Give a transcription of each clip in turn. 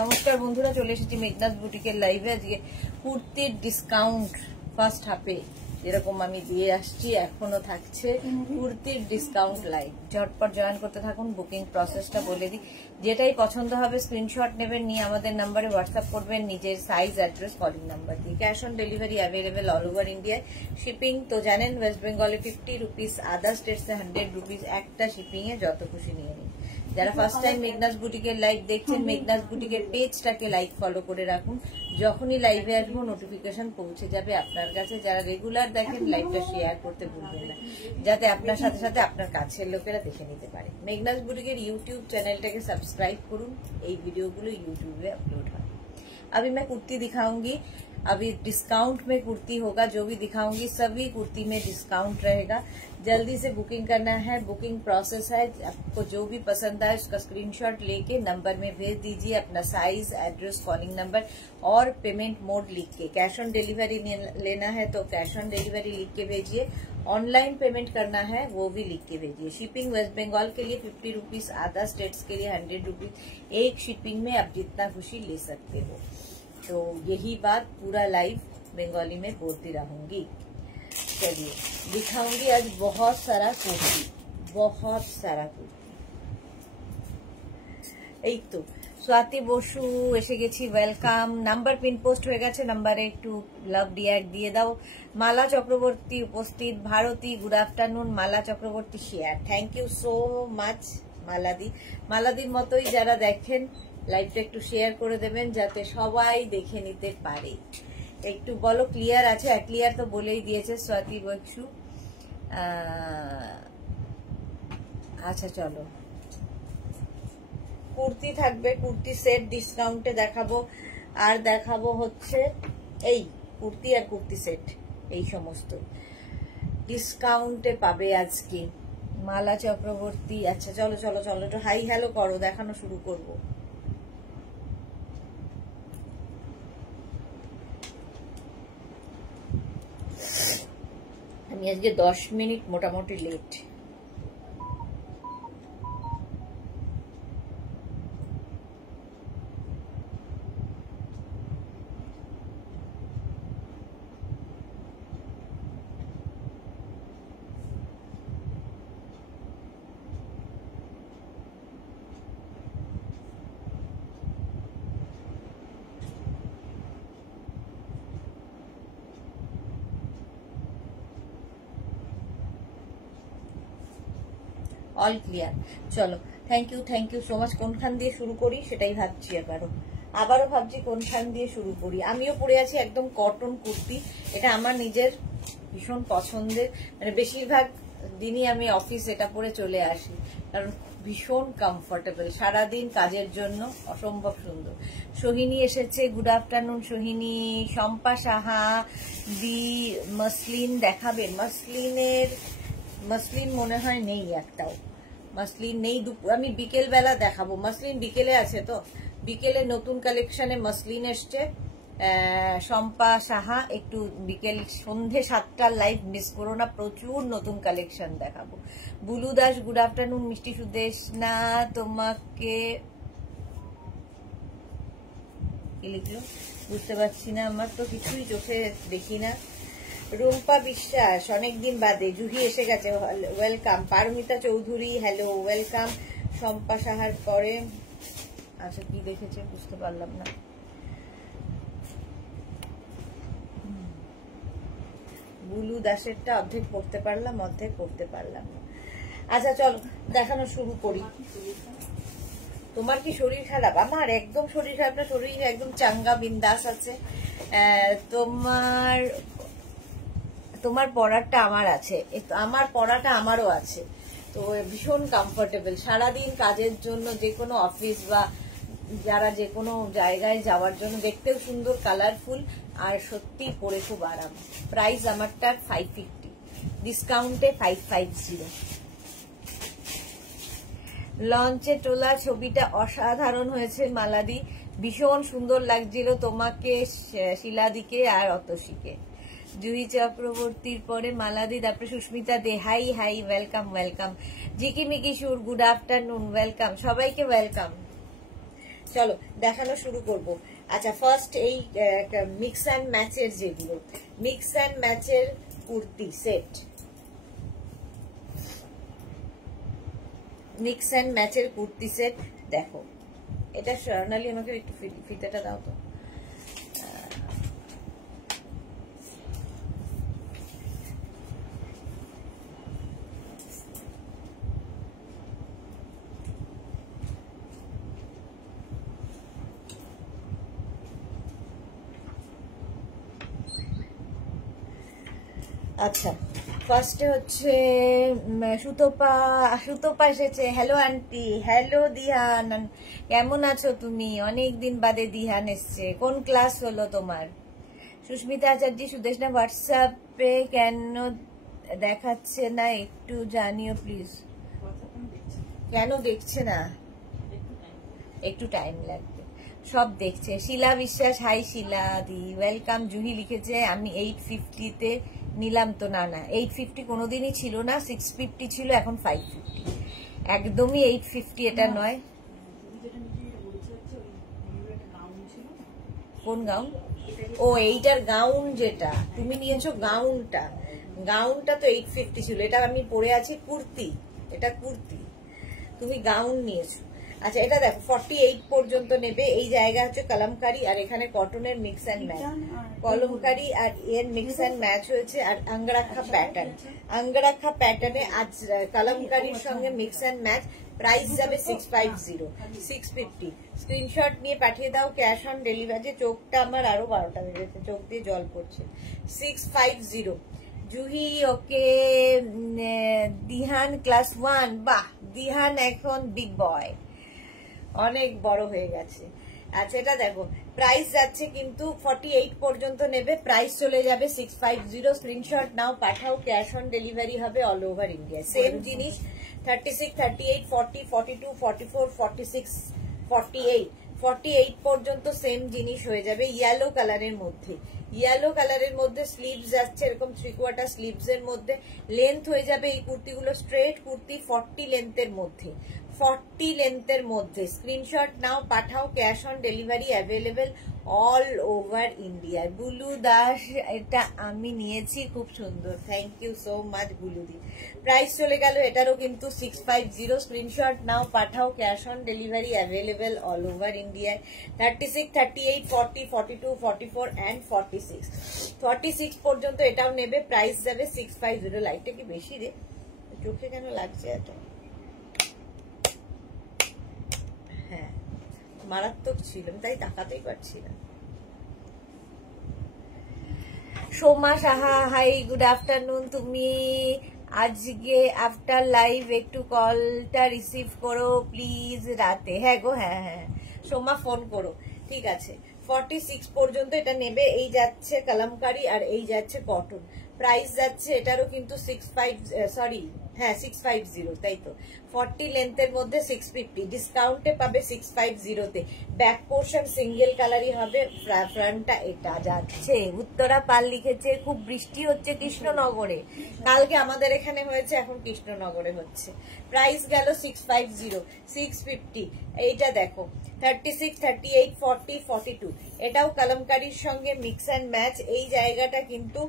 নমস্কার বন্ধুরা, চলে এসেছি মেঘনাস বুটিকের লাইভে। আজকে কুর্তির ডিসকাউন্ট ফার্স্ট হাফে যেরকম আমি দিয়ে আসছি এখনো থাকছে কুর্তির ডিসকাউন্ট লাইভ। ঝটপট জয়েন করতে থাকুন। বুকিং প্রসেসটা বলে দিই, যেটাই পছন্দ হবে স্ক্রিনশট নেবেন, নিয়ে আমাদের নাম্বারে হোয়াটসঅ্যাপ করবেন নিজের সাইজ, অ্যাড্রেস, কলিং নাম্বার দিয়ে। Cash on delivery available all over ইন্ডিয়ায়। শিপিং তো জানেন, ওয়েস্ট বেঙ্গলে 50 রুপিস, আদার স্টেটসে 100 রুপিস। একটা শিপিং এ যত খুশি নিয়ে নিন। যারা ফার্স্ট টাইম মেঘনাস বুটিকের লাইভ দেখছেন, মেঘনাস বুটিকের পেজটাকে লাইক ফলো করে রাখুন। যখনই লাইভে আসবো নোটিফিকেশন পৌঁছে যাবে আপনার কাছে। যারা রেগুলার দেখেন, লাইভটা শেয়ার করতে ভুলবেন না, যাতে আপনার সাথে সাথে আপনার কাছের লোকেরা দেখে নিতে পারে। মেঘনাস বুটিকের यूट्यूब चैनलটাকে सब्सक्राइब করুন। এই ভিডিওগুলো यूट्यूब में अपलोड হয়। अभी मैं कुर्ती दिखाऊंगी, अभी डिस्काउंट में कुर्ती होगा। जो भी दिखाऊंगी सभी कुर्ती में डिस्काउंट रहेगा। जल्दी से बुकिंग करना है, बुकिंग प्रोसेस है। आपको जो भी पसंद आए उसका स्क्रीनशॉट लेके नंबर में भेज दीजिए, अपना साइज, एड्रेस, कॉलिंग नंबर और पेमेंट मोड लिख के। कैश ऑन डिलीवरी लेना है तो कैश ऑन डिलीवरी लिख के भेजिए, ऑनलाइन पेमेंट करना है वो भी लिख के भेजिए। शिपिंग वेस्ट बंगाल के लिए 50 रुपीज, अदर स्टेट्स के लिए 100 रुपीज। एक शिपिंग में आप जितना खुशी ले सकते हो। तो यही बात पूरा लाइव बंगाली में बोलती रहूंगी। चलिए दिखाऊंगी आज बहुत सारा कुर्ती, बहुत सारा कुर्ती। এই তো स्वाति বসু এসে গেছি, ওয়েলকাম। নাম্বার পিন পোস্ট হয়ে গেছে, নাম্বারে একটু লাভ রিঅ্যাক্ট দিয়ে দাও। মালা চক্রবর্তী উপস্থিত, Bharati good afternoon, Mala Chakraborty share, thank you so much Maladi. মালাদির মতোই যারা দেখেন লাইভটা একটু শেয়ার করে দেবেন যাতে সবাই দেখে নিতে পারে। একটু বলো ক্লিয়ার আছে? ক্লিয়ার তো বলেই দিয়েছে स्वाति বসু। আচ্ছা চলো, কুর্তি থাকবে, কুর্তি সেট ডিসকাউন্টে দেখাবো। আর দেখাবো হচ্ছে এই কুর্তি আর কুর্তি সেট, এই সমস্ত ডিসকাউন্টে পাবে আজকে। মালা চক্রবর্তী, আচ্ছা চলো চলো চলো একটু হাই হ্যালো করো, দেখানো শুরু করব। আমি আজকে 10 মিনিট মোটামুটি লেট। অল ক্লিয়ার, চলো থ্যাংক ইউ সো মাচ। কোনখান দিয়ে শুরু করি সেটাই ভাবছি, আবারও ভাবছি কোনখান দিয়ে শুরু করি। আমিও পরে আছি একদম কটন কুর্তি, এটা আমার নিজের ভীষণ পছন্দের। মানে বেশিরভাগ দিনই আমি অফিস এটা পরে চলে আসি, কারণ ভীষণ কমফোর্টেবল, সারাদিন কাজের জন্য অসম্ভব সুন্দর। সোহিনী এসেছে, গুড আফটারনুন সোহিনী। শম্পা সাহা দি মসলিন দেখাবেন? মসলিন মনে হয় নেই, একটাও মসলিন নেই। আমি বিকেল বেলা দেখাবো। মসলিন বিকেলে আছে তো, বিকেলে নতুন কালেকশনে মসলিন এসছে। শম্পা সাহা একটু বিকেল সন্ধে 7টার লাইভ মিস করো না, প্রচুর নতুন কালেকশন দেখাবো। Bulu Das good afternoon. মিষ্টি সুদেশ না তোমাকে কি লিখলো বুঝতে পারছি না, আমার তো কিছুই চোখে দেখি না। রুম্পা বিশ্বাস অনেকদিন বাদে, জুহি এসে গেছে, welcome. Paramita Chowdhury hello, welcome. Shampa সাহার পরে আচ্ছা কি দেখেছে বুঝতে পারলাম না। বুলু দাসেরটা অর্ধেক পড়তে পারলাম, অর্ধেক পড়তে পারলাম না। আচ্ছা চলো দেখানো শুরু করি। তোমার কি শরীর খারাপ? আমার একদম শরীর খারাপ না, শরীর একদম চাঙ্গা বিন্দাস আছে। তোমার পড়াটা আমার আছে, আমার পড়াটা আমারও আছে, তো ভীষণ কমফোর্টেবল। সারাদিন কাজের জন্য যে কোনো অফিস বা যারা যে কোনো জায়গায় যাওয়ার জন্য, দেখতেও সুন্দর, কালারফুল, আর সত্যি পরে খুব আরাম। প্রাইস আমারটার 550, ডিসকাউন্টে 550। লঞ্চে তোলা ছবিটা অসাধারণ হয়েছে মালাদি, ভীষণ সুন্দর লাগছিল তোমাকে, শিলাদিকে আর অতসীকে। জুহি চক্রবর্তীর পরে মালাদি, তারপরে Susmita De. Hi hi, welcome welcome. Jiki Miki Sur good afternoon, welcome সবাইকে, ওয়েলকাম। চলো দেখানো শুরু করব। আচ্ছা ফার্স্ট এই মিক্স অ্যান্ড ম্যাচের যেগুলো মিক্স অ্যান্ড ম্যাচের কুর্তি সেট, মিক্স অ্যান্ড ম্যাচের কুর্তি সেট দেখো। এটা স্বর্ণালী আমাকে একটু ফিতাটা দাও তো। আচ্ছা ফার্স্টে হচ্ছে সুতপা এসেছে। হ্যালো আন্টি, হ্যালো দিহান, কেমন আছো তুমি? অনেকদিন বাদে দিহান এসছে। কোন ক্লাস হলো তোমার? সুস্মিতা আচার্য, সুদেশনা হোয়াটসঅ্যাপে কেন দেখাচ্ছে না একটু জানিও প্লিজ। কেন দেখছে না? একটু টাইম লাগবে, সব দেখছে। শিলা বিশ্বাস, হাই শিলা দি, ওয়েলকাম। জুহি লিখেছে আমি 850-তে নিলাম তো। না না 850 কোনোদিনই ছিল না, 650 ছিল, এখন 550। একদমই 850 এটা নয়। কোন গাউন? ও এইটার গাউন, যেটা তুমি নিয়েছো গাউনটা, গাউনটা তো 850 ছিল। এটা আমি পরে আছি কুর্তি, এটা কুর্তি, তুমি গাউন নিয়েছো। আচ্ছা এটা দেখো 48 পর্যন্ত নেবে। এই জায়গা হচ্ছে কলমকারি আর এখানে কটনের মিক্স অ্যান্ড ম্যাচ, কলমকারি আর এর মিক্স অ্যান্ড ম্যাচ হয়েছে। আর আঙ্গরাক্ষা প্যাটার্ন, আঙ্গরাক্ষা প্যাটার্নে আজ কলমকারির সঙ্গে মিক্স অ্যান্ড ম্যাচ। প্রাইস যাবে 650, 650। স্ক্রিনশট নিয়ে পাঠিয়ে দাও, ক্যাশ অন ডেলিভারি। চোখটা আমার আরো 12টা বেজেছে, চোখ দিয়ে জল পড়ছে। 650। জুহি ওকে। দিহান ক্লাস 1, বাহ দিহান এখন বিগ বয়, অনেক বড় হয়ে গেছে। আচ্ছা এটা দেখো প্রাইস যাচ্ছে কিন্তু 48 পর্যন্ত নেবে, প্রাইস চলে যাবে 650। স্ক্রিনশট নাও পাঠাও, ক্যাশ অন ডেলিভারি হবে অল ওভার ইন্ডিয়া। সেম জিনিস 36, 38, 40, 42, 44, 46, 48, 48 পর্যন্ত সেম জিনিস হয়ে যাবে। ইয়েলো কালারের মধ্যে, ইয়েলো কালারের মধ্যে স্লিভস যাচ্ছে এরকম 3/4 স্লিভস এর মধ্যে। লেন্থ হয়ে যাবে এই কুর্তিগুলো স্ট্রেট কুর্তি 40 লেন্থের মধ্যে, 40 লেন্থের মধ্যে। স্ক্রিনশট নাও পাঠাও, cash on delivery available all over India. Bulu Das, এটা আমি নিয়েছি, খুব সুন্দর, thank you so much Buludi. Price চলে গেল এটারও কিন্তু 650। স্ক্রিনশট নাও পাঠাও, cash on delivery available all over ইন্ডিয়ায়। 36, 38, 40, 42, 44 অ্যান্ড 46, 46 পর্যন্ত এটাও নেবে, প্রাইস যাবে 650। লাইটটা কি বেশি রে, চোখে কেন লাগছে এত? হ্যাঁ মারাত্মক ছিল, তাই তাকাতেই পারছি না। Soma Saha, hi good afternoon. তুমি আজকে আফটার লাইভ একটু কলটা রিসিভ করো প্লিজ রাতে। হ্যাঁ গো, হ্যাঁ হ্যাঁ সোমা ফোন করো, ঠিক আছে। 46 পর্যন্ত এটা নেবে। এই যাচ্ছে কলমকারি আর এই যাচ্ছে কটন। প্রাইস যাচ্ছে এটারও কিন্তু 650, তাই তো। 40 লেন্থের মধ্যে 650, ডিসকাউন্টে পাবে 650-তে। ব্যাক পোর্শন সিঙ্গেল কালারই হবে, ফ্রন্টটা এটা যাচ্ছে। উত্তরা পাল লিখেছে খুব বৃষ্টি হচ্ছে কৃষ্ণনগরে, কালকে আমাদের এখানে হয়েছে, এখন কৃষ্ণনগরে হচ্ছে। প্রাইস গেল 650, 650। এইটা দেখো 36, 38, 40, 42, এটাও কলমকারির সঙ্গে মিক্স অ্যান্ড ম্যাচ। এই জায়গাটা কিন্তু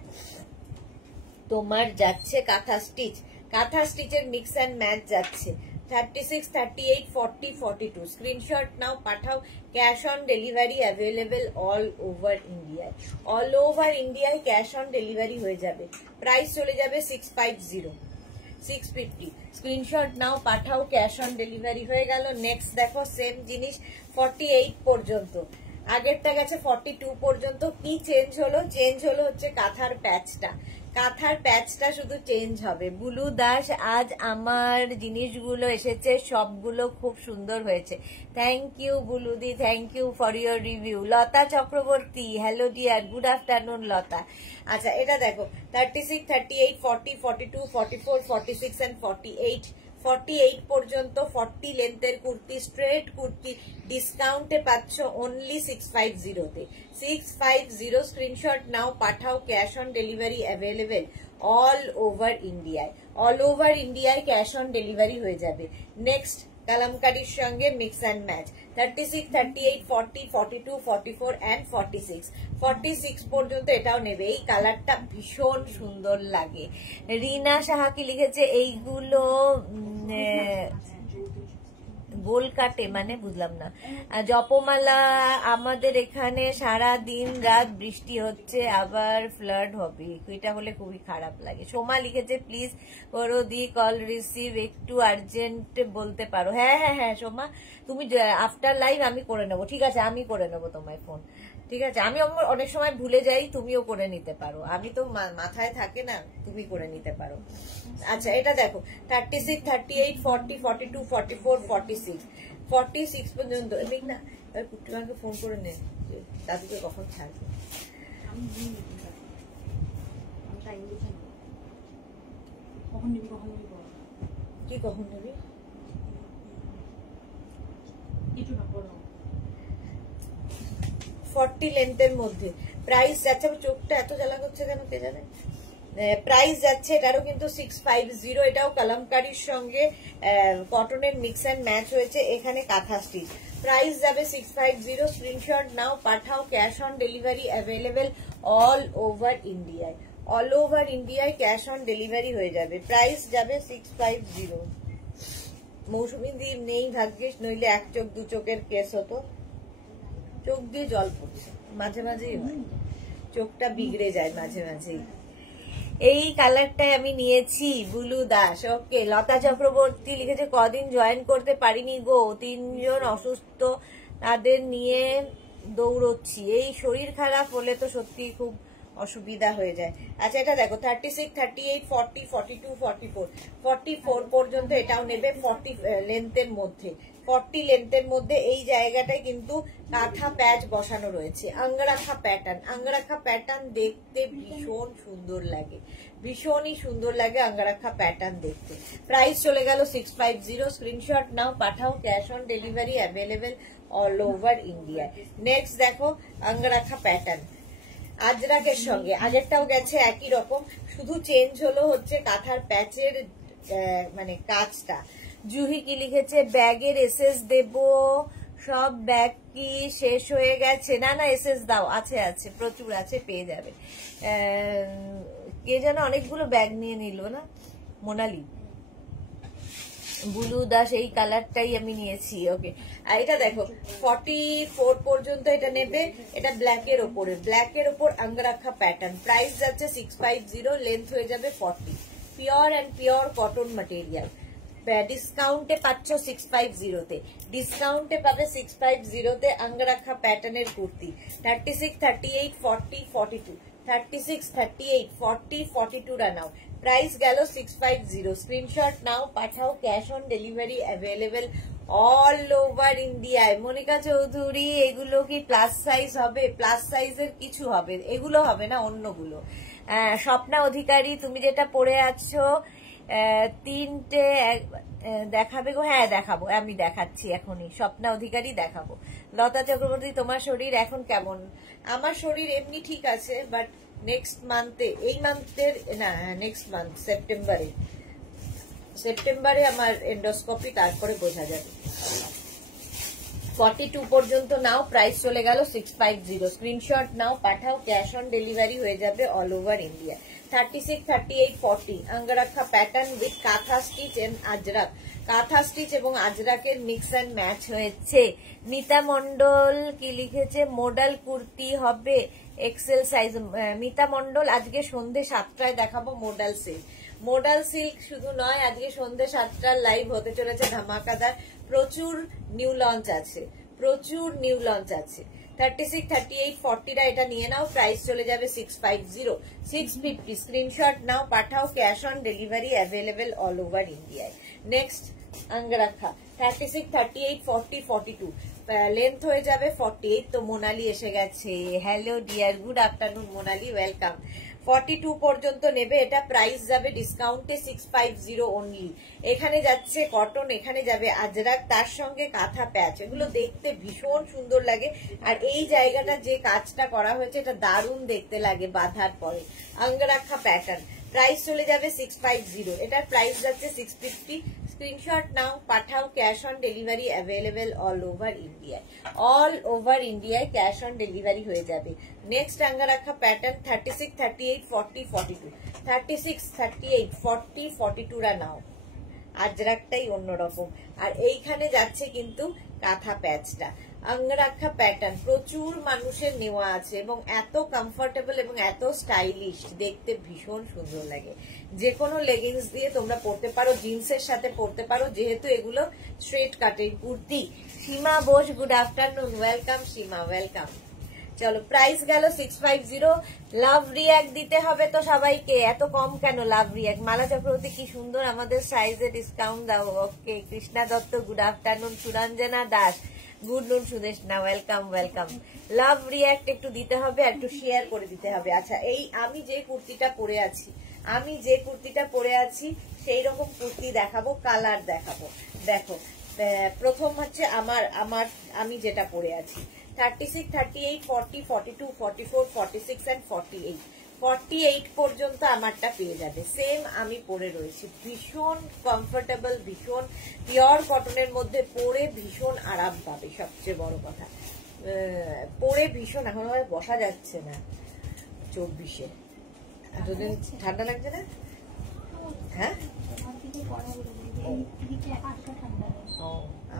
তোমার যাচ্ছে কাঁথা স্টিচ, কাঁথা স্টিচের মিক্স অ্যান্ড ম্যাচ যাচ্ছে। 36, 38, 40, 42। স্ক্রিনশট নাও পাঠাও, cash on delivery available all over ইন্ডিয়ায়, অল ওভার ইন্ডিয়ায় ক্যাশ অন ডেলিভারি হয়ে যাবে। প্রাইস চলে যাবে 650, 650। স্ক্রিনশট নাও পাঠাও, ক্যাশ অন ডেলিভারি হয়ে গেল। নেক্সট দেখো সেম জিনিস 48 পর্যন্ত, আগেরটা গেছে 42 পর্যন্ত। কি চেঞ্জ হলো? চেঞ্জ হলো হচ্ছে কাঁথার প্যাচটা, কাঁথার প্যাচটা শুধু চেঞ্জ হবে। বুলু দাস, আজ আমার জিনিসগুলো এসেছে, সবগুলো খুব সুন্দর হয়েছে। Thank you Buludi, thank you for your review. Lata Chakraborty, hello dear, good afternoon Lata. আচ্ছা এটা দেখো 36, 38, 40, 42, 44, 46 অ্যান্ড 48, 48 পর্যন্ত 40 লেন্থের কুর্তি, স্ট্রেট কুর্তি, ডিসকাউন্টে পাচ্ছ অনলি 650-তে, 650। স্ক্রিনশট নাও পাঠাও, cash on delivery available all over ইন্ডিয়ায়, অল ওভার ইন্ডিয়ায় ক্যাশ অন ডেলিভারি হয়ে যাবে। নেক্সট কালামকারীর সঙ্গে মিক্স অ্যান্ড ম্যাচ। 36, 38, 40, 42, 44 and 46 46 পর্যন্ত এটাও নেবে। এই কালারটা ভীষণ সুন্দর লাগে। রিনা সাহা কি লিখেছে, এইগুলো গোল কাটে মানে বুঝলাম না। জপমালা, আমাদের এখানে সারা দিন রাত বৃষ্টি হচ্ছে, আবার ফ্লাড হবে, এটা হলে খুবই খারাপ লাগে। সোমা লিখেছে প্লিজ করো দি কল রিসিভ, একটু আর্জেন্ট বলতে পারো। হ্যাঁ হ্যাঁ হ্যাঁ সোমা, তুমি আফটার লাইভ আমি করে নেবো, ঠিক আছে আমি করে নেবো তোমায় ফোন, ঠিক আছে। আমি অনেক সময় ভুলে যাই, তুমিও করে নিতে পারো, আমি তো মাথায় থাকে না, তুমি করে নিতে পারো। আচ্ছা এটা দেখো 36, 38, 40, 42, 44, 46 46 পর্যন্ত দেখ না। পুট্টুমাকে ফোন করে নেন দাদুকে কখন ছাড়বে। কি কখন নেবি? 40 লেন্থের মধ্যে প্রাইস যাচ্ছে। চোখটা এত জ্বালা করছে কেন কে জানে। প্রাইস যাচ্ছে এটারও কিন্তু 650। এটাও কালামকারীর সঙ্গে কটনের মিক্স অ্যান্ড ম্যাচ হয়েছে, এখানে কাঁথা স্টিচ। প্রাইস যাবে 650। স্ক্রিনশট নাও, পাঠাও, cash on delivery available all over ইন্ডিয়ায়। অল ওভার ইন্ডিয়ায় ক্যাশ অন ডেলিভারি হয়ে যাবে। প্রাইস যাবে 650। মৌসুমী দ্বীপ নেই ভাগ্যিস, নইলে এক চোখ দু চোখের কেস হতো। চোখ দিয়ে জল পড়ছে মাঝে মাঝেই হয়, চোখটা বিগড়ে যায় মাঝে মাঝেই। এই কালারটাই আমি নিয়েছি, বুলু দাস। ওকে, লতা চক্রবর্তী লিখেছে কদিন জয়েন করতে পারিনি গো, 3 জন অসুস্থ, তাদের নিয়ে দৌড়চ্ছি। এই শরীর খারাপ হলে তো সত্যি খুব অসুবিধা হয়ে যায়। আচ্ছা এটা দেখো 36, 38, 40, 42, 44 44 পর্যন্ত এটাও নেবে। 40 লেন্থের মধ্যে, 40 লেন্থের মধ্যে এই জায়গাটায় কিন্তু কাঁথা প্যাচ বসানো রয়েছে। আঙ্গরাখা প্যাটার্ন, আঙ্গরাখা প্যাটার্ন দেখতে ভীষণ সুন্দর লাগে, ভীষণই সুন্দর লাগে আঙ্গরাখা প্যাটার্ন দেখতে। প্রাইস চলে গেল 650। স্ক্রিনশট নাও, পাঠাও, cash on delivery available all over India. Next দেখো আঙ্গরাখা প্যাটার্ন আজরাকের সঙ্গে, আগেরটাও গেছে একই রকম, শুধু চেঞ্জ হলো হচ্ছে কাঁথার প্যাচের মানে কাজটা। জুহি কি লিখেছে, ব্যাগের এসএস দেব, সব ব্যাগ কি শেষ হয়ে গেছে? না না এসএস দাও, আছে আছে প্রচুর আছে, পেয়ে যাবে। কে যেন অনেকগুলো ব্যাগ নিয়ে নিল না, মোনালি। বুলু দাস এই কালারটাই আমি নিয়েছি। ওকে, আর এটা দেখো 44 পর্যন্ত এটা নেবে। এটা ব্ল্যাকের ওপরে, ব্ল্যাকের ওপর আঙ্গরাখা প্যাটার্ন। প্রাইস যাচ্ছে 650, লেন্থ হয়ে যাবে 40। Pure and pure cotton material. ডিসকাউন্টে পাচ্ছ 650-তে, ডিসকাউন্টে পাবে 650-তে আঙ্গরাখা প্যাটার্নের কুর্তি। 36, 38, 40, 42 36, 38, 40, 42 নাও। প্রাইস গেল 650। স্ক্রিনশট নাও, পাঠাও, cash on delivery available all over ইন্ডিয়ায়। মনিকা চৌধুরী এগুলো কি প্লাস সাইজ হবে? প্লাস সাইজের কিছু হবে, এগুলো হবে না, অন্যগুলো। স্বপ্না অধিকারী তুমি যেটা পরে আছো 3টে দেখাবে গো? হ্যাঁ দেখাবো, আমি দেখাচ্ছি এখনই, স্বপ্না অধিকারী দেখাবো। লতা চক্রবর্তী তোমার শরীর এখন কেমন? আমার শরীর এমনি ঠিক আছে, বাট নেক্সট মান্থে, এই মান্থের না, নেক্সট মান্থ সেপ্টেম্বরে আমার এন্ডোস্কোপি, তারপরে বোঝা যাবে। 42 পর্যন্ত নাও। প্রাইস চলে গেল 650। স্ক্রিনশট নাও, পাঠাও, ক্যাশ অন ডেলিভারি হয়ে যাবে all over India. 36, 38, 40 angrakha pattern with kantha stitch and Ajrak. Kantha stitch এবং আজরাকের মিক্স অ্যান্ড ম্যাচ হয়েছে। মিতা মন্ডল কি লিখেছে, মডেল কুর্তি হবে এক্সেল সাইজ। মিতা মন্ডল আজকে সন্ধ্যে 7টায় দেখাবো মডেল সিল্ক। মডেল সিল্ক শুধু নয়, আজকে সন্ধ্যে 7টার লাইভ হতে চলেছে ধামাকাদার। প্রচুর নিউ লঞ্চ আছে, প্রচুর নিউ লঞ্চ আছে। 36, 38, 40 এটা নিয়ে নাও। প্রাইস চলে যাবে 650, 650। স্ক্রিনশট নাও, পাঠাও, cash on delivery available all over ইন্ডিয়ায়। নেক্সট আঙ্গরাখা 36, 38, 40, 42 লেন্থ হয়ে যাবে 48। তো মোনালি এসে গেছে। Hello dear, good afternoon Monali, welcome. 42 পর্যন্ত নেবে। এটা প্রাইস যাবে ডিসকাউন্টে 650 অনলি। এখানে যাচ্ছে কটন, এখানে যাবে আজরাক, তার সঙ্গে কাঁথা প্যাচ। এগুলো দেখতে ভীষণ সুন্দর লাগে, আর এই জায়গাটা যে কাজটা করা হয়েছে এটা দারুণ দেখতে লাগে বাঁধার পরে। আঙ্গরাখা প্যাটার্ন। প্রাইস চলে যাবে 650। এটার প্রাইস যাচ্ছে 650। স্ক্রিনশট নাও, পাঠাও। Cash on delivery available all over ইন্ডিয়ায়, অল ওভার ইন্ডিয়ায় ক্যাশ অন ডেলিভারি হয়ে যাবে। নেক্সট আঙ্গারাখা প্যাটার্ন 36, 38, 40, 42, 36, 38, 40, 42 রা নাও। আজরাকটাই অন্যরকম। আর এইখানে যাচ্ছে কিন্তু কাঁথা প্যাচটা। আঙ্গারাখা প্যাটার্ন প্রচুর মানুষের নেওয়া আছে এবং এত কমফোর্টেবল এবং এত স্টাইলিশ, দেখতে ভীষণ সুন্দর লাগে। যে কোনো লেগিংস দিয়ে তোমরা পরতে পারো, জিন্সের সাথে পরতে পারো, যেহেতু এগুলো স্ট্রেট কাটের কুর্তি। সীমা বোস, গুড আফটারনুন, ওয়েলকাম সীমা, ওয়েলকাম। চলো, প্রাইস গেল 650। লাভ রিয়াক্ট দিতে হবে তো সবাইকে, এত কম কেন লাভ রিয়াক্ট? মালা চক্রবর্তী কি সুন্দর আমাদের সাইজে ডিসকাউন্ট দাও। Okay, Krishna Dutta, good afternoon. Suranjana Das, good noon. Sudeshna, welcome welcome. Love react একটু দিতে হবে, একটু শেয়ার করে দিতে হবে। আচ্ছা, এই আমি যে কুর্তিটা পরে আছি সেই রকম কুর্তি দেখাবো, কালার দেখাবো। দেখো, প্রথম হচ্ছে আমি যেটা পরে আছি 36, 38, 40, 42, 44, 46 and 48। 48 পর্যন্ত আমারটা পেয়ে যাবে। সেম আমি পরে রয়েছি, ভীষণ কমফোর্টেবল, ভীষণ পিওর কটনের মধ্যে পরে ভীষণ আরাম পাবে। সবচেয়ে বড় কথা, পরে ভীষণ, এখন আর বসা যাচ্ছে না 24-এ। এতদিন ঠান্ডা লাগছে না? হ্যাঁ,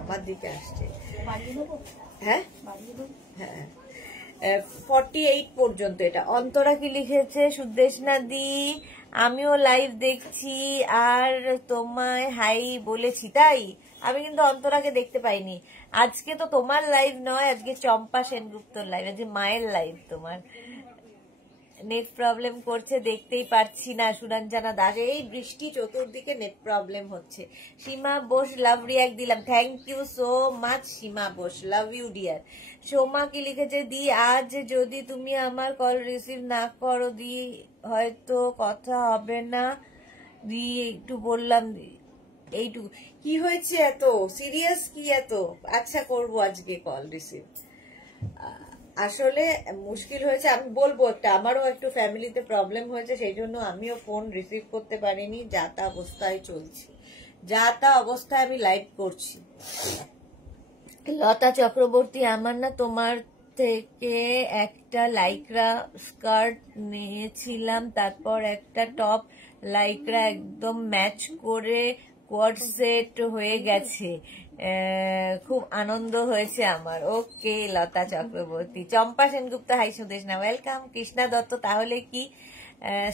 আমার দিকে আসছে। হ্যাঁ হ্যাঁ, 48 পর্যন্ত এটা। অন্তরা কি লিখেছে? সুদেশনা দি, আমিও লাইভ দেখছি আর তোমায় হাই বলেছি। তাই? আমি কিন্তু অন্তরাকে দেখতে পাইনি আজকে। তো তোমার লাইভ নয়, আজকে চম্পা সেনগুপ্তর লাইভ, আজকে মায়ের লাইভ। তোমার নেট প্রবলেম করছে, দেখতেই পারছি না। সুরঞ্জনা দাস, এই বৃষ্টি চতুর্দিকে নেট প্রবলেম হচ্ছে। সীমা বোস, লাভ রিয়াক্ট দিলাম, thank you so much Seema Bose, love you dear. Soma কি লিখেছে? দি, আজ যদি তুমি আমার কল রিসিভ না করো দি, হয়তো কথা হবে না। দি একটু বললাম, এইটুকু। কি হয়েছে এত সিরিয়াস? কি এত? আচ্ছা, করবো আজকে কল রিসিভ। আসলে মুশকিল হয়েছে, আমি বলবো একটা, আমারও একটু ফ্যামিলিতে প্রবলেম হয়েছে, সেই জন্য আমিও ফোন রিসিভ করতে পারিনি। যা তা অবস্থায় চলছি, যা তা অবস্থায় আমি লাইভ করছি। লতা চক্রবর্তী, আমার না তোমার থেকে একটা লাইক্রা স্কার্ট নিয়েছিলাম, তারপর একটা টপ লাইক্রা একদম ম্যাচ করে কোয়াড সেট হয়ে গেছে, খুব আনন্দ হয়েছে আমার। ওকে লতা চক্রবর্তী। চম্পা সেনগুপ্ত, হাই সুদেশনা, ওয়েলকাম। কৃষ্ণা দত্ত, তাহলে কি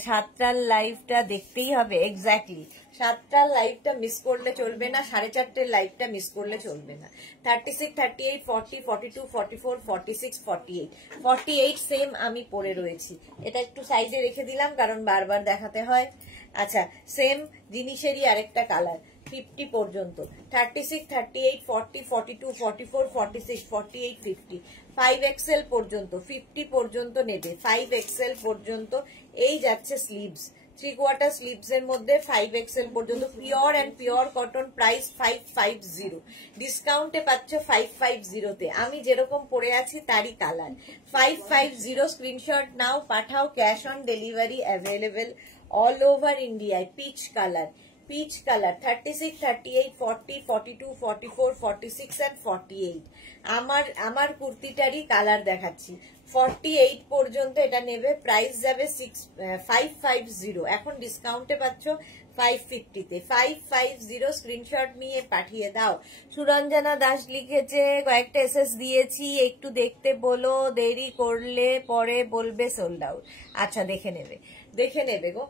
7টার লাইভটা দেখতেই হবে? এক্স্যাক্টলি, 7টার লাইভটা মিস করলে চলবে না, 4:30 লাইভটা মিস করলে চলবে না। 36, 38, 40, 42, 44, 46, 48, 48 সেম আমি পরে রয়েছি। এটা একটু সাইডে রেখে দিলাম কারণ বারবার দেখাতে হয়। আচ্ছা, সেম জিনিসেরই আরেকটা কালার 50 পর্যন্ত। 36, 38, 40, 42, 44, 46, 48, 50, 5XL পর্যন্ত, 50 পর্যন্ত নেবে, 5XL পর্যন্ত। এই যাচ্ছে স্লিভস, 3/4 স্লিভস এর মধ্যে 5XL পর্যন্ত, pure and pure cotton. Price 550, ডিসকাউন্টে পাচ্ছ 550-তে। আমি যেরকম পরে আছি তারই কালার 550। স্ক্রিনশট নাও, পাঠাও। Cash on delivery available all over ইন্ডিয়ায়। Peach colour, 36, 38, 40, 42, 44, 46 and 48। আমার কুর্তিটারই কালার দেখাচ্ছি। 48 পর্যন্ত এটা নেবে, প্রাইস যাবে 550। এখন ডিসকাউন্টে পাচ্ছ 550-তে। 550 স্ক্রিনশট নিয়ে পাঠিয়ে দাও। সুরঞ্জনা দাস লিখেছে, কয়েকটা এসএস দিয়েছি, একটু দেখতে বলো, দেরি করলে পরে বলবে সোল্ড আউট। আচ্ছা, দেখে নেবে গো।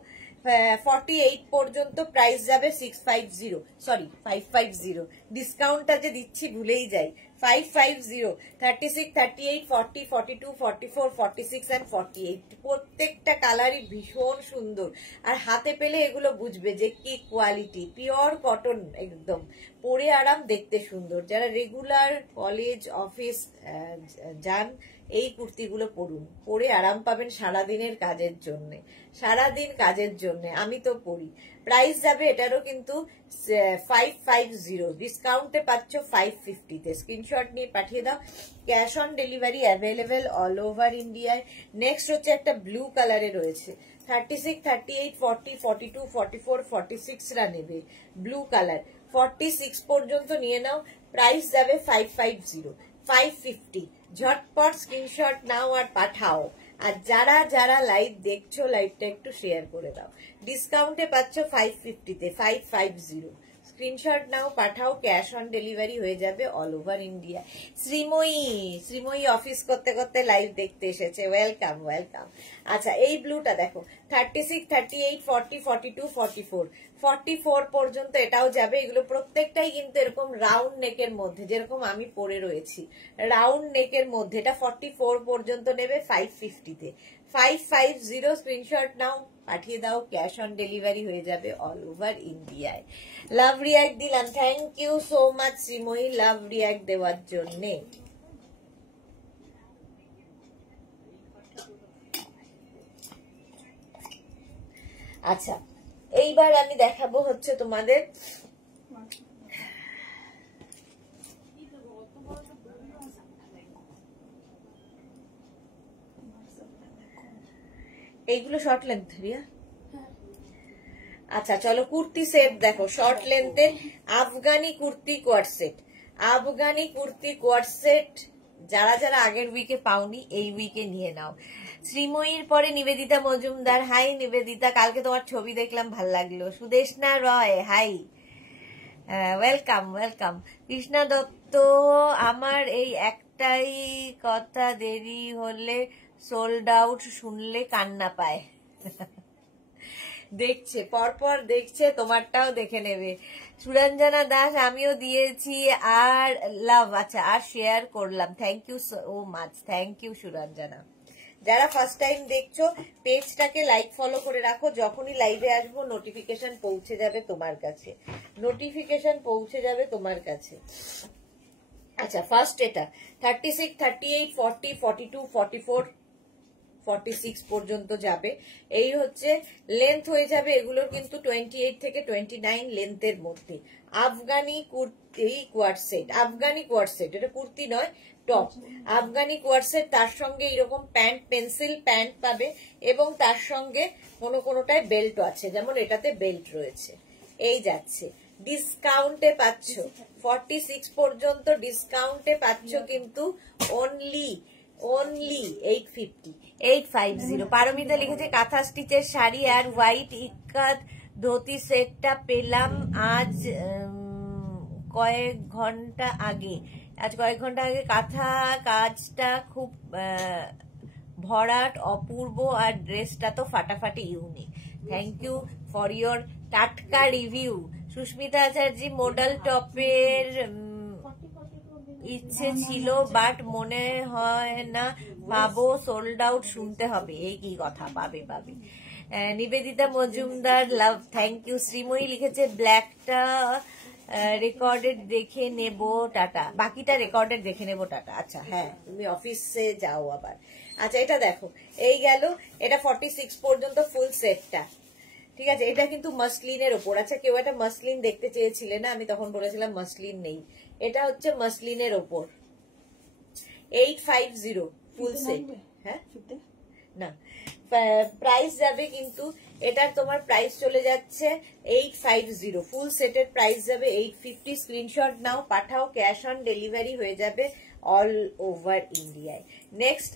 48 পর্যন্ত প্রাইস যাবে 650, সরি 550। ডিসকাউন্টটা যে দিচ্ছি ভুলেই যাই। 550, 36, 38, 40, 42, 44, 46 and 48। প্রত্যেকটা কালারই ভীষণ সুন্দর, আর হাতে পেলে এগুলো বুঝবে যে কি কোয়ালিটি। পিওর কটন, একদম পরে আরাম, দেখতে সুন্দর। যারা রেগুলার কলেজ অফিস যান, এই কুর্তিগুলো পরুন, পরে আরাম পাবেন সারাদিনের কাজের জন্য, সারাদিন কাজের জন্য। আমি তো পরি। প্রাইস যাবে এটারও কিন্তু 550, ডিসকাউন্টে পাচ্ছ 550-তে। স্ক্রিনশট নিয়ে পাঠিয়ে দাও। Cash on delivery available all over ইন্ডিয়ায়। নেক্সট হচ্ছে একটা ব্লু কালারে রয়েছে, 36, 38, 40, 42, 44, 46 রা নেবে। ব্লু কালার 46 পর্যন্ত নিয়ে নাও, প্রাইস যাবে 550 550। ঝটপট স্ক্রিনশট নাও আর পাঠাও। আর যারা যারা লাইভ দেখছো লাইভটা একটু শেয়ার করে দাও। ডিসকাউন্টে পাচ্ছ 550-তে 550। স্ক্রিনশট নাও পাঠাও, ক্যাশ অন ডেলিভারি হয়ে যাবে all over India. Srimoyee office করতে করতে লাইভ দেখতে এসেছে, ওয়েলকাম ওয়েলকাম। আচ্ছা এই ব্লুটা দেখো 36, 38, 40, 42, 44 44 পর্যন্ত এটাও যাবে। এগুলো প্রত্যেকটাই কিন্তু এরকম রাউন্ড নেকের মধ্যে, যেরকম আমি পরে রয়েছি রাউন্ড নেকের মধ্যে। এটা 44 পর্যন্ত নেবে 550-তে 550। স্ক্রিনশট নাও পাঠিয়ে দাও, ক্যাশ অন ডেলিভারি হয়ে যাবে অল ওভার ইন্ডিয়ায়। লাভ রিয়াক্ট দিলাম, thank you so much Srimoyee love react দেওয়ার জন্যে। আচ্ছা এইবার আমি দেখাবো হচ্ছে তোমাদের এইগুলো শর্ট লেন্থ রিয়া। আচ্ছা চলো কুর্তি সেট দেখো, শর্ট লেন্থের Afghani kurti coord set. Afghani kurti coord set যারা যারা আগের উইকে পাওনি এই উইকে নিয়ে নাও। শ্রীময়ীর পরে নিবেদিতা মজুমদার, হাই নিবেদিতা, কালকে তোমার ছবি দেখলাম ভাল লাগলো। Sudeshna Roy, hi, welcome welcome. Krishna Dutta, আমার এই একটাই কথা, দেরি হলে সোল্ড আউট, শুনলে কান্না পায়। দেখছে পরপর দেখছে, তোমারটাও দেখে নেবে। সুরঞ্জনা দাস, আমিও দিয়েছি আর লাভ, আচ্ছা আর শেয়ার করলাম, thank you so much, thank you Suranjana. যারা ফার্স্ট টাইম দেখছো পেজটাকে লাইক ফলো করে রাখো, যখনই লাইভে আসবো নোটিফিকেশন পৌঁছে যাবে তোমার কাছে, নোটিফিকেশন পৌঁছে যাবে তোমার কাছে। আচ্ছা ফার্স্ট এটা 36, 38, 40, 42, 44, 46 পর্যন্ত যাবে। এই হচ্ছে লেন্থ হয়ে যাবে এগুলোর কিন্তু 28 থেকে 29 লেন্থের মধ্যে। Afghani kurti coord set, Afghani কোয়ার্ড set, এটা কুর্তি নয় টপ। আফগানি কোয়ার্ড সেট, তার সঙ্গে এরকম প্যান্ট, পেন্সিল প্যান্ট পাবে এবং তার সঙ্গে কোনো কোনোটায় বেল্ট আছে, যেমন এটাতে বেল্ট রয়েছে। এই যাচ্ছে ডিসকাউন্টে পাচ্ছ 46 পর্যন্ত ডিসকাউন্টে পাচ্ছ কিন্তু অনলি 850 850। পারমিতা লিখেছে কাঁথা স্টিচের শাড়ি আর হোয়াইট ইক্কাত ধুতি সেটটা পেলাম আজ কয়েক ঘন্টা আগে। কাঁথা কাজটা খুব ভরাট অপূর্ব আর ড্রেসটা তো ফাটাফাটি unique. Thank you for your টাটকা রিভিউ। সুস্মিতা আচার্য, মডেল টপের ইচ্ছে ছিল বাট মনে হয় না পাবো, সোল্ড আউট, শুনতে হবে। এই কি কথা, পাবে পাবে। নিবেদিতা মজুমদার, লাভ, থ্যাংক ইউ। শ্রীময়ী লিখেছে ব্ল্যাকটা রেকর্ডেড দেখে নেব টাটা, বাকিটা রেকর্ডেড দেখে নেব টাটা। আচ্ছা হ্যাঁ তুমি অফিসে যাও আবার। আচ্ছা এটা দেখো এই গেল, এটা 46 পর্যন্ত ফুল সেটটা, ঠিক আছে। এটা কিন্তু মাসলিনের ওপর। আচ্ছা কেউ একটা মাসলিন দেখতে চেয়েছিলে না, আমি তখন বলেছিলাম মাসলিন নেই, এটা হচ্ছে মাসলিনের ওপর। 850 ফুল সেট। হ্যাঁ না প্রাইস যাবে কিন্তু এটার তোমার প্রাইস চলে যাচ্ছে 850, ফুল সেটের প্রাইস যাবে 850। স্ক্রিনশট নাও পাঠাও, ক্যাশ অন ডেলিভারি হয়ে যাবে অল ওভার ইন্ডিয়ায়। নেক্সট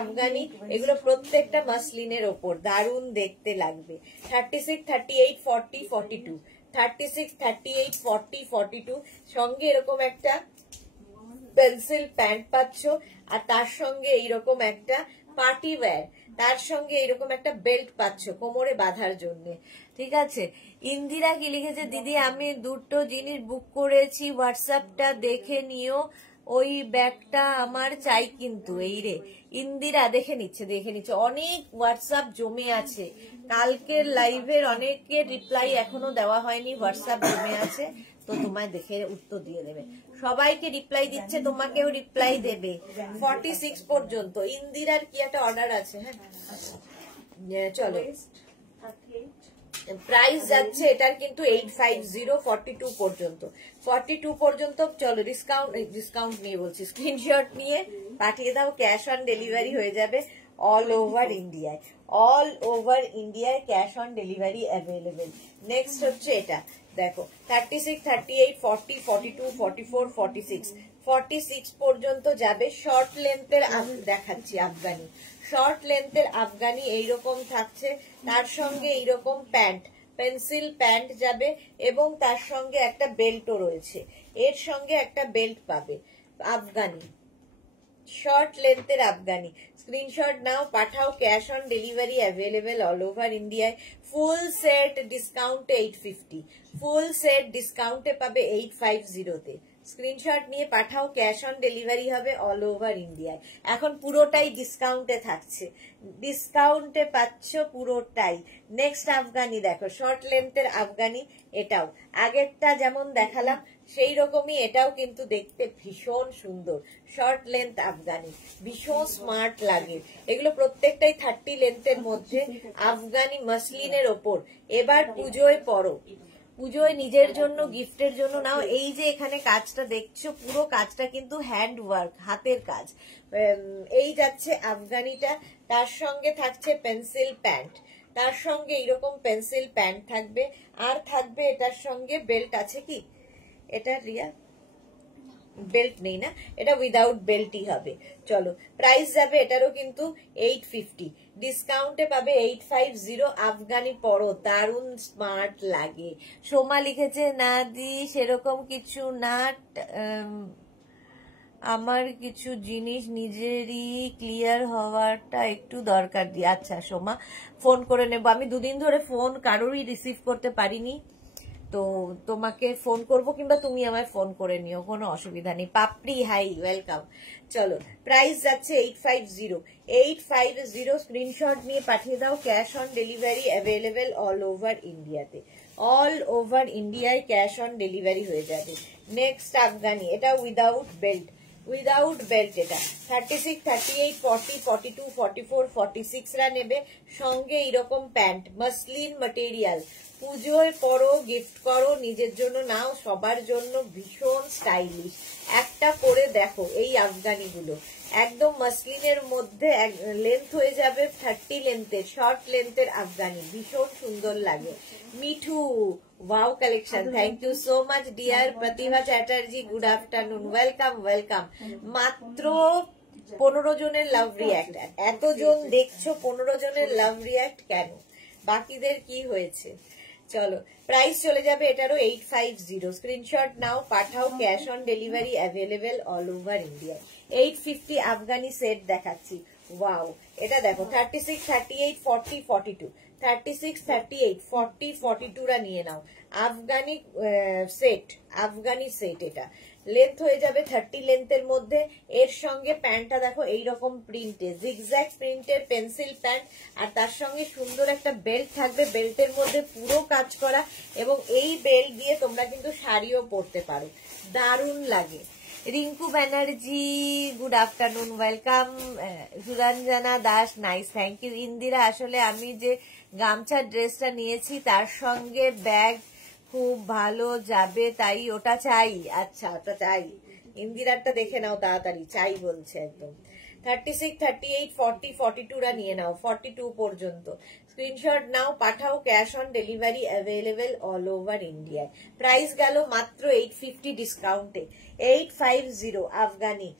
আফগানি, এগুলো প্রত্যেকটা মাসলিনের ওপর, দারুণ দেখতে লাগবে। 36, 38, 40, 42, 36, 38, 40, 42 সঙ্গে এরকম একটা পেন্সিল প্যান্ট পাচ্ছ, আর তার সঙ্গে এইরকম একটা পার্টি ওয়্যার, তার সঙ্গে এইরকম একটা বেল্ট পাচ্ছ কোমরে বাঁধার জন্য, ঠিক আছে। ইন্দিরা কি লিখেছে, দিদি আমি দুটো জিনিস বুক করেছি, হোয়াটসঅ্যাপটা দেখে নিও, ওই ব্যাগটা আমার চাই কিন্তু। এই রে ইন্দিরা, দেখে নিচ্ছে অনেক হোয়াটসঅ্যাপ জমে আছে, কালকের লাইভের অনেকের রিপ্লাই এখনো দেওয়া হয়নি, হোয়াটসঅ্যাপ জমে আছে, তো তোমায় দেখে উত্তর দিয়ে দেবে। সবাইকে রিপ্লাই দিচ্ছে, তোমাকেও রিপ্লাই দেবে 46 পর্যন্ত। ইন্দিরার কি একটা অর্ডার আছে। হ্যাঁ চলো, প্রাইস যাচ্ছে এটার কিন্তু 850 42 পর্যন্ত 42 পর্যন্ত। চলো ডিসকাউন্ট নিয়ে বলছি, স্ক্রিনশট নিয়ে পাঠিয়ে দাও, ক্যাশ অন ডেলিভারি হয়ে যাবে অল ওভার ইন্ডিয়ায়, অল ওভার ইন্ডিয়ায় cash on delivery available. Next হচ্ছে এটা দেখো 36, 38, 40, 42, 44, 46, 46 পর্যন্ত যাবে। শর্ট লেন্থের দেখাচ্ছি আফগানি, শর্ট লেন্থের আফগানি এইরকম থাকছে, তার সঙ্গে এইরকম প্যান্ট, পেন্সিল প্যান্ট যাবে এবং তার সঙ্গে একটা বেল্টও রয়েছে, এর সঙ্গে একটা বেল্ট পাবে। আফগানি শর্ট লেন্থের আফগানি, স্ক্রিনশট নাও, পাঠাও, cash on delivery available all over ইন্ডিয়ায়। ফুল সেট ডিসকাউন্টে 850, ফুল সেট ডিসকাউন্টে পাবে 850 তে। স্ক্রিনশট নিয়ে পাঠাও, ক্যাশ অন ডেলিভারি হবে অল ওভার ইন্ডিয়ায়। এখন পুরোটাই ডিসকাউন্টে থাকছে, ডিসকাউন্টে পাচ্ছ পুরোটাই। নেক্সট আফগানি দেখো, শর্ট লেন্থের আফগানি, এটাও আগেরটা যেমন দেখালাম সেই রকমই, এটাও কিন্তু দেখতে ভীষণ সুন্দর। শর্ট লেন্থ আফগানি ভীষণ স্মার্ট লাগে, এগুলো প্রত্যেকটাই 30 লেন্থের মধ্যে, আফগানি মাসলিনের ওপর। এবার পুজোয় পরো, পুজোয় নিজের জন্য গিফটের জন্য নাও। এই যে এখানে কাজটা দেখছো, পুরো কাজটা কিন্তু হ্যান্ড ওয়ার্ক, হাতের কাজ। এই যাচ্ছে আফগানিটা, তার সঙ্গে থাকছে পেন্সিল প্যান্ট, তার সঙ্গে এইরকম পেন্সিল প্যান্ট থাকবে, আর থাকবে এটার সঙ্গে বেল্ট আছে কি, এটা রিয়া বেল্ট নেই না, এটা উইদাউট বেল্টই হবে। চলো প্রাইস যাবে এটারও কিন্তু 850, ডিসকাউন্টে পাবে 850। আফগানি পরো, দারুণ স্মার্ট লাগে। সোমা লিখেছে না দি সেরকম কিছু না, আমার কিছু জিনিস নিজেরই ক্লিয়ার হওয়াটা একটু দরকার দি। আচ্ছা সোমা, ফোন করে নেব, আমি দুদিন ধরে ফোন কারোরই রিসিভ করতে পারিনি, তো তোমাকে ফোন করব কিংবা তুমি আমায় ফোন করে নিও, কোনো অসুবিধা নেই। পাপড়ি হাই, ওয়েলকাম। চলো প্রাইস যাচ্ছে 850, 850। স্ক্রিনশট নিয়ে পাঠিয়ে দাও, cash on delivery available all over ইন্ডিয়াতে, অল ওভার ইন্ডিয়ায় ক্যাশ অন ডেলিভারি হয়ে যাবে। নেক্সট আফগানি, এটা উইদাউট বেল্ট, উইদাউট বেল্ট, এটা 36, 38, 40, 42, 44, 46 রা নেবে, সঙ্গে এরকম প্যান্ট, মাসলিন ম্যাটেরিয়াল। পুজোয় পরো, গিফট করো, নিজের জন্য নাও, সবার জন্য ভীষণ স্টাইলিশ। একটা পরে দেখো এই আফগানিগুলো, একদম মাসলিনের মধ্যে লেন্থ হয়ে যাবে 30 লেন্থের, শর্ট লেন্থের আফগানি, ভীষণ সুন্দর লাগে। Mithu wow collection, thank you so much dear. Pratibha Chatterjee, good afternoon, welcome welcome. মাত্র 15 জনের লাভ রিয়াক্ট, এতজন দেখছো, 15 জনের লাভ রিয়াক্ট কেন, বাকিদের কি হয়েছে? চলো প্রাইস চলে যাবে এটারও 850, স্ক্রিনশট নাও, পাঠাও, cash on delivery available all over India. 850 Afghani set দেখাচ্ছি, ওয়াও। এটা দেখো 36, 38, 40, 42, 36, 38, 40, 42 রা নিয়ে নাও। আফগানি সেট, আফগানি সেট, এটা লেন্থ হয়ে যাবে 30 লেন্থের মধ্যে। এর সঙ্গে প্যান্টটা দেখো এইরকম প্রিন্টে, জিগজ্যাগ প্রিন্টের পেন্সিল প্যান্ট, আর তার সঙ্গে সুন্দর একটা বেল্ট থাকবে, বেল্টের মধ্যে পুরো কাজ করা, এবং এই বেল্ট দিয়ে তোমরা কিন্তু শাড়িও পরতে পারো, দারুণ লাগে। Rinku Banerjee, good afternoon, welcome. Suranjana Das, nice, thank you. Indira, আসলে আমি যে গামছার ড্রেসটা নিয়েছি তার সঙ্গে ব্যাগ খুব ভালো যাবে, তাই ওটা চাই। আচ্ছা ওটা চাই, ইন্দিরারটা দেখে নাও তাড়াতাড়ি, চাই বলছে একদম। 36, 38, 40, 42 রা নিয়ে নাও, 42 পর্যন্ত। স্ক্রিনশট নাও, পাঠাও, cash on delivery available all over ইন্ডিয়ায়। প্রাইস গেল মাত্র 850 ডিসকাউন্টে, 850 আফগানি।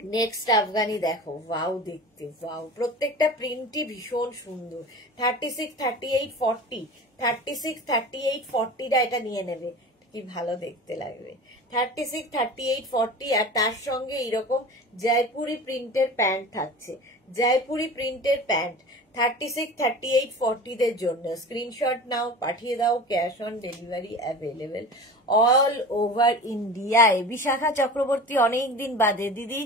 নেক্সট আফগানি দেখো, ওয়াও দেখতে, ওয়াও, প্রত্যেকটা প্রিন্টই ভীষণ সুন্দর। 36, 38, 40, 36, 38, 40 রা এটা নিয়ে নেবে, কি ভালো দেখতে লাগবে। 36, 38, 40, আর তার সঙ্গে এইরকম জয়পুরি প্রিন্টের প্যান্ট থাকছে, জয়পুরি প্রিন্টের প্যান্ট 36, 38, 40 দের জন্য। স্ক্রিনশট নাও, পাঠিয়ে দাও, cash on delivery available all over ইন্ডিয়ায়। বিশাখা চক্রবর্তী, অনেক দিন বাদে দিদি,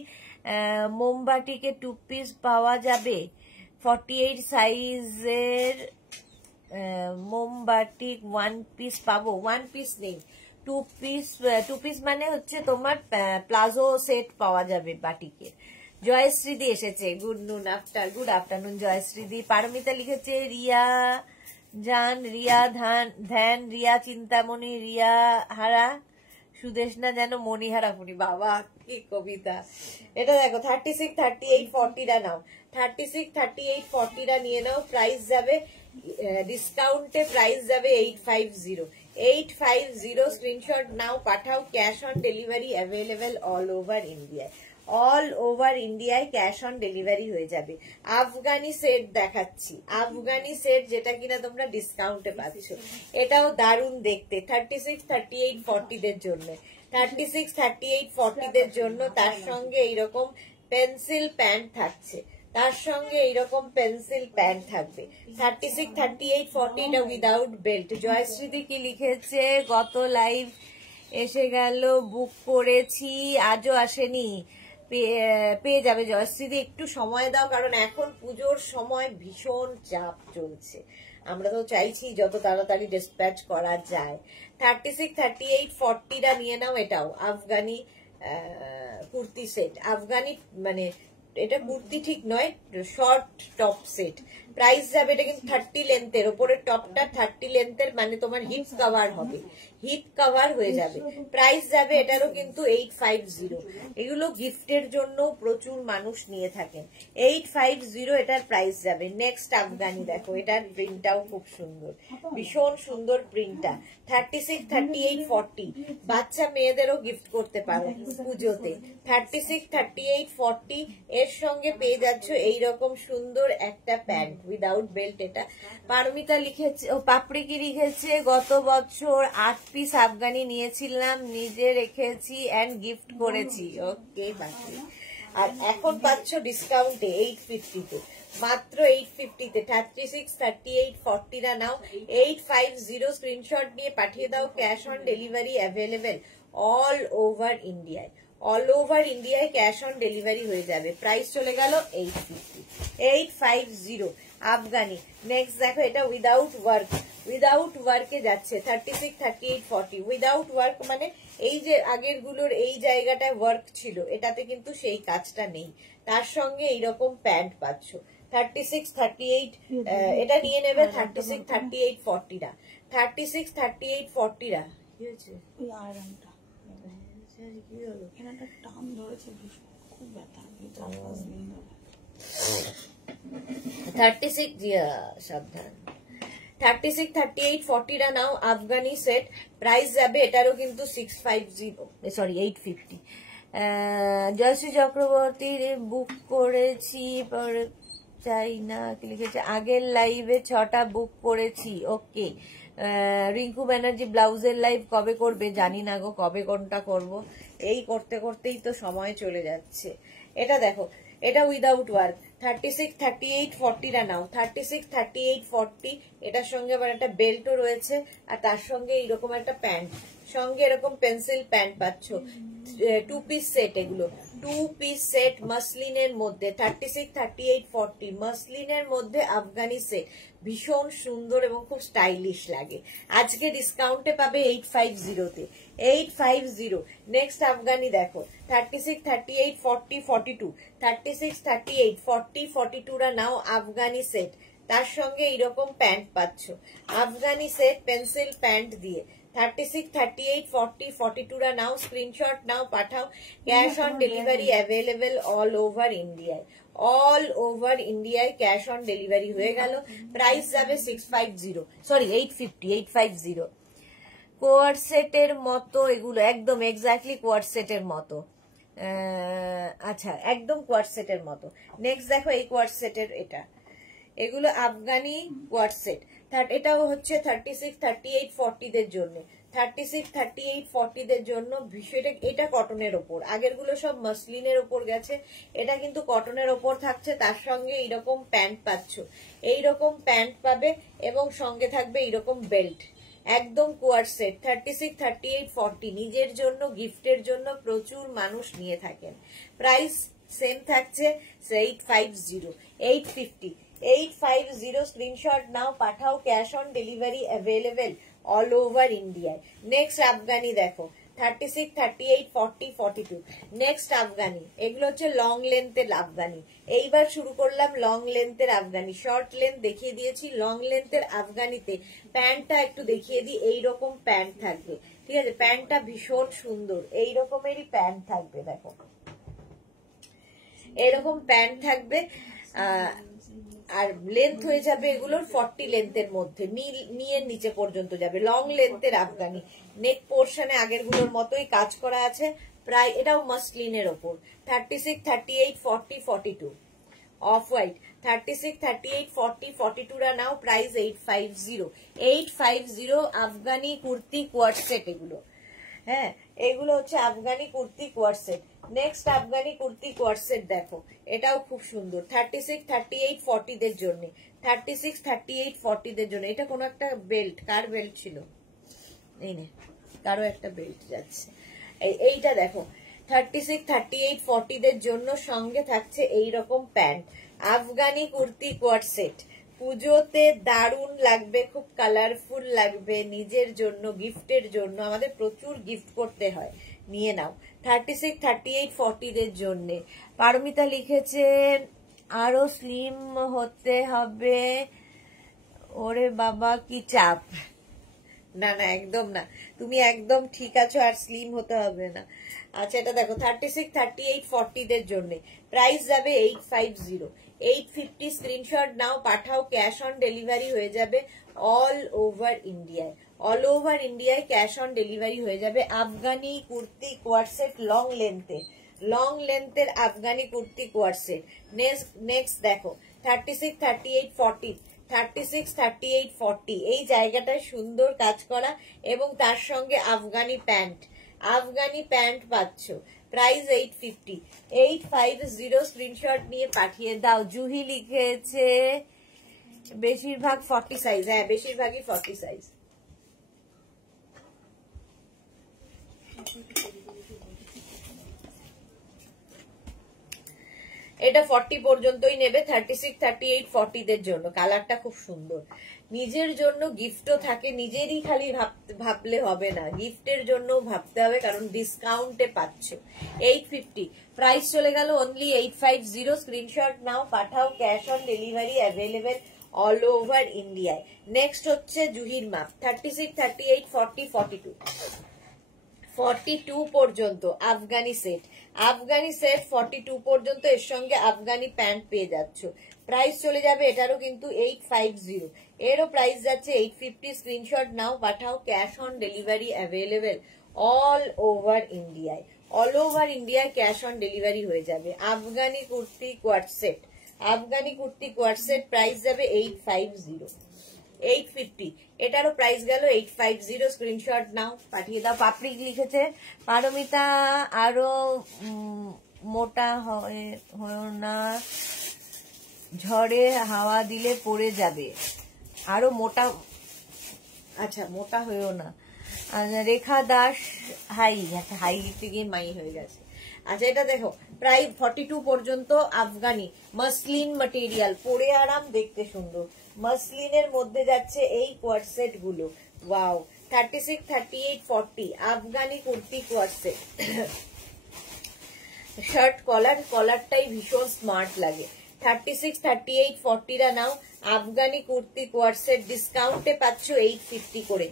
মোমবাটিকে 2 পিস পাওয়া যাবে? 48 সাইজের মোমবাটি 1 পিস পাবো? 1 পিস নেই, 2 পিস। 2 পিস মানে হচ্ছে তোমার প্লাজো সেট পাওয়া যাবে বাটিকের। জয়শ্রীদি এসেছে, গুড আফটারনুন জয়শ্রীদি। পারমিতা লিখেছে, রিয়া জান, রিয়া ধ্যান, রিয়া চিন্তামণি, রিয়া হারা, সুদেশনা যেন মণিহারা পুনি। বাবা কি কবিতা। এটা দেখো 36, 38, 40টা নাও, 36, 38, 40টা নিয়ে নাও। প্রাইস যাবে ডিসকাউন্টে, প্রাইস যাবে 850। 850 স্ক্রিনশট নাও, পাঠাও। Cash on delivery available all over ইন্ডিয়ায়। অল ওভার ইন্ডিয়ায় ক্যাশ অন ডেলিভারি হয়ে যাবে। আফগানি সেট দেখাচ্ছি, আফগানি সেট যেটা কিনা তোমরা ডিসকাউন্টে পাচ্ছ। এটাও দারুণ দেখতে। 36, 38, 40 দের জন্য, 36, 38, 40 দের জন্য। তার সঙ্গে এইরকম পেন্সিল প্যান্ট থাকছে, তার সঙ্গে এইরকম পেন্সিল প্যান্ট থাকবে। 36, 38, 40 এটা উইদাউট বেল্ট। জয়শ্রীদি কি লিখেছে, গত লাইভ এসে গেল, বুক করেছি, আজও আসেনি। পেয়ে যাবে জয়শ্রীদি, একটু সময় দাও, কারণ এখন পুজোর সময় ভীষণ চাপ চলছে। আমরা তো চাইছি যত তাড়াতাড়ি ডিসপ্যাচ করা যায়। 36, 38, 40টা নিয়ে নাও। এটাও আফগানি কুর্তি সেট, আফগানি মানে এটা কুর্তি ঠিক নয়, শর্ট টপ সেট। প্রাইস যাবে, এটা কিন্তু 30 লেন্থের, ওপরের টপটা 30 লেন্থের, মানে তোমার হিপ কভার হবে, হিপ কভার হয়ে যাবে। প্রাইস যাবে এটারও কিন্তু 850। এগুলো গিফটের জন্য প্রচুর মানুষ নিয়ে থাকেন। 850 এটার প্রাইস যাবে। নেক্সট আফগানি দেখো, এটার প্রিন্টটাও খুব সুন্দর, ভীষণ সুন্দর প্রিন্টটা। 36, 38, 40 বাচ্চা মেয়েদেরও গিফট করতে পারো পুজোতে। 36, 38, 40 এর সঙ্গে পেয়ে যাচ্ছ এইরকম সুন্দর একটা প্যান্ট উইদাউট বেল্ট। এটা পারমিতা লিখেছে, ও পাপড়ি কি লিখেছে, গত বছর 8 পিস আফগানি নিয়েছিলাম, নিজে রেখেছি এন্ড গিফট করেছি। ওকে পাপড়ি, আর এখন পাচ্ছ ডিসকাউন্টে 850-তে, মাত্র 850-তে। 36, 38, 40টা নাও। 850 স্ক্রিনশট নিয়ে পাঠিয়ে দাও। Cash on delivery available all over ইন্ডিয়ায়, অল ওভার ইন্ডিয়ায় ক্যাশ অন ডেলিভারি হয়ে যাবে। প্রাইস চলে গেল 850, 850 আফগানি। নেক্সট দেখো, এটা উইদাউট ওয়ার্ক, উইদাউট ওয়ার্কে যাচ্ছে। 36, 38, 40 উইদাউট ওয়ার্ক, মানে এই যে আগের গুলোর এই জায়গাটায় ওয়ার্ক ছিল, এটাতে কিন্তু সেই কাজটা নেই। তার সঙ্গে এইরকম প্যান্ট পাচ্ছ। 36, 38 এটা নিয়ে নেবে। 36, 38, 40টা, 36, 38, 40টা। কি হয়েছে? ওই আয়রনটা কি হলো? এখানে একটা টান ধরেছে, খুব ব্যথা, 4-5 দিন ধরে। 36, সাবধান। 36, 38, 40টা নাও। আফগানি সেট, প্রাইস যাবে এটারও কিন্তু 650, সরি 850। জয়শ্রী চক্রবর্তীর বুক করেছি, চাই না কি লিখেছে, আগের লাইভে 6টা বুক করেছি। ওকে। রিঙ্কু ব্যানার্জি ব্লাউজের লাইভ কবে করবে জানি না গো, কবে কোনটা করব, এই করতে করতেই তো সময় চলে যাচ্ছে। এটা দেখো, এটা উইদাউট ওয়ার্ক। 36, 38, 40টা নাও। 36, 38, 40 এটার সঙ্গে আবার একটা বেল্টও রয়েছে, আর তার সঙ্গে এইরকম একটা প্যান্ট, সঙ্গে এরকম পেন্সিল প্যান্ট পাচ্ছ। 2 পিস সেট, এগুলো 2 পিস সেট মাসলিনের মধ্যে। 36, 38, 40 মাসলিনের মধ্যে আফগানি সেট, ভীষণ সুন্দর এবং খুব স্টাইলিশ লাগে। আজকে ডিসকাউন্টে পাবে 850-তে, 850। নেক্সট আফগানি দেখো, 36, 38, 40, 42, 36, 38, 40, 42রা নাও। আফগানি সেট, তার সঙ্গে এইরকম প্যান্ট পাচ্ছ। আফগানি সেট পেন্সিল প্যান্ট দিয়ে। 36, 38, 40, 42রা নাও। স্ক্রিনশট নাও, পাঠাও। Cash on delivery available all over ইন্ডিয়ায়, অল ওভার ইন্ডিয়ায় ক্যাশ অন ডেলিভারি হয়ে গেল। প্রাইস যাবে 650, সরি 850, 850। কোয়ার্ড সেটের মতো এগুলো, একদম এক্স্যাক্টলি কোয়ার্ড সেটের মতো। আচ্ছা, একদম কোয়ার্ড সেটের মতো। নেক্সট দেখো, এই কোয়ার্ড সেটের, এটা এগুলো আফগানি কোয়ার্ড সেট। এটাও হচ্ছে 36, 38, 40 দের জন্য। 36, 38, 40 দের জন্য বিষয়টা, এটা কটনের ওপর, আগের গুলো সব মাসলিনের ওপর গেছে, এটা কিন্তু কটনের ওপর থাকছে। তার সঙ্গে এইরকম প্যান্ট পাচ্ছ, এইরকম প্যান্ট পাবে, এবং সঙ্গে থাকবে এইরকম বেল্ট, একদম কোয়ার্ড সেট। 36, 38, 40 নিজের জন্য, গিফটের জন্য প্রচুর মানুষ নিয়ে থাকেন। প্রাইস সেম থাকছে 850, 850, 850 স্ক্রিনশট নাও, পাঠাও। Cash on delivery available all over ইন্ডিয়ায়। নেক্সট আফগানি দেখো, 36, 38, 40, 42। নেক্সট আফগানি, এগুলো হচ্ছে লং লেন্থের আফগানি। এইবার শুরু করলাম লং লেন্থের আফগানি। শর্ট লেন্থ দেখিয়ে দিয়েছি, লং লেন্থের আফগানিতে প্যান্টটা একটু দেখিয়ে দিই। এইরকম প্যান্ট থাকবে, ঠিক আছে, প্যান্টটা ভীষণ সুন্দর, এই রকমেরই প্যান্ট থাকবে, দেখো এরকম প্যান্ট থাকবে। আর লেন্থ হয়ে যাবে এগুলোর 40 লেন্থের মধ্যে, নিয়ের নিচে পর্যন্ত যাবে, লং লেন্থের আফগানি। নেক পোর্শনে আগের গুলোর মতোই কাজ করা আছে, প্রায় এটাও মাসলিনের ওপর। 36, 38, 40, 42 অফ হোয়াইট। 36, 38, 40, 42 রা নাও, price 850। 850 Afghani kurti coord set এগুলো। হ্যাঁ, এগুলো হচ্ছে Afghani kurti coord set. Next Afghani kurti coord set দেখো, এটাও খুব সুন্দর। 36, 38, 40 দের জন্য, 36, 38, 40 দের জন্য। এটা কোনো একটা বেল্ট, কার বেল্ট ছিল, এই নে কারো একটা বেল্ট যাচ্ছে। এইটা দেখো 36, 38, 40 দের জন্য, সঙ্গে থাকছে এই রকম pant. Afghani kurti coord set পুজোতে দারুণ লাগবে, খুব কালারফুল লাগবে, নিজের জন্য, গিফটের জন্য। আমাদের প্রচুর গিফট করতে হয়, নিয়ে নাও। 36, 38, 40 দের জন্য। পারমিতা লিখেছে আরো স্লিম হতে হবে, ওরে বাবা কি চাপ। না না, একদম না, তুমি একদম ঠিক আছো, আর স্লিম হতে হবে না। আচ্ছা, এটা দেখো 36, 38, 40 দের জন্য, প্রাইস যাবে 850। 850 স্ক্রিনশট নাও, পাঠাও, ক্যাশ অন ডেলিভারি হয়ে যাবে অল ওভার ইন্ডিয়ায়। অল ওভার ইন্ডিয়ায় ক্যাশ অন ডেলিভারি হয়ে যাবে। Afghani kurti coord set, long লেন্থের Afghani kurti coord set. Next দেখো 36, 38, 40, 36, 38, 40 এই জায়গাটায় সুন্দর কাজ করা, এবং তার সঙ্গে আফগানি প্যান্ট পাচ্ছ। প্রাইস 850। 850 স্ক্রিনশট নিয়ে পাঠিয়ে দাও। জুহি লিখেছে বেশিরভাগ 40 সাইজ। হ্যাঁ, বেশিরভাগই 40 সাইজ। এটা 40 পর্যন্তই নেবে। 36, 38, 40 দের জন্য। কালারটা খুব সুন্দর, নিজের জন্য গিফটও থাকে, নিজেরই খালি ভাবলে হবে না, গিফটের জন্য ভাবতে হবে, কারণ ডিসকাউন্টে পাচ্ছ। 850 প্রাইস চলে গেল অনলি 850। স্ক্রিনশট নাও, পাঠাও, cash on delivery available all over ইন্ডিয়ায়। নেক্সট হচ্ছে জুহির মাপ 36, 38, 40, 42 42 পর্যন্ত আফগানি সেট। 42 পর্যন্ত, এর সঙ্গে আফগানি প্যান্ট পেয়ে যাচ্ছ। প্রাইস চলে যাবে এটারও কিন্তু 850, এরও প্রাইস যাচ্ছে 850। স্ক্রিনশট নাও, পাঠাও, cash on delivery available all over ইন্ডিয়ায়। অল ওভার ইন্ডিয়ায় ক্যাশ অন ডেলিভারি হয়ে যাবে। Afghani kurti coord set price যাবে 850। 850 এটারও প্রাইস গেল 850। স্ক্রিনশট নাও, পাঠিয়ে দাও। পাপড়ি লিখেছে পারমিতা আরো মোটা হয় না, ঝড়ে হাওয়া দিলে পড়ে যাবে, আরো মোটা। আচ্ছা, মোটা হয়েও না। রেখা দাস হাই লিখতে গিয়ে মাই হয়ে গেছে। আচ্ছা, এটা দেখো প্রায় 42 পর্যন্ত আফগানি মাসলিন ম্যাটেরিয়াল, পরে আরাম, দেখতে সুন্দর। মাসলিনের মধ্যে যাচ্ছে এই কোয়ার্ড সেট গুলো। Wow. 36, 38, 40 Afghani kurti coord set. Shirt কলারটাই ভীষণ স্মার্ট লাগে। 36, 38, 40 রা নাও। আফগানি কুর্তি কোয়ার্ড সেট ডিসকাউন্টে পাচ্ছ 850 করে।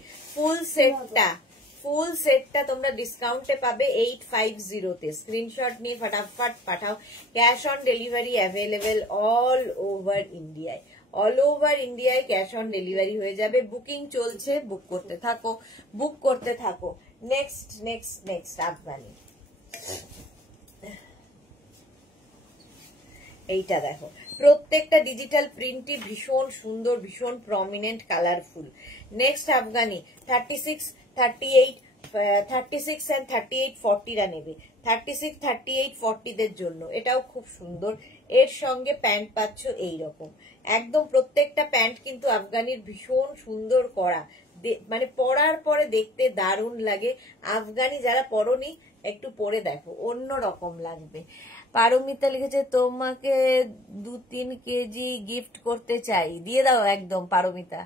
ফুল সেটটা তোমরা ডিসকাউন্টে পাবে 850 তে। স্ক্রিনশট নিয়ে ফটাফট পাঠাও। Cash on delivery available all over ইন্ডিয়ায়। অল ওভার ইন্ডিয়ায় ক্যাশ অন ডেলিভারি হয়ে যাবে। বুকিং চলছে, বুক করতে থাকো। নেক্সট আফগানি। এইটা দেখো, প্রত্যেকটা ডিজিটাল প্রিন্টই ভীষণ সুন্দর, ভীষণ prominent, colourful. Next Afghani 36, 38, 36 and 38, 40 রা নেবে। 36, 38, 40 দের জন্য এটাও খুব সুন্দর। এর সঙ্গে প্যান্ট পাচ্ছ এইরকম। একদম প্রত্যেকটা প্যান্ট কিন্তু আফগানির ভীষণ সুন্দর করা, মানে পরার পরে দেখতে দারুণ লাগে। আফগানি যারা পরনি একটু পরে দেখো, অন্য রকম লাগবে। পারমিতা লিখেছে তোমাকে 2-3 কেজি গিফট করতে চাই, দিয়ে দাও একদম পারমিতা,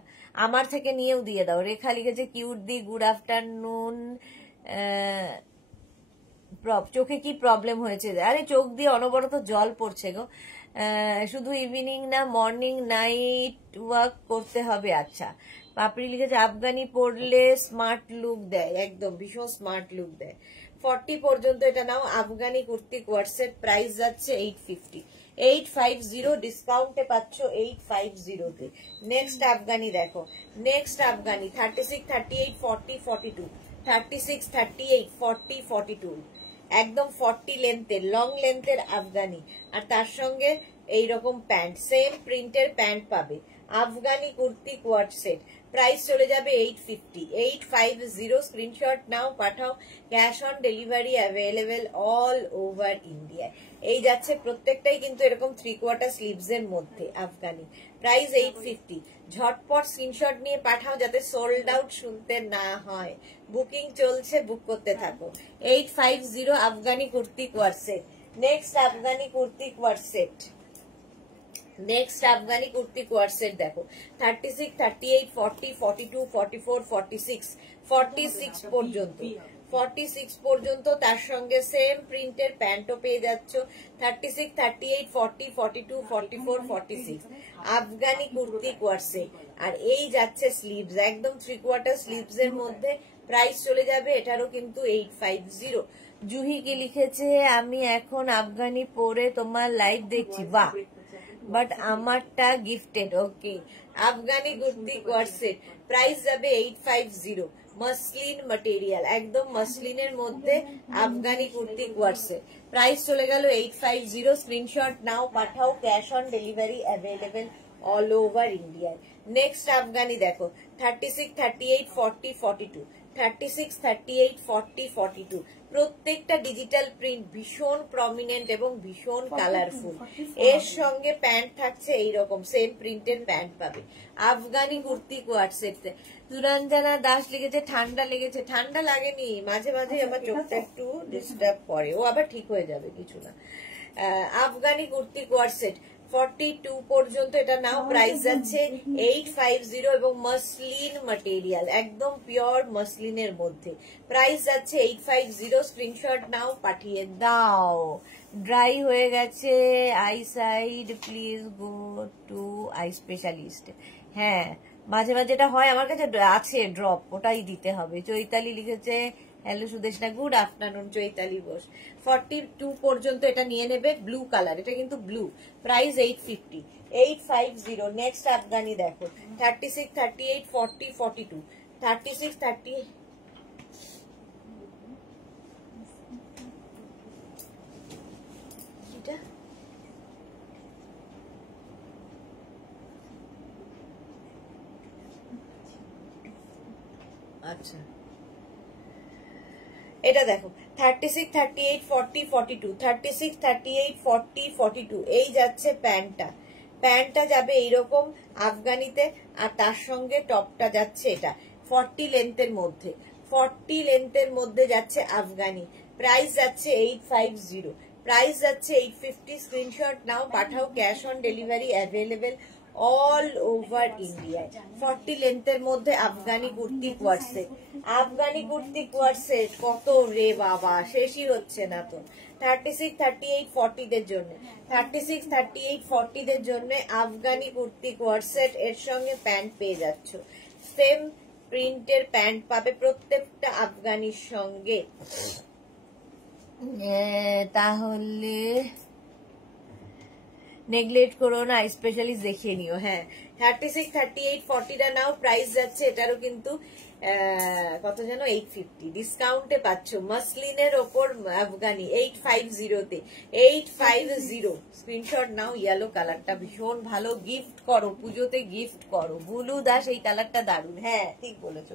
আমার থেকে নিয়েও দিয়ে দাও। রেখা লিখেছে কিউট দি গুড আফটারনুন, চোখে কি প্রবলেম হয়েছে? আরে চোখ দিয়ে অনবরত জল পড়ছে গো। শুধু ইভিনিং না, মর্নিং নাইট ওয়াক করতে হবে। আচ্ছা, পাপড়ি লিখেছে আফগানি পরলে স্মার্ট লুক দেয়, একদম ভীষণ স্মার্ট লুক দেয়। 40 পর্যন্ত এটা নাও। আফগানি কুর্তি কোয়ার্সেট প্রাইস যাচ্ছে 850, 850 ডিসকাউন্টে পাচ্ছ 850 তে। নেক্সট আফগানি দেখো, নেক্সট আফগানি 36, 38, 40, 42, 36, 38, 40, 42, একদম 40 লেন্থের, লং লেন্থের আফগানি। আর তার সঙ্গে এইরকম প্যান্ট, সেম প্রিন্টের প্যান্ট পাবে। Afghani kurti coord set price চলে যাবে 850, 850। স্ক্রিনশট নাও, পাঠাও। Cash on delivery available all over India. এই যাচ্ছে প্রত্যেকটাই কিন্তু এরকম 3/4 স্লিভস এর মধ্যে আফগানি। প্রাইস 850। ঝটপট স্ক্রিনশট নিয়ে পাঠাও যাতে সোল্ড আউট শুনতে না হয়। বুকিং চলছে, বুক করতে থাকো। 850 Afghani kurti coord set. Next Afghani kurti coord set, next Afghani kurti coord set দেখো, 36, 38, 40, 42, 44, 46, 46 পর্যন্ত, 46 পর্যন্ত। তার সঙ্গে সেম প্রিন্টের প্যান্টও পেয়ে যাচ্ছ। 36, 38, 40, 42, 44, 46 আফগানি কুর্তি কোয়ার্ট সেট। আর এই যাচ্ছে স্লিভস, একদম 3/4 স্লিভস এর মধ্যে। প্রাইস চলে যাবে এটারও কিন্তু 850। জুহি কি লিখেছে, আমি এখন আফগানি পরে তোমার লাইভ দেখছি, বাহ, বাট আমারটা gifted. Okay, Afghani kurti coord set price যাবে 850। মসলিন ম্যাটেরিয়াল, একদম মসলিনের মধ্যে Afghani kurti coord set. Price চলে গেল 850। স্ক্রিনশট নাও, পাঠাও। Cash on delivery available all over India. Next Afghani দেখো, 36, 38, 40, 42, 36, 38, 40, 42 প্রত্যেকটা ডিজিটাল প্রিন্ট, ভীষণ প্রমিনেন্ট এবং ভীষণ কালারফুল। এর সঙ্গে প্যান্ট থাকছে এইরকম সেম প্রিন্টের প্যান্ট পাবে। Afghani kurti coord set. সুরঞ্জনা দাস লিখেছে ঠান্ডা লেগেছে। ঠান্ডা লাগেনি, মাঝে মাঝে আমার চোখটা একটু ডিস্টার্ব করে, ও আবার ঠিক হয়ে যাবে, কিছু না। আফগানি কুর্তি কোয়ার্ট সেট 42 পর্যন্ত এটা নাও। প্রাইস যাচ্ছে 850 এবং মসলিন ম্যাটেরিয়াল, একদম পিওর মসলিনের মধ্যে। প্রাইস যাচ্ছে 850। স্ক্রিনশট নাও, পাঠিয়ে দাও। ড্রাই হয়ে গেছে I side, please go to eye specialist. হ্যাঁ, মাঝে মাঝে এটা হয়, আমার কাছে আছে ড্রপ, ওটাই দিতে হবে। চৈতালি লিখেছে hello Sudeshna, good afternoon Chaitali Bose. 42 পর্যন্ত এটা নিয়ে নেবে, ব্লু কালার, এটা কিন্তু ব্লু। প্রাইস 850, 850। নেক্সট আফগানি দেখো, 36, 38, 40, 42, 36, 30 আচ্ছা, এটা দেখো 36, 38, 40, 42, 36, 38, 40, 42 এই যাচ্ছে প্যান্টটা। প্যান্টটা যাবে এইরকম আফগানিতে, আর তার সঙ্গে টপটা যাচ্ছে এটা 40 লেন্থের মধ্যে, 40 লেন্থের মধ্যে যাচ্ছে আফগানি। প্রাইস যাচ্ছে 850, প্রাইস যাচ্ছে 850। স্ক্রিনশট নাও, পাঠাও। Cash on delivery available all over India. 40 লেন্থের মধ্যে Afghani kurti coord set. Afghani kurti coord set কত রে বাবা, শেষই হচ্ছে না তো। 36, 38, 40 দের জন্য, 36, 38, 40 দের জন্য আফগানি কুর্তি কোয়ার্ট সেট। এর সঙ্গে প্যান্ট পেয়ে যাচ্ছ, সেম প্রিন্টের প্যান্ট পাবে প্রত্যেকটা আফগানির সঙ্গে। তাহলে নেগলেক্ট করো না, স্পেশালিস্ট দেখিয়ে নিও। হ্যাঁ, 36, 38, 40টা নাও। প্রাইস যাচ্ছে এটারও কিন্তু কত যেন 850, ডিসকাউন্টে পাচ্ছ। মসলিনের ওপর আফগানি 850 তে, 850। স্ক্রিনশট নাও। ইয়েলো কালারটা ভীষণ ভালো, গিফট করো, পুজোতে গিফট করো। বুলু দাস, এই কালারটা দারুন। হ্যাঁ, ঠিক বলেছো,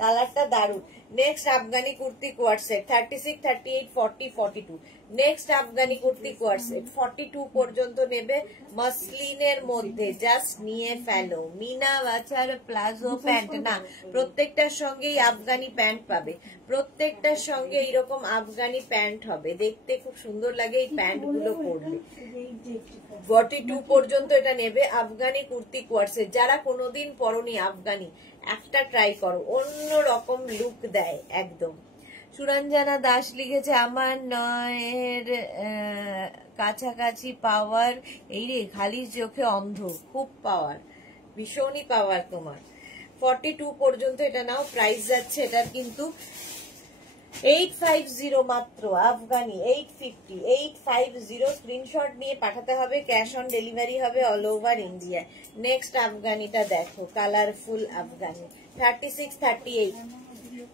কালারটা দারুন। Next Afghani kurti coord set, 36, 38, 40, 42। Next Afghani kurti coord set 42 পর্যন্ত নেবে, মসলিনের মধ্যে। জাস্ট নিয়ে ফেলো। মিনা বাছার প্লাজো প্যান্ট না, প্রত্যেকটার সঙ্গেই আফগানি প্যান্ট পাবে, প্রত্যেকটার সঙ্গে এইরকম আফগানি প্যান্ট হবে, দেখতে খুব সুন্দর লাগে এই প্যান্ট গুলো পরলে। 42 পর্যন্ত এটা নেবে। আফগানি কুর্তি কোয়ার্ট সেট, যারা কোনোদিন পরনি আফগানি, একটা ট্রাই করো, অন্য রকম লুক দেয় একদম। সুরঞ্জনা দাস লিখেছে আমার নয়ের কাছাকাছি পাওয়ার, এই রে খালি চোখে অন্ধ, খুব পাওয়ার, ভীষণই পাওয়ার তোমার। 42 পর্যন্ত এটা নাও, প্রাইস যাচ্ছে এটার কিন্তু 850 মাত্র, আফগানি 850, 850। স্ক্রিনশট নিয়ে পাঠাতে হবে, ক্যাশ অন ডেলিভারি হবে অল ওভার ইন্ডিয়া। নেক্সট আফগানিটা দেখো, কালারফুল আফগানি 36, 38,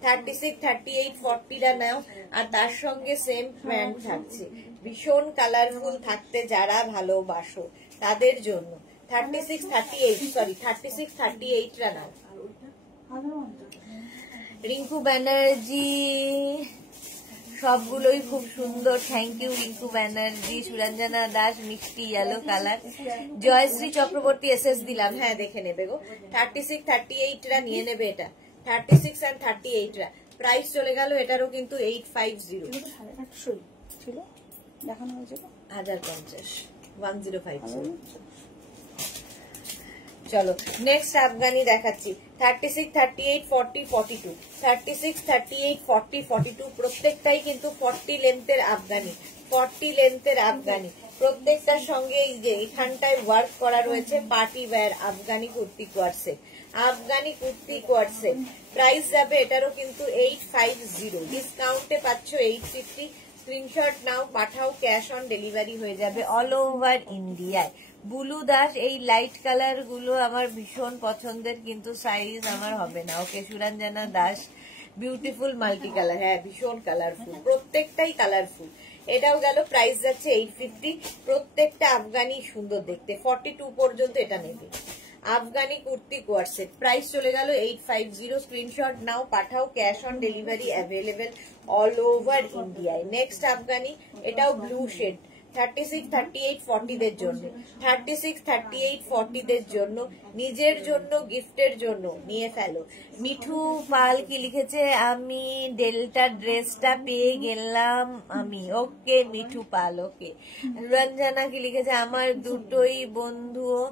36, 38, 40টা নাও, আর তার সঙ্গে সেম প্যান্ট থাকছে। ভীষণ কালারফুল থাকতে যারা ভালোবাসো তাদের জন্য 36, 38, সরি 36, 38টা নাও। রিঙ্কু ব্যানার্জি সবগুলোই খুব সুন্দর, থ্যাংক ইউ রিঙ্কু ব্যানার্জি। সুরঞ্জনা দাস মিষ্টি yellow colour. Joyshree Chakraborty SS দিলাম, হ্যাঁ দেখে নেবে গো। 36, 38রা নিয়ে নেবে, এটা 36 and 38রা। প্রাইস চলে গেল এটারও কিন্তু 850 ছিল, দেখানো হয়েছিল 1050, 1050। চলো নেক্সট আফগানি দেখাচ্ছি, 36, 38, 40, 42, 36, 38, 40, 42, প্রত্যেকটাই কিন্তু 40 লেন্থের আফগানি, 40 লেন্থের আফগানি। প্রত্যেকটার সঙ্গে এই যে এখানটায় ওয়ার্ক করা রয়েছে party wear Afghani kurti coord set, Afghani kurti coord set. Price যাবে এটারও কিন্তু 850, ডিসকাউন্টে পাচ্ছ 850। স্ক্রিনশট নাও, পাঠাও, ক্যাশ অন ডেলিভারি হয়ে যাবে অল ওভার ইন্ডিয়ায়। বুলু দাস এই লাইট কালার গুলো আমার ভীষণ পছন্দের, কিন্তু সাইজ আমার হবে না। Okay Suranjana Das beautiful multi colour, হ্যাঁ ভীষণ কালারফুল, প্রত্যেকটাই কালারফুল। এটাও গেল, প্রাইস যাচ্ছে 850। প্রত্যেকটা আফগানি সুন্দর দেখতে, 42 পর্যন্ত এটা নেবে। আফগানি কুর্তি কোয়ার্সেট, প্রাইস চলে গেল 850। স্ক্রিনশট নাও, পাঠাও, cash on delivery available all over ইন্ডিয়ায়। নেক্সট আফগানি, এটাও ব্লু শেড, 36, 38, 40 দের জন্য, 36, 38, 40 দের জন্য, নিজের জন্য, গিফটের জন্য নিয়ে ফেলো। মিঠু পাল কি লিখেছে, আমি ডেল্টা ড্রেসটা পেয়ে গেলাম আমি। ওকে মিঠু পাল, ওকে। রঞ্জনা কি লিখেছে, আমার দুটোই বন্ধুও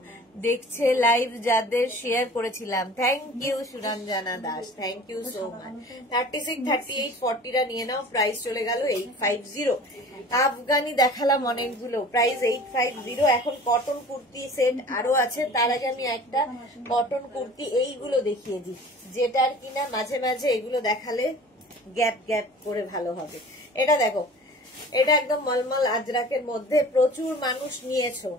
দেখছে লাইভ, যাদের শেয়ার করেছিলাম। Thank you Suranjana Das, thank you so much. 36, 38, 40রা নিয়ে নাও, প্রাইস চলে গেল 850। আফগানি দেখালাম অনেকগুলো, প্রাইস 850। এখন কটন কুর্তি সেট আরো আছে, তার আগে আমি একটা কটন কুর্তি এইগুলো দেখিয়ে দিই, যেটার কিনা মাঝে মাঝে এগুলো দেখালে গ্যাপ গ্যাপ করে ভালো হবে। এটা দেখো, এটা একদম মলমল আজরাকের মধ্যে, প্রচুর মানুষ নিয়েছো,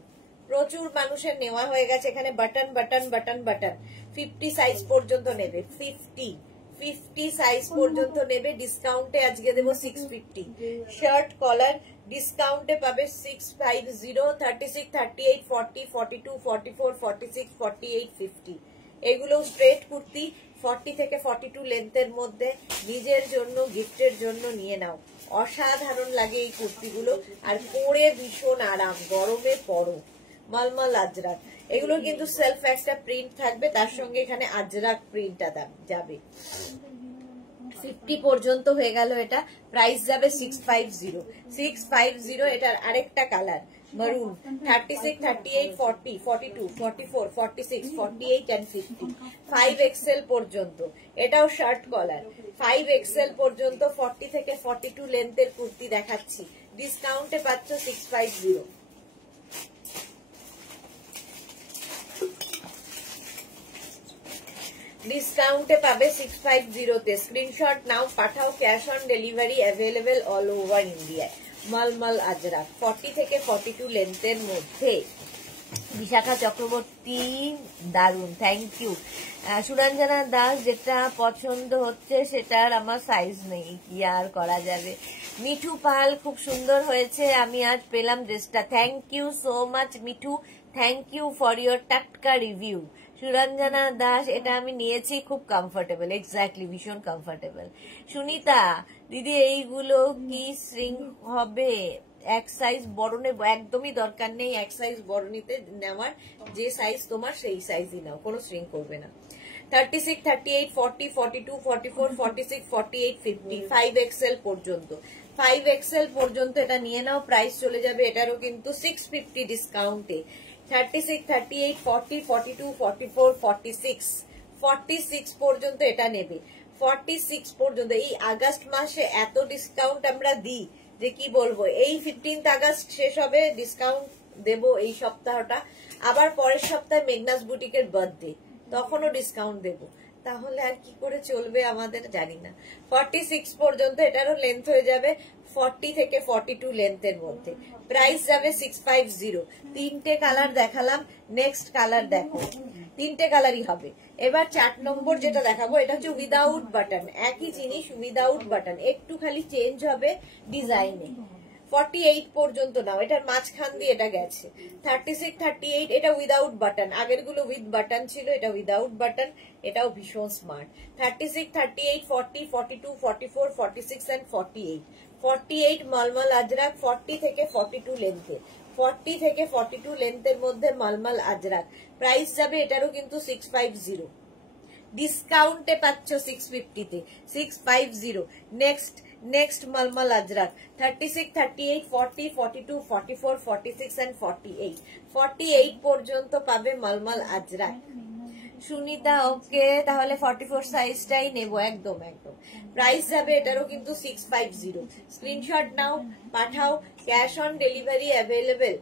প্রচুর মানুষের নেওয়া হয়ে গেছে। এখানে button button button button 50 size পর্যন্ত নেবে, 50 সাইজ পর্যন্ত নেবে। ডিসকাউন্টে আজকে দেবো 650। শার্ট কলার ডিসকাউন্টে পাবে 650। 36, 38, 40, 42, 44, 46, 48, 50। এগুলো স্ট্রেট কুর্তি, 40 থেকে 42 লেন্থের মধ্যে, নিজের জন্য, গিফটের জন্য নিয়ে নাও। অসাধারণ লাগে এই কুর্তিগুলো, আর পরে ভীষণ আরাম, গরমে পরো। মলমল আজরাক, এগুলোর কিন্তু সেলফ একটা প্রিন্ট থাকবে, তার সঙ্গে এখানে আজরাক প্রিন্টটা যাবে। 50 পর্যন্ত হয়ে গেল এটা, প্রাইস যাবে 650, 650। এটার আরেকটা কালার মারুন, 36, 38, 40, 42, 44, 46, 48 and 50, 5XL পর্যন্ত। এটাও শার্ট কলার, 5XL পর্যন্ত, 40 থেকে 42 লেন্থের কুর্তি দেখাচ্ছি। ডিসকাউন্টে পাচ্ছ 650। ডিসকাউন্টে পাবে 650-তে। স্ক্রিনশট নাও, পাঠাও, cash on delivery available all over ইন্ডিয়ায়। মলমল আজরাক, 40 থেকে 42 লেন্থের মধ্যে। বিশাখা চক্রবর্তী দারুন, থ্যাংক ইউ। সুরঞ্জনা দাস যেটা পছন্দ হচ্ছে সেটার আমার সাইজ নেই, কি আর করা যাবে। মিঠু পাল খুব সুন্দর হয়েছে, আমি আজ পেলাম ড্রেসটা। Thank you so much Mithu, thank you for your টাটকা রিভিউ। সুরঞ্জনা দাস, এটা আমি নিয়েছি, খুব কমফোর্টেবল, এক্স্যাক্টলি ভীষণ কমফোর্টেবল। সুনিতা দিদি, এইগুলো কি শ্রিঙ্ক হবে? এক সাইজ বড় নেব, একদমই দরকার নেই এক সাইজ বড় নিতে, নেওয়ার যে সাইজ তোমার সেই সাইজই নাও, কোনো শ্রিঙ্ক করবে না। 36, 38, 40, 42, 44, 46, 48, 50, 5XL পর্যন্ত, 5XL পর্যন্ত এটা নিয়ে নাও। প্রাইস চলে যাবে এটারও কিন্তু 650 ডিসকাউন্টে। 36, 38, 40, 42, 44, 46 পর্যন্ত এটা নেবে। 46 পর্যন্ত। এই আগস্ট মাসে এত ডিসকাউন্ট আমরা দিই যে কি বলবো। এই 15 আগস্ট শেষ হবে, ডিসকাউন্ট দেব এই সপ্তাহটা। আবার পরের সপ্তাহে মেঘনাস বুটিকের বার্থডে, তখনও ডিসকাউন্ট দেব। তাহলে আর কি করে চলবে আমাদের জানি না। 46 পর্যন্ত, এটারও লেন্থ হয়ে যাবে 40 থেকে 42 লেন্থের মধ্যে। প্রাইস যাবে 650। তিনটে কালার দেখালাম, নেক্সট কালার দেখো। তিনটে কালারই হবে। এবার 4 নম্বর যেটা দেখাবো, এটা হচ্ছে উইদাউট বাটন। একই জিনিস উইদাউট বাটন, একটু খালি চেঞ্জ হবে ডিজাইনে। 48 পর্যন্ত নাও, এটার মাঝখান দিয়ে এটা গেছে। 36, 38 এটা উইদাউট বাটন, আগের গুলো উইথ বাটন ছিল, এটা উইদাউট বাটন, এটাও ভীষণ স্মার্ট। 36, 38, 40, 42, 44, 46 and 48। 48 মলমল আজরাক, 40 থেকে 42 লেন্থে। 40 থেকে 42 লেন্থের মধ্যে মলমল আজরাক। প্রাইস যাবে এটারও কিন্তু 650। ডিসকাউন্টে পাচ্ছ 650 তে, 650। Next মলমল Ajrak 36, 38, 40, 42, 44, 46 and 48। 48 পর্যন্ত পাবে মলমল আজরাক। সুনিতা ওকে, তাহলে 44 সাইজটাই নেব। একদম একদম। প্রাইস যাবে এটারও কিন্তু 650। স্ক্রিনশট নাও, পাঠাও। Cash on delivery available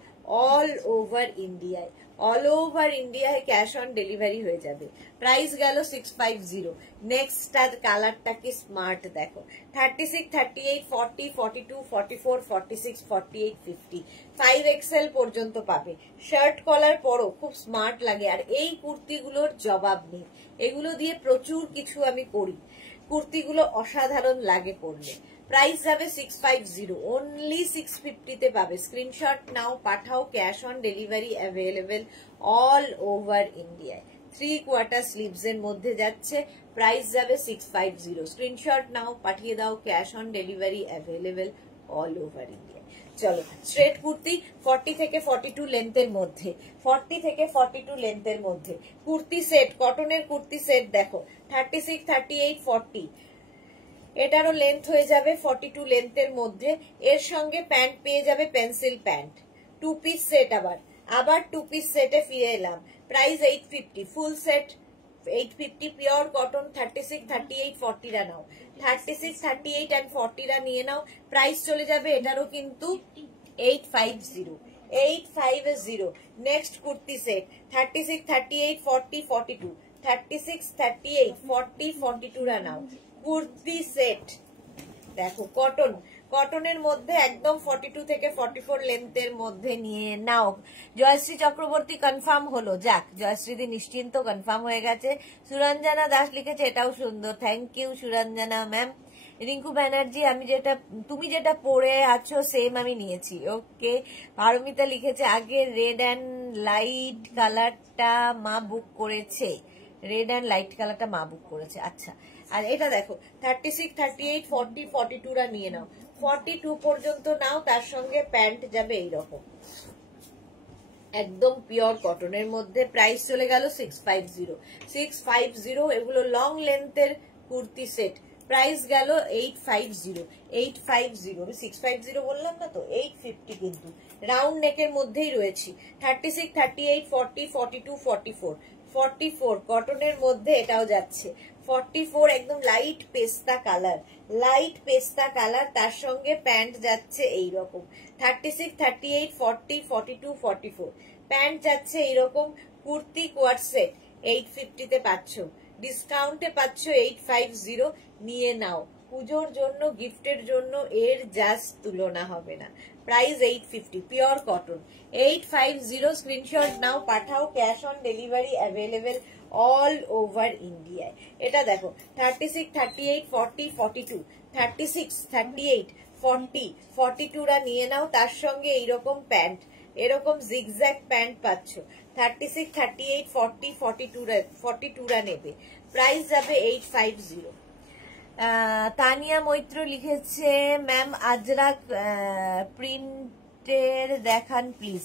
all over ইন্ডিয়ায়। অল ওভার ইন্ডিয়ায় ক্যাশ অন ডেলিভারি হয়ে যাবে। প্রাইস গেল 650। নেক্সট আর কালারটা কি স্মার্ট দেখো। 36, 38, 40, 42, 44, 46, 48, 50। 5XL পর্যন্ত পাবে। শার্ট কলার পরো, খুব স্মার্ট লাগে। আর এই কুর্তিগুলোর জবাব নেই, এগুলো দিয়ে প্রচুর কিছু আমি করি। কুর্তিগুলো অসাধারণ লাগে পরলে। প্রাইস যাবে 650। অনলি 650 তে পাবে। স্ক্রিনশট নাও, পাঠাও। Cash on delivery available all over ইন্ডিয়ায়। 3/4 স্লিভস এর মধ্যে যাচ্ছে। প্রাইস যাবে 650। স্ক্রিনশট নাও, পাঠিয়ে দাও। Cash on delivery available all over India. চলো, স্ট্রেট কুর্তি 40 থেকে 42 লেন্থের মধ্যে। 40 থেকে 42 লেন্থের মধ্যে কুর্তি সেট, কটনের কুর্তি সেট দেখো। 36, 38, 40। এটারও লেন্থ হয়ে যাবে 42 লেন্থের মধ্যে। এর সঙ্গে প্যান্ট পেয়ে যাবে, পেন্সিল প্যান্ট। 2 piece set. আবার 2 পিস সেটে ফিরে এলাম। Price 850। Full set 850। Pure cotton. 36, 38, 40 রা নাও। 36, 38 and 40 রা নিয়ে নাও। প্রাইস চলে যাবে এটারও কিন্তু 850। 850। Next kurti set 36, 38, 40, 42। 36, 38, 40, 42 রা নাও। কুর্তি সেট দেখো, কটন। কটনের মধ্যে একদম 42 থেকে 44 লেন্থের মধ্যে নিয়ে নাও। জয়শ্রী চক্রবর্তী কনফার্ম হলো। যাক, জয়শ্রীদি নিশ্চিন্ত কনফার্ম হয়ে গেছে। সুরঞ্জনা দাস লিখেছে এটাও সুন্দর। Thank you Suranjana ma'am. Rinku Banerjee, তুমি যেটা পরে আছো সেম আমি নিয়েছি। ওকে। পারমিতা লিখেছে আগে রেড অ্যান্ড লাইট কালারটা মা বুক করেছে। রেড অ্যান্ড লাইট কালারটা মা বুক করেছে। আচ্ছা। আর এটা দেখো 36, 38, 40, 42 রা নিয়ে নাও। 42 পর্যন্ত নাও। তার সঙ্গে প্যান্ট যাবে এইরকম, একদম পিওর কটনের মধ্যে। প্রাইস চলে গেল 650। 650। এগুলো লং লেন্থের কুর্তি সেট। প্রাইস গেল 850। 850। আমি 650 বললাম না তো, 850 কিন্তু। রাউন্ড নেকের মধ্যেই রয়েছি। 36, 38, 40, 42, 44। 44 কটনের মধ্যে এটাও যাচ্ছে। 44 একদম লাইট পেস্তা কালার। লাইট পেস্তা কালার, তার সঙ্গে প্যান্ট যাচ্ছে এইরকম। 36, 38, 40, 42, 44। প্যান্ট যাচ্ছে এইরকম। কুর্তি কোয়ার সেট 850 তে পাচ্ছ। ডিসকাউন্টে পাচ্ছ 850। নিয়ে নাও। পুজোর জন্য, গিফটের জন্য এর জাস্ট তুলনা হবে না। প্রাইস 850। Pure cotton 850। স্ক্রিনশট নাও, পাঠাও। Cash on delivery available all over ইন্ডিয়ায়। এটা দেখো 36, 38, 40, 42। 36, 38, 40, 42 রা নিয়ে নাও। তার সঙ্গে এইরকম প্যান্ট, এরকম জিগজ্যাগ প্যান্ট পাচ্ছ। 36, 38, 40, 42 রা নেবে। প্রাইস যাবে 850। তানিয়া মৈত্র লিখেছে ম্যাম আজরাক প্রিন্টের দেখান প্লিজ।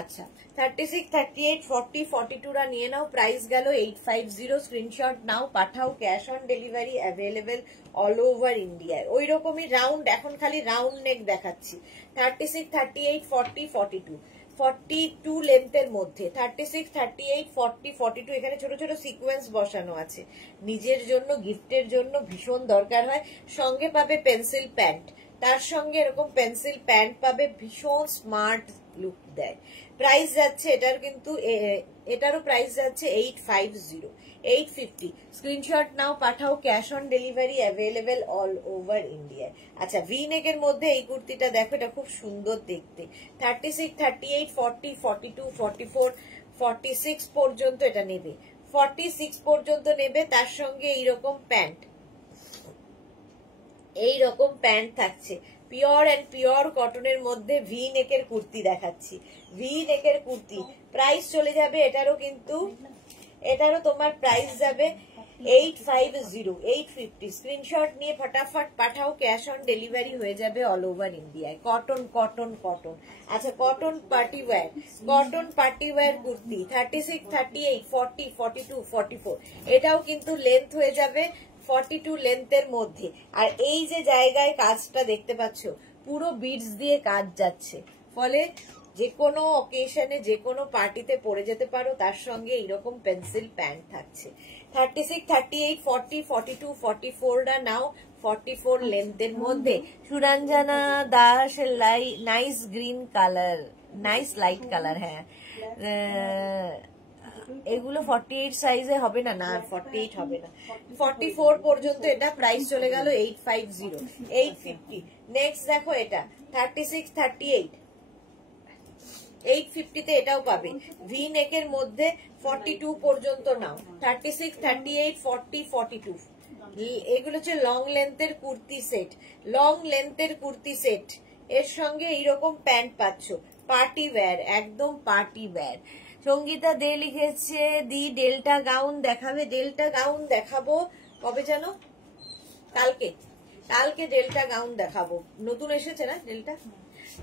আচ্ছা। 36, 38, 40, 42 রা নিয়ে নাও। প্রাইস গেল 850। স্ক্রিনশট নাও, পাঠাও। Cash on delivery available all over ইন্ডিয়ায়। ওই রকমই রাউন্ড, এখন খালি রাউন্ড নেক দেখাচ্ছি। 36, 38, 40, 42। 42 লেন্থের মধ্যে 36, 38, 40, 42 এখানে ছোট ছোট সিকোয়েন্স বসানো আছে। নিজের জন্য গিফটের জন্য ভীষণ দরকার হয়। সঙ্গে পাবে পেন্সিল প্যান্ট, তার সঙ্গে এরকম পেন্সিল প্যান্ট পাবে, ভীষণ স্মার্ট লুক দেয়। প্রাইস যাচ্ছে এটার কিন্তু এটারও প্রাইস যাচ্ছে 850, 850। স্ক্রিনশট নাও, পাঠাও, cash on delivery available all over India. আচ্ছা, ভি নেকের মধ্যে এই কুর্তিটা দেখো, এটা খুব সুন্দর দেখতে। 36, 38, 40, 42, 44, 46 পর্যন্ত এটা নেবে, 46 পর্যন্ত নেবে। তার সঙ্গে এইরকম প্যান্ট, এইরকম প্যান্ট থাকছে। পিওর অ্যান্ড পিওর কটনের মধ্যে ভি নেকের কুর্তি দেখাচ্ছি, ভি নেকের কুর্তি। প্রাইস চলে যাবে এটারও, কিন্তু এটারও তোমার প্রাইস যাবে 850, 850। স্ক্রিনশট নিয়ে ফটাফট পাঠাও, ক্যাশ অন ডেলিভারি হয়ে যাবে অল ওভার ইন্ডিয়ায়। Cotton cotton cotton. আচ্ছা, cotton party wear, cotton party wear kurti 36, 38, 40, 42, 44। এটাও কিন্তু লেন্থ হয়ে যাবে 42 লেন্থের মধ্যে। আর এই যে জায়গায় কাজটা দেখতে পাচ্ছ, পুরো বিডস দিয়ে কাজ যাচ্ছে, ফলে যে কোনো অকেশনে যে কোনো পার্টিতে পরে যেতে পারো। তার সঙ্গে এইরকম পেন্সিল প্যান্ট থাকছে। 36, 38, 40, 42, 44টা নাও 44 লেন্থের মধ্যে। Suranjana Das, nice green colour, nice light colour. হ্যাঁ, এগুলো 48 সাইজে হবে না, না 48 হবে না, 44 পর্যন্ত। এটা প্রাইস চলে গেল 850, 850। নেক্সট দেখো, এটা 36, 38, 850 তে এটাও পাবে। ভি নেকের মধ্যে 42 পর্যন্ত নাও, 36, 38, 40, 42। এগুলো হচ্ছে লং লেন্থের কুর্তি সেট, লং লেন্থের কুর্তি সেট। এর সঙ্গে এইরকম প্যান্ট পাচ্ছ, পার্টি ওয়্যার, একদম পার্টি ওয়্যার। সঙ্গীতা দে লিখেছে, দি ডেল্টা গাউন দেখাবে। ডেল্টা গাউন দেখাবো কবে জানো? কালকে, কালকে ডেল্টা গাউন দেখাবো। নতুন এসেছে না ডেল্টা,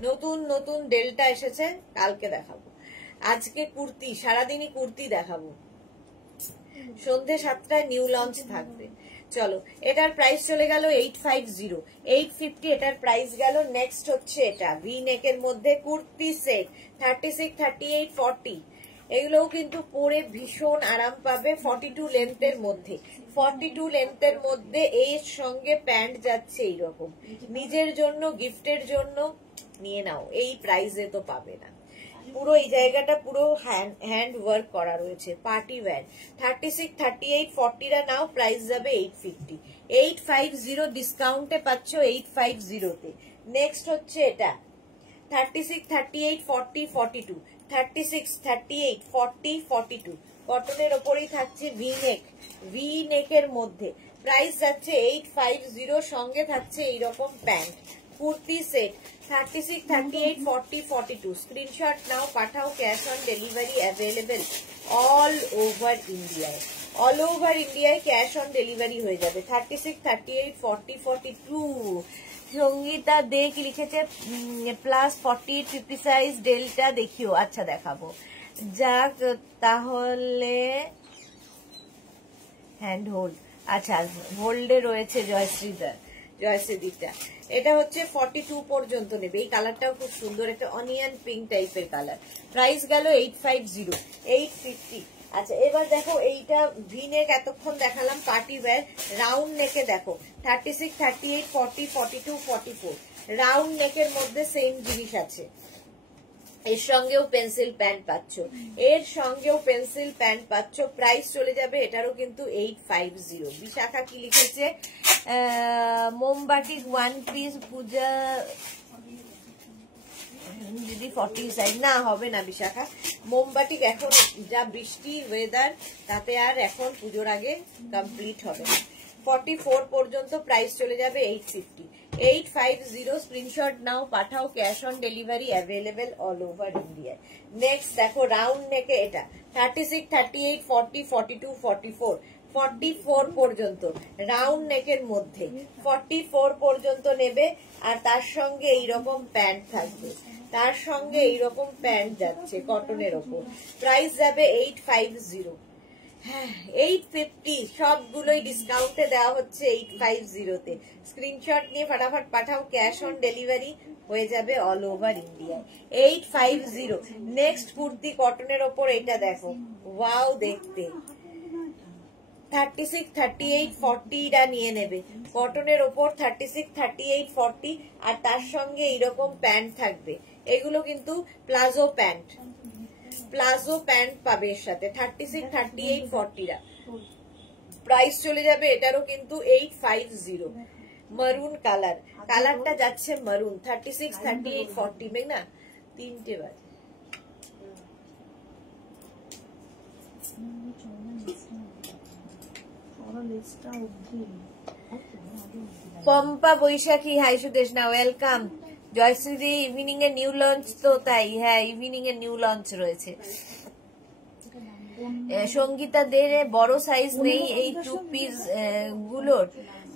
নতুন নতুন ডেল্টা এসেছে, কালকে দেখাবো। আজকে কুর্তি, সারাদিনই কুর্তি দেখাবো। সন্ধ্যে 7টায় নিউ লঞ্চ থাকবে। চলো, এটার প্রাইস চলে গেল 850, 850 এটার প্রাইস গেল। নেক্সট হচ্ছে এটা ভি নেকের মধ্যে কুর্তি সেট 36, 38, 40। এগুলোও কিন্তু পরে ভীষণ আরাম পাবে। 42 লেন্থের মধ্যে, 42 লেন্থের মধ্যে এর সঙ্গে প্যান্ট যাচ্ছে এইরকম। নিজের জন্য গিফটের জন্য নিয়ে নাও, এই প্রাইসে তো পাবে না। পুরো এই জায়গাটা পুরো হ্যান্ড ওয়ার্ক করা রয়েছে, পার্টি ওয়্যার। 36, 38, 40টা নাও, প্রাইস যাবে 850, 850। ডিসকাউন্টে পাচ্ছ 850 তে। নেক্সট হচ্ছে এটা 36, 38, 40, 42, 36, 38, 40, 42। কটনের ওপরেই থাকছে ভি নেক, ভি নেকের মধ্যে প্রাইস যাচ্ছে 850। সঙ্গে থাকছে এইরকম প্যান্ট, কুর্তি সেট 36, 38, 40, 42। স্ক্রিনশট নাও, পাঠাও, cash on delivery available all over ইন্ডিয়ায়। অল ওভার ইন্ডিয়ায় ক্যাশ অন ডেলিভারি হয়ে যাবে। 36, 38, 40, 42। সঙ্গীতা দেখ লিখেছে প্লাস 48, 50 সাইজ ডেল্টা দেখিও। আচ্ছা, দেখাবো। যাক, তাহলে হ্যান্ড হোল্ড, আচ্ছা হোল্ডে রয়েছে জয়শ্রীদার, জয়শ্রীদিটা। এটা হচ্ছে 42 পর্যন্ত নেবে। এই কালারটাও খুব সুন্দর, একটা অনিয়ন পিঙ্ক টাইপের কালার। প্রাইস গেল 850, 850। আচ্ছা, এবার দেখো এইটা ভি নেক এতক্ষণ দেখালাম, পার্টি ওয়্যার। রাউন্ড নেকে দেখো 36, 38, 40, 42, 44। রাউন্ড নেকের মধ্যে সেম জিনিস আছে। এর সঙ্গেও পেন্সিল প্যান্ট পাচ্ছ, এর সঙ্গেও পেন্সিল প্যান্ট পাচ্ছ। প্রাইস চলে যাবে এটারও কিন্তু 850। বিশাখা কি লিখেছে, মোমবাটি 1 পিস পূজা যদি 40 সাইজ না হবে না বিশাখা। মোমবাটি এখন যা বৃষ্টি ওয়েদার, তাতে আর এখন পুজোর আগে কমপ্লিট হবে না। 44 পর্যন্ত প্রাইস চলে যাবে 850, 850। স্ক্রিনশট নাও, পাঠাও, cash on delivery available all over ইন্ডিয়ায়। নেক্সট দেখো রাউন্ড নেকে এটা 36, 38, 40, 42, 44। 44 পর্যন্ত রাউন্ড নেকের মধ্যে 44 পর্যন্ত নেবে। আর তার সঙ্গে এইরকম প্যান্ট থাকবে, তার সঙ্গে এইরকম প্যান্ট যাচ্ছে কটনের ওপর। প্রাইস যাবে 850। হ্যাঁ 850 সবগুলোই ডিসকাউন্টে দেওয়া হচ্ছে 850 তে। স্ক্রিনশট নিয়ে ফটাফট পাঠাও, ক্যাশ অন ডেলিভারি হয়ে যাবে অল ওভার ইন্ডিয়ায়। 850। নেক্সট কুর্তি কটনের ওপর, এটা দেখো ওয়াও দেখতে। 36, 38, 40 নিয়ে নেবে কটনের ওপর। 36, 38, 40 আর তার সঙ্গে এইরকম প্যান্ট থাকবে। এগুলো কিন্তু প্লাজো প্যান্ট, প্লাজো প্যান্ট পাবে এর সাথে। 36, 38, 40 প্রাইস চলে যাবে এটারও কিন্তু 850। মারুন কালার, কালারটা যাচ্ছে মারুন। 36, 38, 40 মেঘনা 3টে বাজে। Pampa Baishakhi, hi Sudeshna, welcome. Jayashree evening a new launch তো তাই, হ্যাঁ ইভিনিং এ নিউ লঞ্চ রয়েছে। সঙ্গীতা দের বড় সাইজ নেই এই টু পিস গুলোর,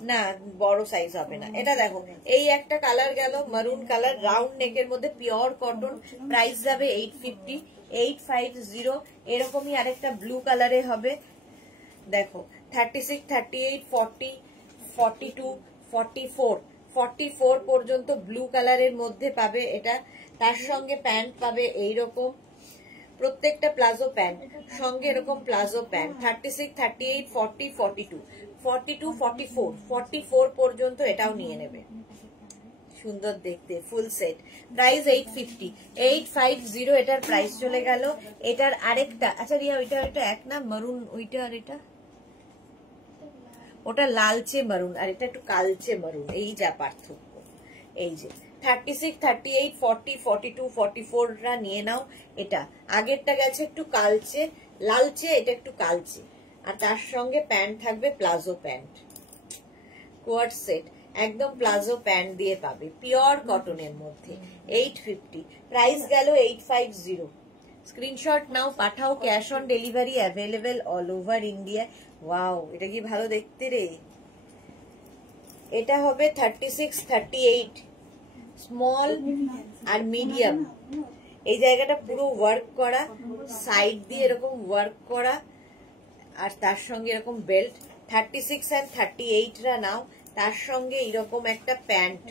না বড় সাইজ হবে না। এটা দেখো এই একটা কালার গেল মারুন কালার, রাউন্ড নেকের মধ্যে পিওর কটন, প্রাইস যাবে 850, 850। এরকমই আরেকটা ব্লু কালারে হবে দেখো। 36, 38, 40, 42, 44, 44 পর্যন্ত ব্লু কালারের মধ্যে পাবে এটা। তার সঙ্গে প্যান্ট পাবে এইরকম, প্রত্যেকটা প্লাজো প্যান্ট সঙ্গে এরকম প্লাজো প্যান্ট। 36, 38, 40, 42, 42, 44, 44 পর্যন্ত এটাও নিয়ে নেবে। সুন্দর দেখতে ফুল সেট, প্রাইস 850, 850 এটার প্রাইস চলে গেল। এটার আরেকটা, আচ্ছা রিয়া ওইটা এক না মারুন, ওইটা আর এটা, ওটা লালচে মারুন আর এটা একটু কালচে মারুন, এই যা পার্থক্য। এই যে 36, 38, 40, 42, 44 নিয়ে নাও। এটা আগেরটা গেছে একটু কালচে লালচে, এটা একটু কালচে আর তার সঙ্গে প্যান্ট থাকবে প্লাজো প্যান্ট, কোয়ার্ড সেট একদম প্লাজো প্যান্ট দিয়ে পাবে পিওর কটনের মধ্যে। 850 প্রাইস গেল 850। স্ক্রিনশট নাও পাঠাও, cash on delivery available all over India. Wow এটা কি ভালো দেখতে রে। এটা হবে 36, 38 স্মল আর মিডিয়াম। এই জায়গাটা পুরো ওয়ার্ক করা, সাইড দিয়ে এরকম ওয়ার্ক করা আর তার সঙ্গে এরকম বেল্ট। 36 and 38 নাও, তার সঙ্গে এরকম একটা প্যান্ট,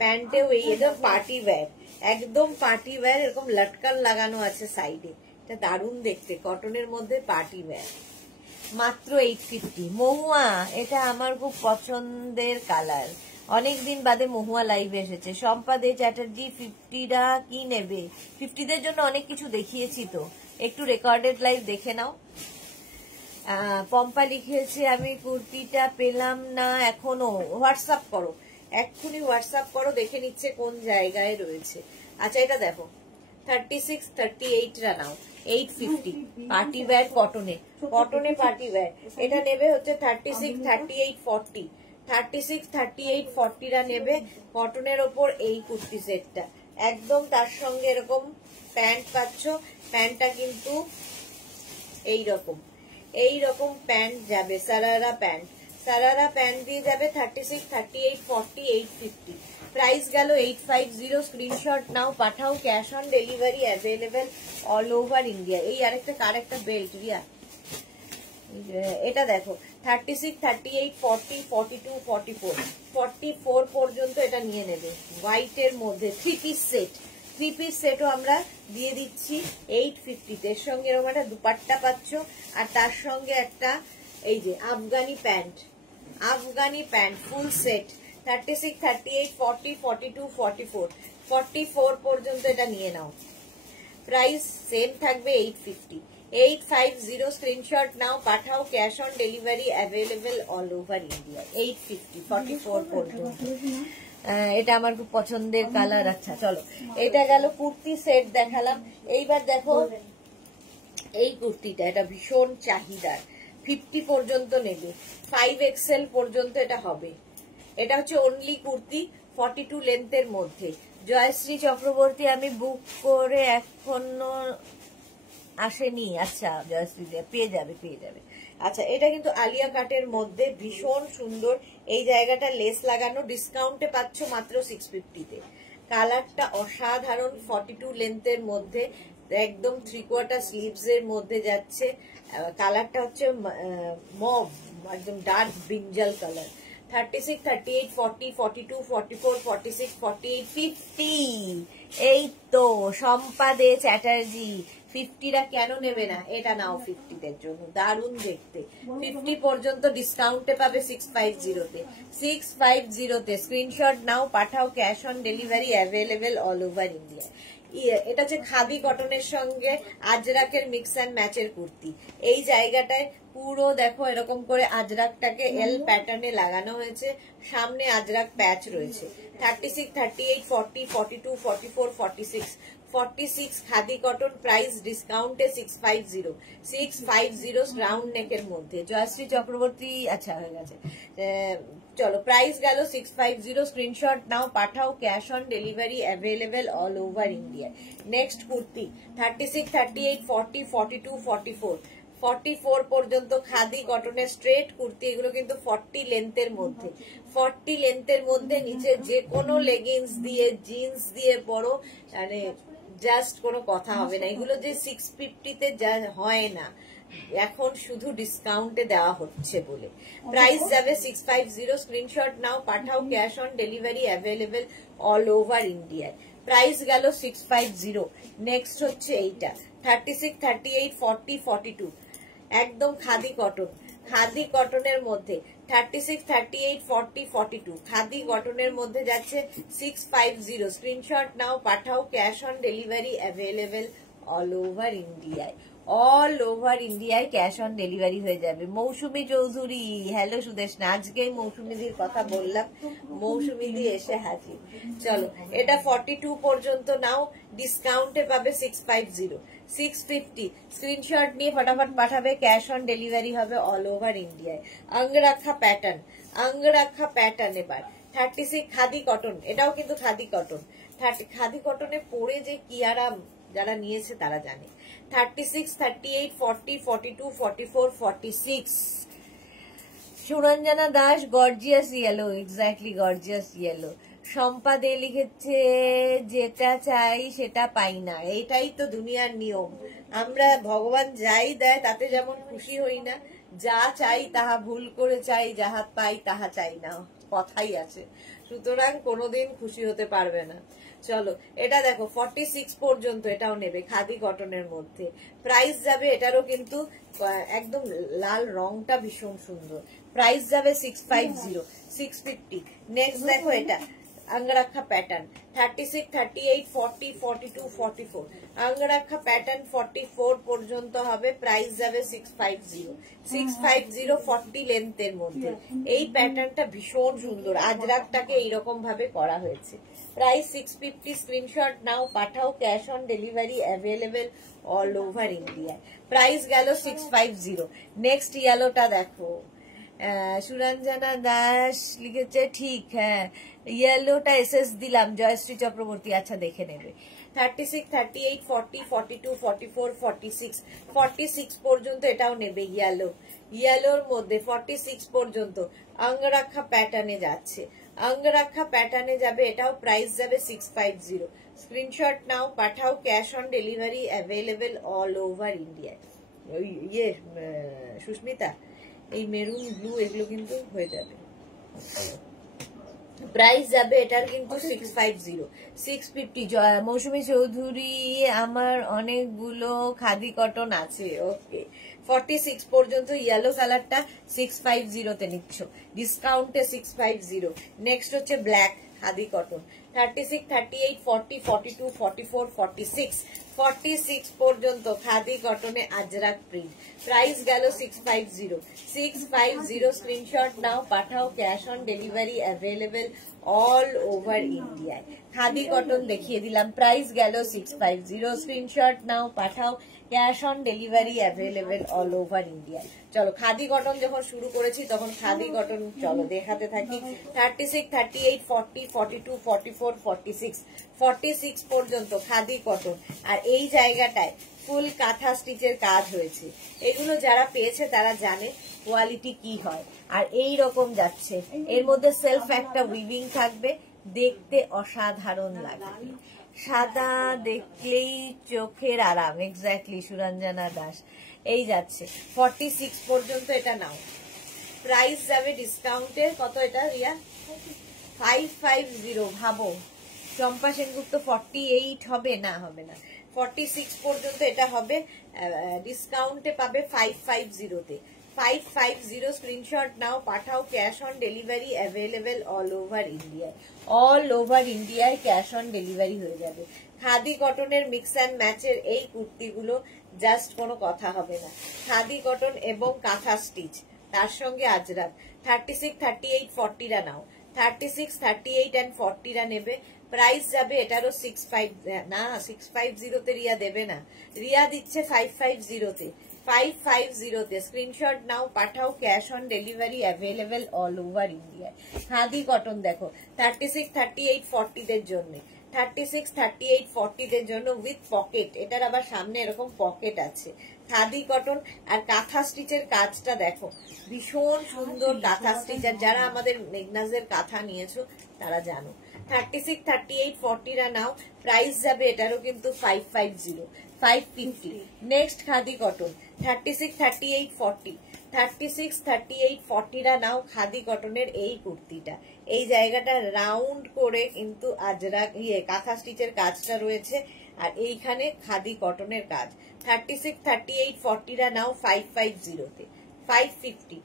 প্যান্টেও এই একদম পার্টি ওয়্যার, একদম পার্টি ওয়্যার, এরকম লটকান লাগানো আছে সাইডে। এটা দারুণ দেখতে কটনের মধ্যে পার্টি ওয়্যার, মাত্র 850। মহুয়া এটা আমার খুব পছন্দের কালার, অনেকদিন বাদে মহুয়া লাইভ এসেছে। শম্পা দে চ্যাটার্জি 50 কি নেবে? 50 জন্য অনেক কিছু দেখিয়েছি তো, একটু রেকর্ডেড লাইভ দেখে নাও। পম্পা লিখেছে আমি কুর্তিটা পেলাম না এখনো, হোয়াটসঅ্যাপ করো এক্ষুনি, হোয়াটসঅ্যাপ করো, দেখে নিচ্ছে কোন জায়গায় রয়েছে। আচ্ছা এটা দেখো 36, 38 নাও 850 পার্টি ওয়্যার কটনে, কটনে পার্টি ওয়্যার। এটা নেবে হচ্ছে 36, 38, 40, 36, 38, 40 নেবে কটনের ওপর এই কুর্তি সেটটা একদম। তার সঙ্গে এরকম প্যান্ট পাচ্ছ, প্যান্টটা কিন্তু এইরকম প্যান্ট যাবে, সারারা প্যান্ট, সারারা প্যান্ট দিয়ে যাবে। 36, 38, 40, 850 প্রাইস গেল 850। স্ক্রিনশট নাও পাঠাও, cash on delivery available all over India. এই আরেকটা বেল্ট রিয়া, এটা দেখো 36, 38, 40, 42, 44, 44 পর্যন্ত এটা নিয়ে নেবে। হোয়াইটের মধ্যে 3 পিস সেট, 3 পিস সেটও আমরা দিয়ে দিচ্ছি 850। এর সঙ্গে এরকম একটা দুপাট্টা পাচ্ছ আর তার সঙ্গে একটা এই যে আফগানি প্যান্ট ফুল সেট। 36, 38, 40, 42, 44, 44 পর্যন্ত এটা নিয়ে নাও। প্রাইস সেম থাকবে 850, 850। স্ক্রিনশট নাও পাঠাও, cash on delivery available all over India. 850 44 পর্যন্ত। এটা আমার খুব পছন্দের কালার। আচ্ছা চলো, এটা গেল কুর্তি সেট দেখালাম। এইবার দেখো এই কুর্তিটা, এটা ভীষণ চাহিদার, 50 পর্যন্ত নেবে, 5XL পর্যন্ত এটা হবে। এটা হচ্ছে অনলি কুর্তি 42 লেন্থের মধ্যে। জয়শ্রী চক্রবর্তী আমি বুক করে এখনো আসেনি। আচ্ছা জয়শ্রী পেয়ে যাবে। আচ্ছা এটা কিন্তু আলিয়া কাটের মধ্যে ভীষণ সুন্দর, এই জায়গাটা লেস লাগানো, ডিসকাউন্টে পাচ্ছ মাত্র 650-তে। কালারটা অসাধারণ, 42 লেন্থের মধ্যে একদম 3/4 স্লিভস এর মধ্যে যাচ্ছে। কালারটা হচ্ছে মভ, একদম ডার্ক ব্রিঞ্জাল কালার। 36, 38, 40, 42, 44, 46, 48, 50। এই তো শম্পা দে চ্যাটার্জি, 50টা কেন নেবে না? এটা নাও 50 জন্য, দারুণ দেখতে। 50 পর্যন্ত ডিসকাউন্টে পাবে 650-তে। 650-তে স্ক্রিনশট নাও, পাঠাও, cash on delivery available all over India. এটা হচ্ছে খাদি কটনের সঙ্গে আজরাকের মিক্স অ্যান্ড ম্যাচের কুর্তি। এই জায়গাটায় পুরো দেখো এরকম করে আজরাকটাকে এল প্যাটার্নে লাগানো হয়েছে, সামনে আজরাক প্যাচ রয়েছে। 36, 38, 40, 42, 44, 46, 46 খাদি কটন, প্রাইস ডিসকাউন্টে 650, 650 রাউন্ড নেকের মধ্যে। জয়শ্রী চক্রবর্তী, আচ্ছা হয়ে গেছে। চলো প্রাইস গেল 650, স্ক্রিনশট নাও, পাঠাও, cash on delivery available all over India. Next kurti 36, 38, 40, 42, 44, 44 পর্যন্ত খাদি কটনের স্ট্রেট কুর্তি। এগুলো কিন্তু 40 লেন্থের মধ্যে, 40 লেন্থের মধ্যে নিচে যে কোনো লেগিংস দিয়ে জিন্স দিয়ে পরো, মানে জাস্ট কোনো কথা হবে না। এগুলো যে 650-তে যা হয় না, এখন শুধু ডিসকাউন্টে দেওয়া হচ্ছে বলে। প্রাইস যাবে 650, স্ক্রিনশট নাও, পাঠাও, cash on delivery available all over ইন্ডিয়ায়। প্রাইস গেল 650। নেক্সট হচ্ছে এইটা 36, 38, 40, 42, একদম খাদি কটন, খাদি কটনের মধ্যে 36, 38, 40, 42 খাদি কটনের মধ্যে যাচ্ছে 650, স্ক্রিনশট নাও, পাঠাও, cash on delivery available all over ইন্ডিয়ায়। অল ওভার ইন্ডিয়ায় ক্যাশ অন ডেলিভারি হয়ে যাবে। মৌসুমী চৌধুরী, হ্যালো সুদেশনা, আজকেই মৌসুমীদির কথা বললাম, মৌসুমীদি এসে হাজির। চলো এটা 42 পর্যন্ত নাও, ডিসকাউন্টে পাবে 650, 650, স্ক্রিনশট নিয়ে ফটাফট পাঠাবে, ক্যাশ অন ডেলিভারি হবে অল ওভার ইন্ডিয়ায়। অঙ্গরাখা প্যাটার্ন, অঙ্গরাখা প্যাটার্ন এবার 36 খাদি কটন, এটাও কিন্তু খাদি কটন। খাদি কটনে পরে যে কি আরাম, যারা নিয়েছে তারা জানে। 36, 38, 40, 42, 44, 46, Suranjana Das, gorgeous yellow, exactly gorgeous yellow. Shampa De লিখেছে যেটা চাই সেটা পাই না, এইটাই তো দুনিয়ার নিয়ম। আমরা ভগবান যাই দেয় তাতে যেমন খুশি হই না, যা চাই তাহা ভুল করে চাই, যাহা পাই তাহা চাই না, কথাই আছে। সুতরাং কোনোদিন খুশি হতে পারবে না। চলো এটা দেখো 46 পর্যন্ত, এটাও নেবে খাদি কটনের মধ্যে। প্রাইস যাবে এটারও কিন্তু একদম লাল রংটা ভীষণ সুন্দর। প্রাইস যাবে 650, 650। নেক্সট দেখো এটা অঙ্গরাখা প্যাটার্ন 36, 38, 40, 42, 44 অঙ্গরাখা প্যাটার্ন 44 পর্যন্ত হবে। প্রাইস যাবে 650, 650, 40 লেন্থের মধ্যে। এই প্যাটার্নটা ভীষণ সুন্দর, আজরাকটাকে এইরকম ভাবে করা হয়েছে। প্রাইস 650, স্ক্রিনশট নাও, পাঠাও, cash on delivery available all over India. Price গেল 650। নেক্সট ইয়েলোটা দেখো, সুরঞ্জনা দাস লিখেছে ঠিক, হ্যাঁ ইয়েলোটা এসএস দিলাম। জয়শ্রী চক্রবর্তী, আচ্ছা দেখে নেবে। 36, 38, 40, 42, 44, 46, 46 পর্যন্ত এটাও নেবে। ইয়েলো, ইয়েলোর মধ্যে 46 পর্যন্ত অঙ্গরাখা প্যাটার্নে যাচ্ছে, অঙ্গরাখা প্যাটার্নে যাবে, এটাও প্রাইস যাবে 650। স্ক্রিনশট নাও, পাঠাও, cash on delivery available all over India. ইয়ে সুস্মিতা, এই মেরুন ব্লু এগুলো কিন্তু হয়ে যাবে। প্রাইস যাবে এটার কিন্তু 650, 650। মৌসুমী চৌধুরী, আমার অনেকগুলো খাদি কটন আছে। ওকে 46 পর্যন্ত ইয়েলো কালারটা 650-তে নিচ্ছ, ডিসকাউন্টে 650। নেক্সট হচ্ছে ব্ল্যাক খাদি কটন 36, 38, 40, 42, 44, 46, 46 পর্যন্ত খাদি কটনে আজরাক প্রিন্ট। প্রাইস গেল 650, 650। স্ক্রিনশট নাও, পাঠাও, cash on delivery available all over ইন্ডিয়ায়। খাদি কটন দেখিয়ে দিলাম, প্রাইস গেল 650। স্ক্রিনশট নাও, পাঠাও, cash on delivery available all over India. চলো খাদি কটন যখন শুরু করেছি তখন খাদি কটন চলো দেখাতে থাকি। 36, 38, 40, 42, 44, 46, 46 পর্যন্ত খাদি কটন। আর এই জায়গাটায় ফুল কাঁথা স্টিচের কাজ হয়েছে। এগুলো যারা পেয়েছে তারা জানে কোয়ালিটি কি হয়। আর এই রকম যাচ্ছে, এর মধ্যে সেলফ একটা উইভিং থাকবে, দেখতে অসাধারণ লাগবে। সাদা দেখলেই চোখের আরাম, এক্স্যাক্টলি সুরঞ্জনা দাস। এই যাচ্ছে 46 পর্যন্ত, এটা নাও। প্রাইস যাবে ডিসকাউন্টের কত এটা রিয়া? 550। ভাবো চম্পা সেনগুপ্ত 48 হবে না, হবে না। 46 পর্যন্ত এটা হবে, ডিসকাউন্টে পাবে 550-তে। 550 স্ক্রিনশট নাও, পাঠাও। Cash on delivery available all over ইন্ডিয়ায়। অল ওভার ইন্ডিয়ায় ক্যাশ অন ডেলিভারি হয়ে যাবে। খাদি কটনের মিক্স অ্যান্ড ম্যাচের এই কুর্তিগুলো জাস্ট কোনো কথা হবে না। খাদি কটন এবং কাঁথা স্টিচ, তার সঙ্গে আজরাক। 36, 38, 40রা নাও। 36, 38 and 40রা নেবে। প্রাইস যাবে এটারও 65 না, 650-তে রিয়া দেবে না, রিয়া দিচ্ছে 550-তে। 550-তে স্ক্রিনশট নাও, পাঠাও। Cash on delivery available all over ইন্ডিয়ায়। খাদি কটন দেখো 36, 38, 40দের জন্য। 36, 38, 40দের জন্য উইথ পকেট। এটার আবার সামনে এরকম পকেট আছে। খাদি কটন আর কাঁথা স্টিচের কাজটা দেখো, ভীষণ সুন্দর কাঁথা স্টিচ। আর যারা আমাদের মেঘনাজের কাঁথা নিয়েছো তারা জানো। 36, 38, 40রা নাও। প্রাইস যাবে এটারও কিন্তু 550, 550। Next khadi cotton 36, 38, 40। 36, 38, 40রা নাও। খাদি কটনের এই কুর্তিটা, এই জায়গাটা রাউন্ড করে কিন্তু আজরাক কাঁথা স্টিচের কাজটা রয়েছে, আর এইখানে খাদি কটনের কাজ। 36, 38, 40রা নাও 550-তে। 550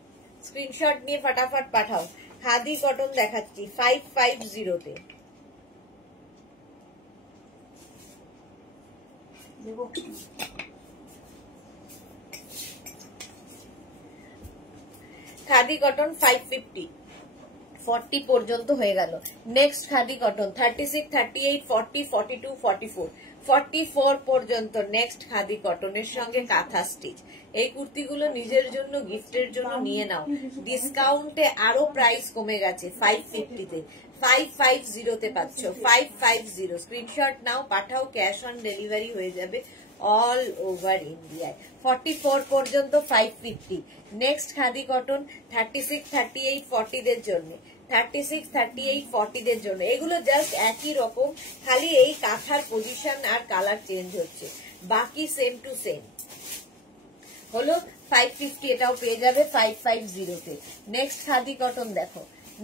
স্ক্রিনশট নিয়ে ফটাফট পাঠাও। খাদি কটন দেখাচ্ছি 550-তে। খাদি কটন 550, 40 পর্যন্ত হয়ে গেল। নেক্সট খাদি কটন 36, 38, 40, 42, 44, 44 পর্যন্ত। নেক্সট খাদি কটনের সঙ্গে কাঁথা স্টিচ। এই কুর্তিগুলো নিজের জন্য, গিফটের জন্য নিয়ে নাও। ডিসকাউন্টে আরো প্রাইস কমে গেছে, 550-তে। 550-তে পাচ্ছ, 550। স্ক্রিনশট নাও, পাঠাও। ক্যাশ অন ডেলিভারি হয়ে যাবে অল ওভার ইন্ডিয়ায়। 44 পর্যন্ত 550। নেক্সট খাদি কটন 36, 38, 40দের জন্য। 36, 38, 40দের জন্য। এগুলো জাস্ট একই রকম, খালি এই কাঁথার পজিশন আর কালার চেঞ্জ হচ্ছে, বাকি সেম টু সেম হলো। 550 এটাও পেয়ে যাবে 550-তে। নেক্সট খাদি কটন দেখো,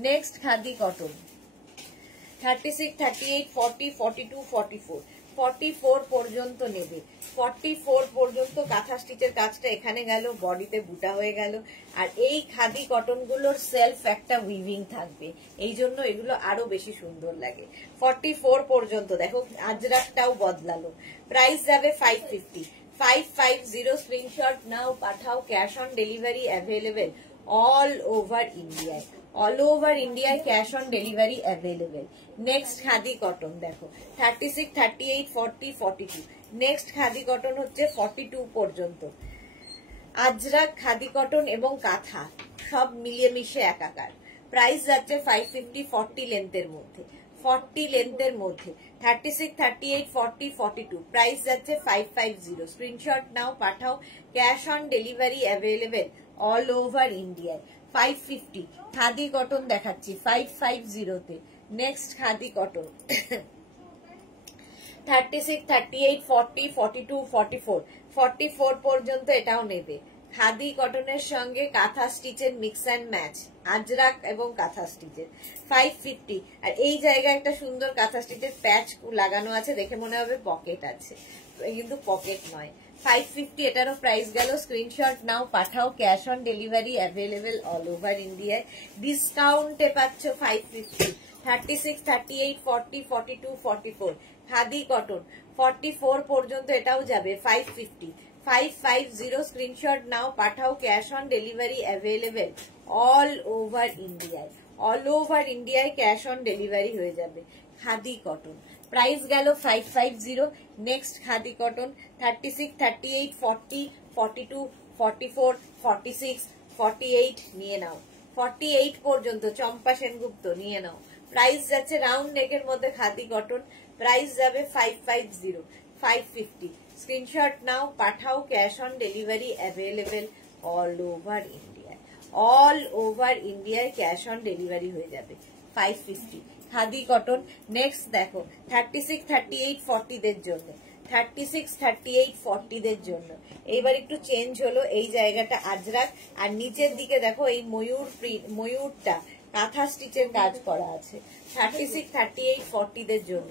নেক্সট খাদি কটন 36, 38, 40, 42, 44, 44 পর্যন্ত নেবে। 44 পর্যন্ত কাঁথা স্টিচের কাজটা এখানে গেল, বডিতে বুটা হয়ে গেল। আর এই খাদি কটন গুলোর সেলফ একটা উইভিং থাকবে, এই জন্য এগুলো আরো বেশি সুন্দর লাগে। 44 পর্যন্ত দেখো, আজরাকটাও বদলালো। প্রাইস যাবে 550, 550। স্ক্রিনশট নাও, পাঠাও। Cash on delivery available all over ইন্ডিয়ায়। অল ওভার ইন্ডিয়ায় cash on delivery available. Next khadi cotton দেখো 36, 38, 40, 42। নেক্সট খাদি কটন হচ্ছে 42 পর্যন্ত। আজরাক, খাদি কটন এবং কাঁথা সব মিলিয়ে মিশে একাকার। প্রাইস যাচ্ছে 550, 40 লেন্থের মধ্যে। 40 লেন্থের মধ্যে 36, 38, 40, 42। প্রাইস যাচ্ছে 550। স্ক্রিনশট নাও, পাঠাও। Cash on delivery available all over ইন্ডিয়ায়। 550 খাদি কটন দেখাচ্ছি 550-তে। নেক্সট খাদি কটন 36, 38, 40, 42, 44, 44 পর্যন্ত এটাও নেবে। খাদি কটনের সঙ্গে কাঁথা স্টিচের মিক্স অ্যান্ড ম্যাচ, আজরাক এবং কাঁথা স্টিচের। 550। আর এই জায়গায় একটা সুন্দর কাঁথা স্টিচের প্যাচ লাগানো আছে, দেখে মনে হবে পকেট আছে, কিন্তু পকেট নয়। 550 এটারও প্রাইস গেল। স্ক্রিনশট নাও, পাঠাও। Cash on delivery available all over ইন্ডিয়ায়। ডিসকাউন্টে পাচ্ছ 550। 36, 38, 40, 42, 44 খাদি কটন। 44 পর্যন্ত এটাও যাবে 550, 550। স্ক্রিনশট নাও, পাঠাও। Cash on delivery available all over ইন্ডিয়ায়। অল ওভার ইন্ডিয়ায় ক্যাশ অন ডেলিভারি হয়ে যাবে। খাদি কটন প্রাইস গেল 550। নেক্সট খাদি কটন 36, 38, 40, 42, 44, 46, 48 নিয়ে নাও। 48 পর্যন্ত চম্পা সেনগুপ্ত নিয়ে নাও। প্রাইস যাচ্ছে রাউন্ড নেকের মধ্যে খাদি কটন। প্রাইস যাবে 550, 550। স্ক্রিনশট নাও, পাঠাও। Cash on delivery available all over India. All over ইন্ডিয়ায় ক্যাশ অন ডেলিভারি হয়ে যাবে 550। খাদি কটন। নেক্সট দেখো 36, 38, 40 দের জন্য, 36, 38, 40 দের জন্য। এইবার একটু চেঞ্জ হলো, এই জায়গাটা আজরাক, আর নিচের দিকে দেখো এই ময়ূর প্রিন্ট, ময়ূরটা কাঁথা স্টিচের কাজ করা আছে। 36, 38, 40 দের জন্য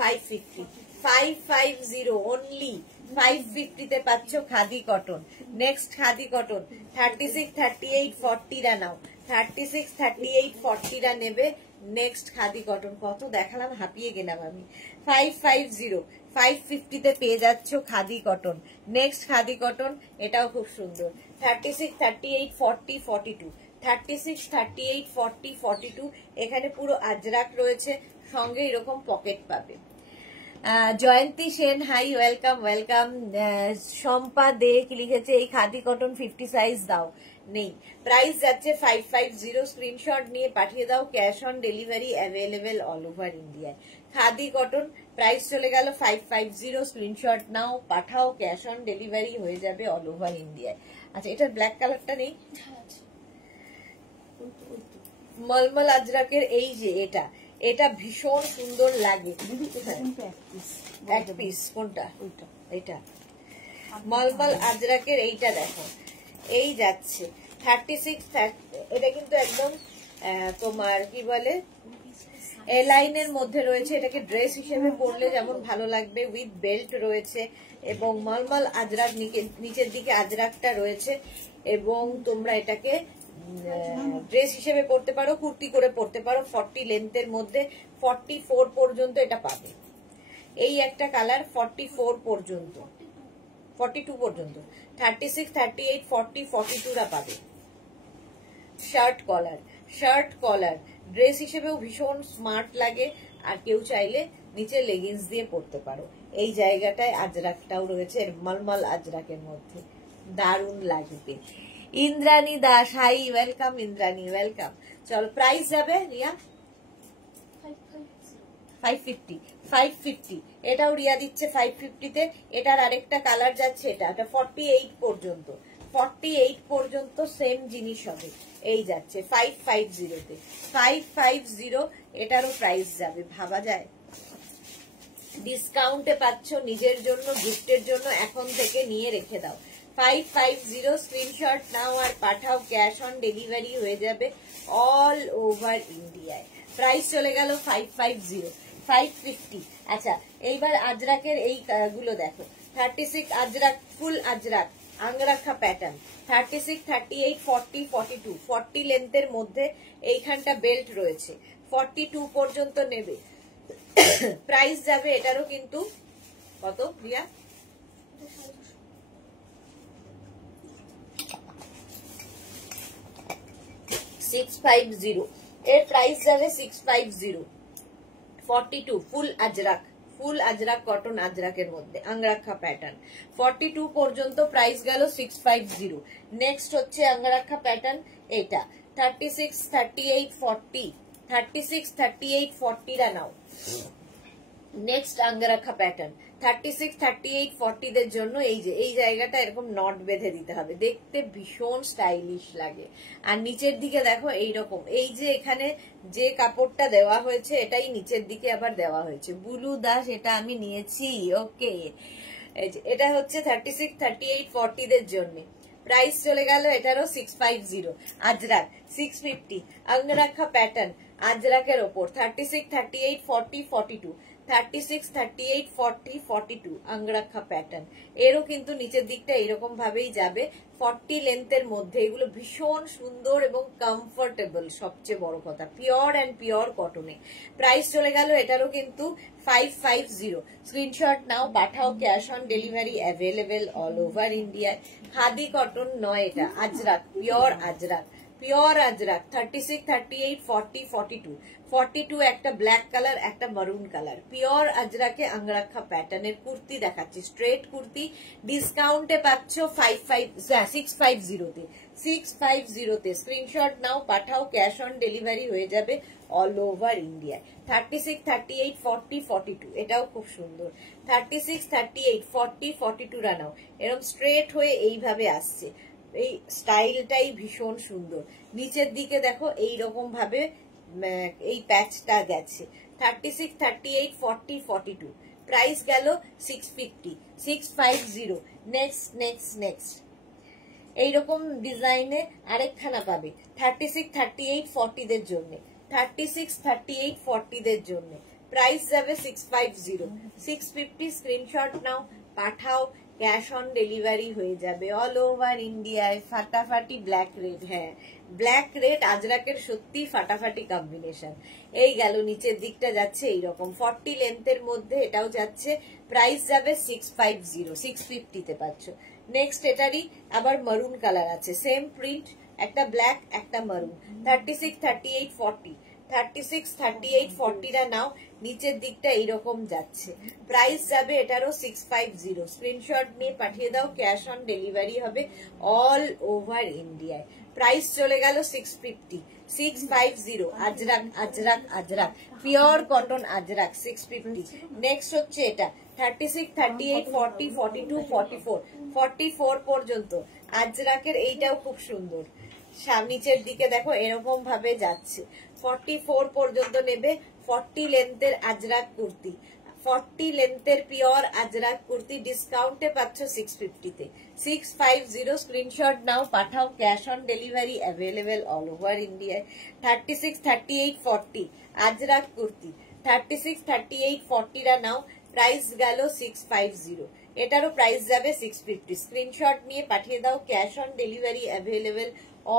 550, 550 অনলি 550 তে পাচ্ছ khadi cotton. Next khadi cotton 36, 38, 40 রা নাও, 36, 38, 40 রা নেবে। নেক্সট খাদি কটন, কত দেখালাম, হাঁপিয়ে গেলাম আমি। 550, 550 তে পেয়ে যাচ্ছ khadi cotton. Next khadi cotton, এটাও খুব সুন্দর। 36, 38, 40, 42, 36, 38, 40, 42। এখানে পুরো আজরাক রয়েছে, সঙ্গে এরকম পকেট পাবে। Jayanti Sen, hi, welcome welcome. Shampa De কি লিখেছে, এই খাদি কটন 50 সাইজ দাও, নেই। প্রাইস যাচ্ছে 550, স্ক্রিনশট নিয়ে পাঠিয়ে দাও, cash on delivery available all over ইন্ডিয়ায়। খাদি কটন প্রাইস চলে গেল 550, স্ক্রিনশট নাও, পাঠাও, ক্যাশ অন ডেলিভারি হয়ে যাবে অল ওভার ইন্ডিয়ায়। আচ্ছা, এটার ব্ল্যাক কালারটা নেই, মলমল আজরাকের এই যে এটা, এটা ভীষণ সুন্দর লাগে। এক পিস কোনটা, এটা মলমল আজরাকের এইটা দেখো, এই যাচ্ছে 36, এটা কিন্তু একদম তোমার কি বলে এ লাইনের মধ্যে রয়েছে। এটাকে ড্রেস হিসেবে পরলে যেমন ভালো লাগবে, উইথ বেল্ট রয়েছে এবং মলমল আজরাক, নিচের দিকে আজরাকটা রয়েছে, এবং তোমরা এটাকে ড্রেস হিসেবে পরতে পারো, কুর্তি করে পরতে পারো। 40 লেন্থের মধ্যে 44 পর্যন্ত এটা পাবে। এই একটা কালার 44 পর্যন্ত, 42 পর্যন্ত, 36, 38, 40, 42 রা পাবে। Shirt collar, shirt collar dress হিসেবেও ভীষণ স্মার্ট লাগে, আর কেউ চাইলে নিচে লেগিংস দিয়ে পরতে পারো। এই জায়গাটায় আজরাকটাও রয়েছে, মলমল আজরাকের মধ্যে, দারুণ লাগবে। Indrani Das, hi, welcome Indrani, welcome. চল, প্রাইস যাবে রিয়া 550, 550। এটাও রিয়া দিচ্ছে 550 তে। এটার আরেকটা কালার যাচ্ছে, এটা 48 পর্যন্ত, 48 পর্যন্ত সেম জিনিস হবে। এই যাচ্ছে 550 তে, 550 এটারও প্রাইস যাবে, ভাবা যায়। ডিসকাউন্টে পাচ্ছ, নিজের জন্য, গিফটের জন্য এখন থেকে নিয়ে রেখে দাও। 550, স্ক্রিনশট নাও আর পাঠাও, ক্যাশ অন ডেলিভারি হয়ে যাবে অল ওভার ইন্ডিয়ায়। প্রাইস চলে গেল 550, 550। আচ্ছা, এইবার আজরাকের এই গুলো দেখো, 36 আজরাক, ফুল আজরাক, আংরাখা প্যাটার্ন, 36, 38, 40, 42, 40 লেন্থের মধ্যে এইখানটা বেল্ট রয়েছে, 42 পর্যন্ত নেবে। প্রাইস যাবে এটারও কিন্তু কত রিয়া, 650, এর প্রাইস যাবে 650। 42 ফুল আজরাক, ফুল আজরাক কটন আজরাকের মধ্যে আংরাখা প্যাটার্ন, 42 পর্যন্ত প্রাইস গেল 650। নেক্সট হচ্ছে আংরাখা প্যাটার্ন, এটা 36, 38, 40, 36, 38, 40 রা নাও। নেক্সট আঙ্গারাখা প্যাটার্ন 36, 38, 40 দের জন্য এই যে এই জায়গাটা এরকম নট বেঁধে দিতে হবে, দেখতে ভীষণ স্টাইলিশ লাগে। আর নিচের দিকে দেখো এইরকম, এই যে এখানে যে কাপড়টা দেওয়া হয়েছে এটাই নিচের দিকে আবার দেওয়া হয়েছে। বুলু দাস, এটা আমি নিয়েছি, ওকে। এটা হচ্ছে 36, 38, 40 দের জন্য। প্রাইস চলে গেল এটারও 650। আজরাক 650, আঙ্গারাখা প্যাটার্ন আজরাকের ওপর 36, 38, 40, 42, 36, 38, 40, 42 আঙ্গরাখা প্যাটার্ন। এরও কিন্তু নিচের দিকটা এরকম ভাবেই যাবে, 40 লেন্থের মধ্যে। এগুলো ভীষণ সুন্দর এবং কমফোর্টেবল, সবচেয়ে বড় কথা, পিওর অ্যান্ড পিওর কটনে। প্রাইস চলে গেল এটারও কিন্তু 550। স্ক্রিনশট নাও, পাঠাও, cash on delivery available all over ইন্ডিয়ায়। খাদি কটন নয়, এটা আজরাক, পিওর আজরাক, পিওর আজরাক। 36, 38, 40, 42, 42 একটা ব্ল্যাক কালার, একটা মারুন কালার, পিওর আজরাকে আঙ্গরাখা প্যাটার্নের কুর্তি দেখাচ্ছি, স্ট্রেট কুর্তি। ডিসকাউন্টে পাচ্ছ 650 তে, 650 তে। স্ক্রিনশট নাও, পাঠাও, ক্যাশ অন ডেলিভারি হয়ে যাবে অল ওভার ইন্ডিয়ায়। 36, 38, 40, 42 এটাও খুব সুন্দর। 36, 38, 40, 42 রা নাও। এরকম স্ট্রেট হয়ে এইভাবে আসছে, এই স্টাইলটাই ভীষণ সুন্দর। নিচের দিকে দেখো এইরকম ভাবে এই প্যাচটা গেছে 36, 38, 40, 42, প্রাইস গেল 650, 650। নেক্সট নেক্সট নেক্সট এইরকম ডিজাইনে আরেকখানা পাবে 36, 38, 40 দের জন্য, 36, 38, 40 দের জন্য প্রাইস যাবে 650, 650। স্ক্রিনশট নাও, পাঠাও, ক্যাশ অন ডেলিভারি হয়ে যাবে অল ওভার ইন্ডিয়ায়। ফাটাফাটি ব্ল্যাক রেড, হ্যাঁ ব্ল্যাক রেড আজরাকের সত্যি ফাটাফাটি কম্বিনেশন। এই গেল নিচের দিকটা যাচ্ছে এইরকম 40 লেন্থের মধ্যে, এটাও যাচ্ছে, প্রাইস যাবে 650, 650 তে পাচ্ছ। নেক্সট এটারই আবার মারুন কালার আছে, সেম প্রিন্ট, একটা ব্ল্যাক একটা মারুন, 36, 38, 40, 36, 38, 40 রা নাও, নিচের দিকটা এইরকম যাচ্ছে, প্রাইস যাবে এটারও 650। স্ক্রিনশট নিয়ে পাঠিয়ে দাও, ক্যাশ অন ডেলিভারি হবে অল ওভার ইন্ডিয়ায়। প্রাইস চলে গেল 650, 650। Ajrak Ajrak Ajrak pure cotton Ajrak 650। Next হচ্ছে এটা 36, 38, 40, 42, 44, 44 পর্যন্ত আজরাকের, এইটাও খুব সুন্দর, নিচের দিকে দেখো এরকম ভাবে যাচ্ছে, 44 পর্যন্ত নেবে। 40 লেন্থের আজরাক কুর্তি, 40 লেন্থের পিওর আজরাক কুর্তি ডিসকাউন্টে পাচ্ছ 650 তে, 650। স্ক্রিনশট নাও, পাঠাও, cash on delivery available all over ইন্ডিয়ায়। 36, 38, 40 আজরাক কুর্তি, 36, 38, 40 রা নাও, প্রাইস গেল 650, এটারও প্রাইস যাবে 650। স্ক্রিনশট নিয়ে পাঠিয়ে দাও, cash on delivery available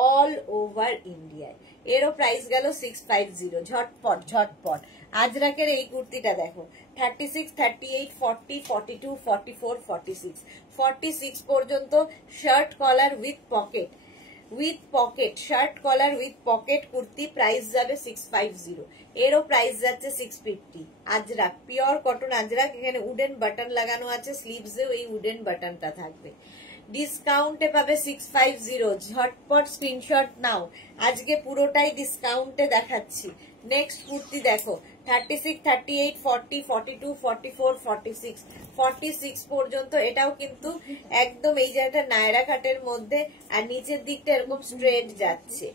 all over ইন্ডিয়ায়। এরও প্রাইস গেল 650, ঝটপট ঝটপট। আজরাকের এই কুর্তিটা দেখো 36, 38, 40, 42, 44, 46, 46 পর্যন্ত shirt collar with pocket, shirt collar with pocket kurti, price যাবে 650, এরও প্রাইস যাচ্ছে 650। আজরাক পিওর কটন আজরাক, এখানে উডেন বাটন লাগানো আছে, স্লিভসেও এই উডেন বাটনটা থাকবে, ডিসকাউন্টে পাবে 650। ঝটপট স্ক্রিনশট নাও, আজকে পুরোটাই ডিসকাউন্টে দেখাচ্ছি। নেক্সট কুর্তি দেখো 36, 38, 40, 42, 44, 46, 46 পর্যন্ত, এটাও কিন্তু একদম এই জায়গাটা নায়রা কাটের মধ্যে, আর নিচের দিকটা এরকম স্ট্রেট যাচ্ছে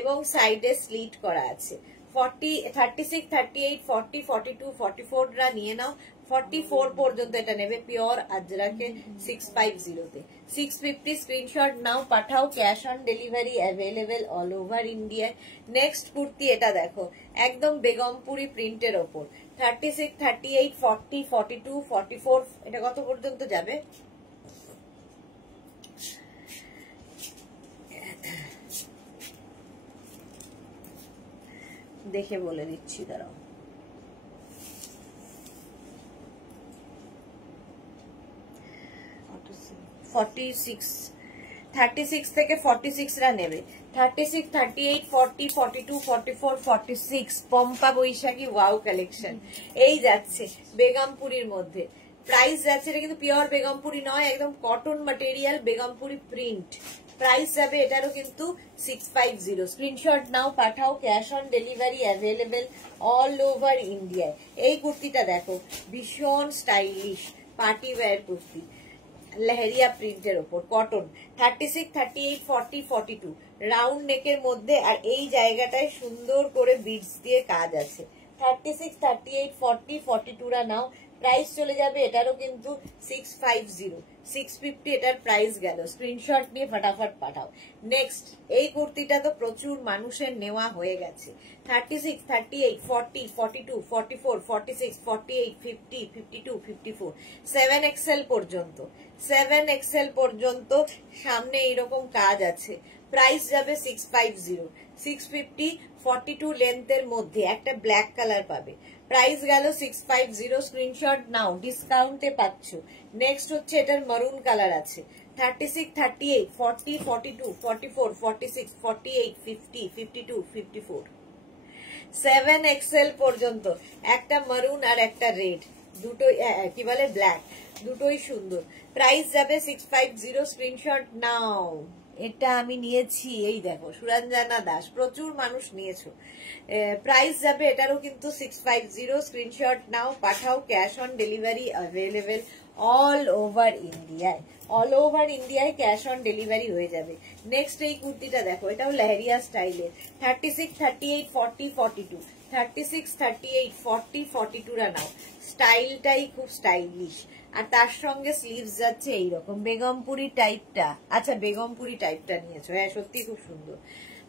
এবং সাইডে স্লিট করা আছে। 36, 38, 40, 42, 44 রা নিয়ে নাও, 44 পর্যন্ত এটা নেবে পিওর আজরাকে 650 তে, 650। স্ক্রিনশট নাও, পাঠাও, cash on delivery available all over ইন্ডিয়ায়। নেক্সট কুর্তি এটা দেখো একদম বেগমপুরি প্রিন্টের ওপর, 36, 38, 40, 42, 44, এটা কত পর্যন্ত যাবে? দেখে বলে দিচ্ছি, দাঁড়াও। 46, 36 থেকে 46 রা নেবে, 36, 38, 40, 42, 44, 46 পম্পা বৈশাখী ওয়াও কালেকশন, এই যাচ্ছে বেগমপুরির মধ্যে। প্রাইস যাচ্ছে, এটা কিন্তু পিওর বেগমপুরি নয়, একদম cotton material Begumpuri print, price যাবে এটারও কিন্তু 650। স্ক্রিনশট নাও, পাঠাও, cash on delivery available all over ইন্ডিয়ায়। এই কুর্তিটা দেখো ভীষণ stylish party wear kurti, leheriya প্রিন্টের ওপর কটন, 36, 38, 40, 42 রাউন্ড নেকের মধ্যে, আর এই জায়গাটায় সুন্দর করে বিডস দিয়ে কাজ আছে। 36, 38, 40, 42 রা নাও, প্রাইস চলে যাবে এটারও কিন্তু 650, 650 এটার প্রাইস গেল। স্ক্রিনশট নিয়ে ফটাফট পাঠাও। নেক্সট এই কুর্তিটা তো প্রচুর মানুষের নেওয়া হয়ে গেছে, 36, 38, 40, 42, 44, 46, 48, 50, 52, 54, 7XL পর্যন্ত, 7XL পর্যন্ত সামনে এইরকম কাজ আছে, প্রাইস যাবে 650, 650। 42 লেন্থের মধ্যে একটা ব্ল্যাক কালার পাবে, প্রাইস গেল 650। স্ক্রিনশট নাও, ডিসকাউন্টে পাচ্ছ। নেক্সট হচ্ছে এটার মারুন কালার আছে, 36, 38, 40, 42, 44, 46, 48, 50, 52, 54, 7XL পর্যন্ত একটা মারুন আর একটা রেড, দুটোই কি বলে ব্ল্যাক, দুটোই সুন্দর, প্রাইস যাবে 650। স্ক্রিনশট নাও, এটা আমি নিয়েছি, এই দেখো সুরঞ্জনা দাস, প্রচুর মানুষ নিয়েছো, প্রাইস যাবে এটারও কিন্তু 650। স্ক্রিনশট নাও, পাঠাও, cash on delivery available all over ইন্ডিয়ায়, অল ওভার ইন্ডিয়ায় ক্যাশ অন ডেলিভারি হয়ে যাবে। নেক্সট এই কুর্তিটা দেখো, এটাও লেহেরিয়া স্টাইলের, 36, 38, 40, 42, 36, 38, 40, 42 রা নাও। স্টাইলটাই খুব স্টাইলিশ, আর তার সঙ্গে স্লিভস যাচ্ছে এইরকম বেগমপুরি টাইপটা। আচ্ছা, বেগমপুরি টাইপটা নিয়েছো, হ্যাঁ সত্যি খুব সুন্দর।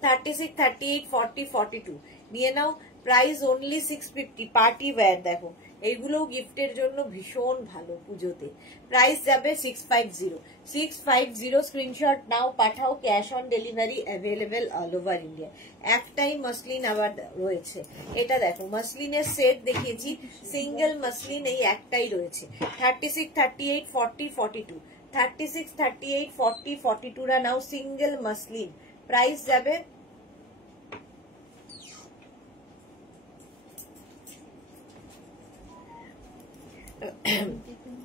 36, 38, 40, 42 নিয়ে নাও। Price only 650। পার্টি ওয়্যার দেখো, এইগুলো গিফটের জন্য ভীষণ ভালো পুজোতে। প্রাইস যাবে 650। 650 স্ক্রিনশট নাও, পাঠাও, cash on delivery available all over India. একটাই মসলিন আবার রয়েছে, এটা দেখো মসলিনের সেট দেখিয়েছি, সিঙ্গেল মসলিন এই একটাই রয়েছে। 36, 38, 40, 42, 36, 38, 40, 42 রা নাও, সিঙ্গেল মসলিন। প্রাইস যাবে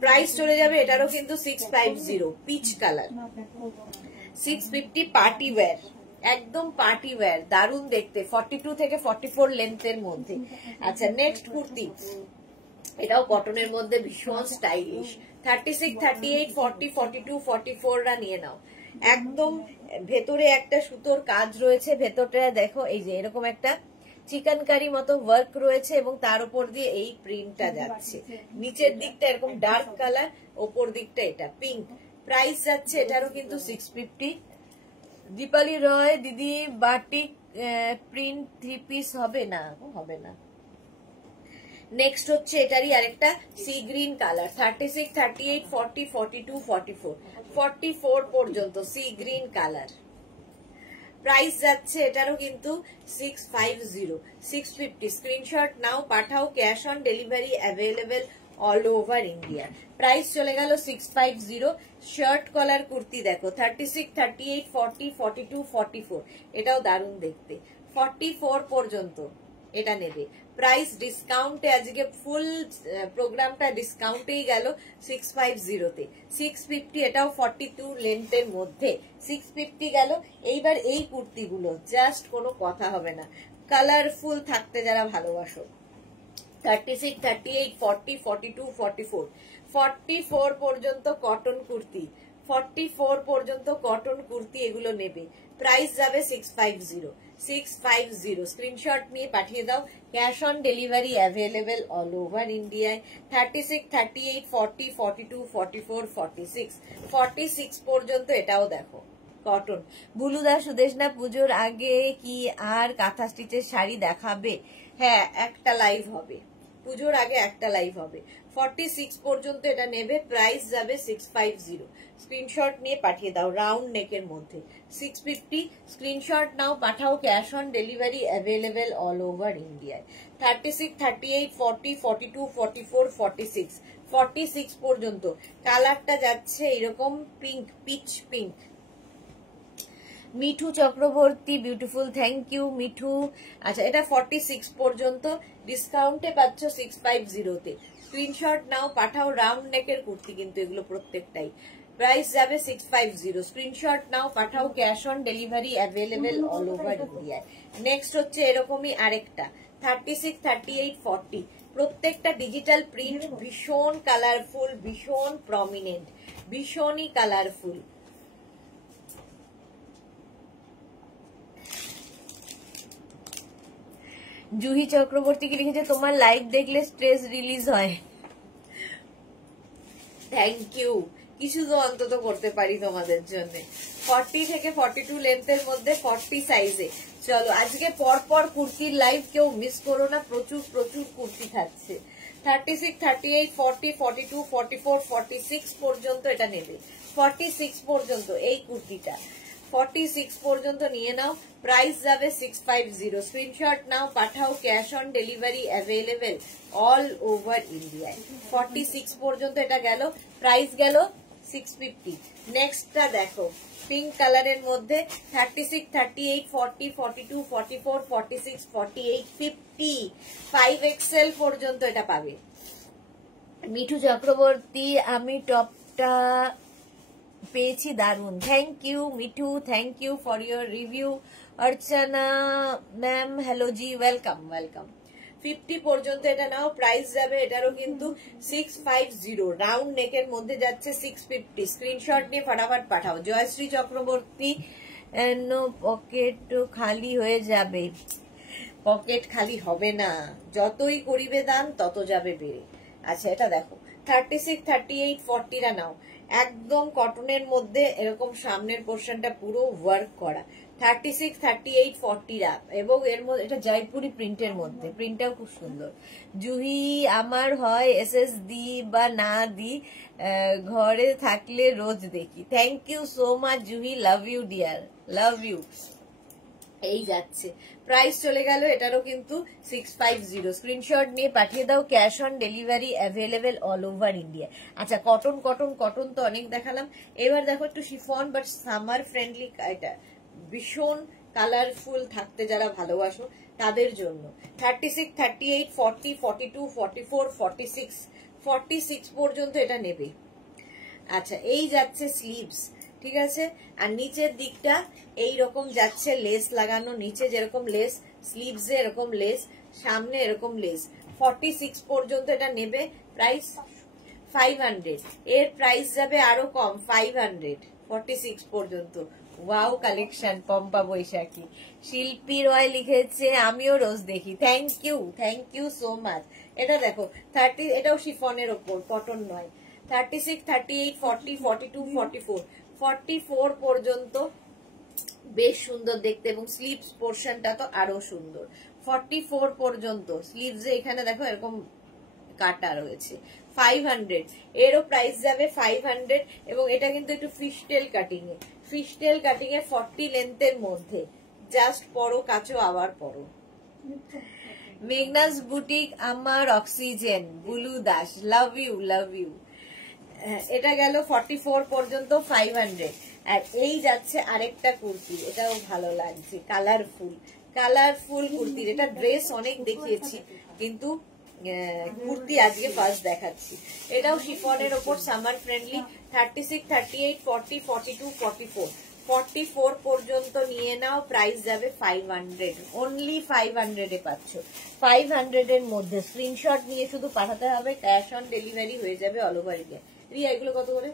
প্রাইস চলে যাবে এটারও কিন্তু 650, পিচ কালার, 650 পার্টি ওয়্যার, একদম পার্টি ওয়্যার, দারুণ দেখতে, 42 থেকে 44 লেন্থের মধ্যে। আচ্ছা, নেক্সট কুর্তি, এটাও কটনের মধ্যে ভীষণ স্টাইলিশ, 36, 38, 40, 42, 44 রা নিয়ে নাও। একদম ভেতরে একটা সুতোর কাজ রয়েছে, ভেতরটা দেখো এই যে এরকম একটা চিকেনকারি মতো ওয়ার্ক রয়েছে এবং তার উপর দিয়ে এই প্রিন্টটা যাচ্ছে। নিচের দিকটা এরকম ডার্ক কালার, ওপর দিকটা এটা পিঙ্ক। প্রাইস যাচ্ছে এটারও কিন্তু 650। দীপালি রয় দিদি, বাটিক প্রিন্ট 3 পিস হবে না? হবে না। নেক্সট হচ্ছে এটারই আরেকটা সি গ্রিন কালার, 36, 38, 40, 42, 44, 44 পর্যন্ত সি গ্রিন কালার। প্রাইস যাচ্ছে এটারও কিন্তু 650, 650। স্ক্রিনশট নাও, পাঠাও, cash on delivery available all over India. Price চলে গেল 650। শার্ট কলার কুর্তি দেখো, 36, 38, 40, 42, 44, এটাও দারুণ দেখতে, 44 পর্যন্ত এটা নেবে। প্রাইস ডিসকাউন্টে, আজকে ফুল প্রোগ্রামটা ডিসকাউন্টেই গেল 650 তে, 650। এটাও 42 লেন্থের মধ্যে 650 গেল। এইবার এই কুর্তিগুলো জাস্ট কোনো কথা হবে না, কালারফুল থাকতে যারা ভালোবাসো, 36, 38, 40, 42, 44, 44 পর্যন্ত কটন কুর্তি, 44 পর্যন্ত কটন কুর্তি এগুলো নেবে। প্রাইস যাবে 650, 650। স্ক্রিনশট নিয়ে পাঠিয়ে দাও, cash on delivery available all over ইন্ডিয়ায়। 36, 38, 40, 42, 44, 46, 46 পর্যন্ত এটাও দেখো কটন। বুলুদা সুদেশনা, পুজোর আগে কি আর কাঁথা স্টিচের শাড়ি দেখাবে? হ্যাঁ, একটা লাইভ হবে, পুজোর আগে একটা লাইভ হবে। 46 পর্যন্ত এটা নেবে। প্রাইস যাবে 650। স্ক্রিনশট নিয়ে পাঠিয়ে দাও, রাউন্ড নেকের মধ্যে 650। স্ক্রিনশট নাও, পাঠাও, cash on delivery available all over ইন্ডিয়ায়। 36, 38, 40, 42, 44, 46, 46 পর্যন্ত। কালারটা যাচ্ছে এরকম pink, peach pink. Mithu Chakraborty, beautiful, thank you Mithu. আচ্ছা, এটা 46 পর্যন্ত, ডিসকাউন্টে পাচ্ছ 650 তে। স্ক্রিনশট নাও, পাঠাও, রাউন্ড নেকের কুর্তি কিন্তু এগুলো প্রত্যেকটাই। প্রাইস যাবে 650। স্ক্রিনশট নাও, পাঠাও, cash on delivery available all over ইন্ডিয়ায়। নেক্সট হচ্ছে এরকমই আরেকটা, 36, 38, 40, প্রত্যেকটা ডিজিটাল প্রিন্ট, ভীষণ কালারফুল, ভীষণ প্রমিনেন্ট, ভীষণই কালারফুল। জুহি চক্রবর্তী কি লিখেছে, তোমার লাইভ দেখলে স্ট্রেস রিলিজ হয়। থ্যাংক ইউ, কিছু তো অন্তত করতে পারি তোমাদের জন্য। 40 থেকে 42 লেন্থের মধ্যে 40 সাইজে। চলো, আজকে পরপর কুর্তির লাইভ কেউ মিস করো না, প্রচুর প্রচুর কুর্তি থাকছে। 36, 38, 40, 42, 44, 46 পর্যন্ত এটা নেবে। 46 পর্যন্ত এই কুর্তিটা, 46 পর্যন্ত নিয়ে নাও। প্রাইস যাবে 650। স্ক্রিনশট নাও, পাঠাও, cash on delivery available all over ইন্ডিয়ায়। 46 পর্যন্ত এটা গেল, প্রাইস গেল 650। নেক্সটটা দেখো, পিঙ্ক কালারের মধ্যে, 36, 38, 40, 42, 44, 46, 48, 50, 5XL পর্যন্ত এটা পাবে। মিঠু চক্রবর্তী, আমি টপটা পেয়েছি, দারুন, thank you Mithu, thank you for your review. Archana ma'am, hello ji, welcome welcome. 50 পর্যন্ত এটা নাও, প্রাইস যাবে এটারও কিন্তু 650, রাউন্ড নেকের মধ্যে যাচ্ছে 650। স্ক্রিনশট নিয়ে ফটাফট পাঠাও। জয়শ্রী চক্রবর্তী, নো পকেট খালি হয়ে যাবে। পকেট খালি হবে না, যতই করিবে দান তত যাবে বেড়ে। আচ্ছা এটা দেখো 36, 38, 40 নাও, একদম কটনের মধ্যে এরকম সামনের পোর্শনটা পুরো ওয়ার্ক করা। 36, 38, 40 এবং এর মধ্যে এটা জয়পুরি প্রিন্টের মধ্যে, প্রিন্টটাও খুব সুন্দর। জুহি আমার হয় এসএস দি বা না দি, ঘরে থাকলে রোজ দেখি। Thank you so much Juhi, love you dear, love you. এই যাচ্ছে, প্রাইস চলে গেল এটারও কিন্তু 650। স্ক্রিনশট নিয়ে পাঠিয়ে দাও, cash on delivery available all over India. আচ্ছা কটন কটন কটন তো অনেক দেখালাম, এবার দেখো একটু শিফন বাট সামার ফ্রেন্ডলি, এটা ভীষণ কালারফুল থাকতে যারা ভালোবাসো তাদের জন্য। 36, 38, 40, 42, 44, 46, 46 পর্যন্ত এটা নেবে। আচ্ছা এই যাচ্ছে স্লিভস, ঠিক আছে, আর নিচের দিকটা এই রকম যাচ্ছে লেস লাগানো, নিচে যেরকম লেস, স্লিভসে এরকম লেস, সামনে এরকম লেস। 46 পর্যন্ত এটা নেবে, প্রাইস 500। এর প্রাইস যাবে আরো কম, 500, 46 পর্যন্ত। ওয়াও কালেকশন, পম্পা বৈশাখী। শিল্পী রয় লিখেছে আমিও রোজ দেখি, থ্যাংক ইউ সো মাচ। এটা দেখো 30, এটাও শিফনের ওপর, কটন নয়। 36, 38, 40, 42, 44, 44 পর্যন্ত বেশ সুন্দর দেখতে, এবং স্লিভস পোর্শনটা তো আরো সুন্দর। 44 পর্যন্ত স্লিভসে এখানে দেখো এরকম কাটা রয়েছে। 500, এরও প্রাইস যাবে 500, এবং এটা কিন্তু একটু ফিশটেল কাটিং এ, 40 লেন্থের মধ্যে। জাস্ট পরো, কাচো, আবার পরো। মেঘনাস বুটিক আমার oxygen, Bulu Das, love you, love you. এটা গেল 44 পর্যন্ত 500। আর এই যাচ্ছে আরেকটা কুর্তি, এটাও ভালো লাগছে, কালারফুল কুর্তির। এটা ড্রেস অনেক দেখিয়েছি কিন্তু কুর্তি আজকে ফার্স্ট দেখাচ্ছি। এটাও শিফনের ওপর, সামার ফ্রেন্ডলি। 36, 38, 40, 42, 44, 44 পর্যন্ত নিয়ে নাও, প্রাইস যাবে 500, অনলি 500 এ পাচ্ছ। 500 এর মধ্যে স্ক্রিনশট নিয়ে শুধু পাঠাতে হবে, ক্যাশ অন ডেলিভারি হয়ে যাবে অল ওভার ইন্ডিয়া। রিয়া এগুলো কত করে?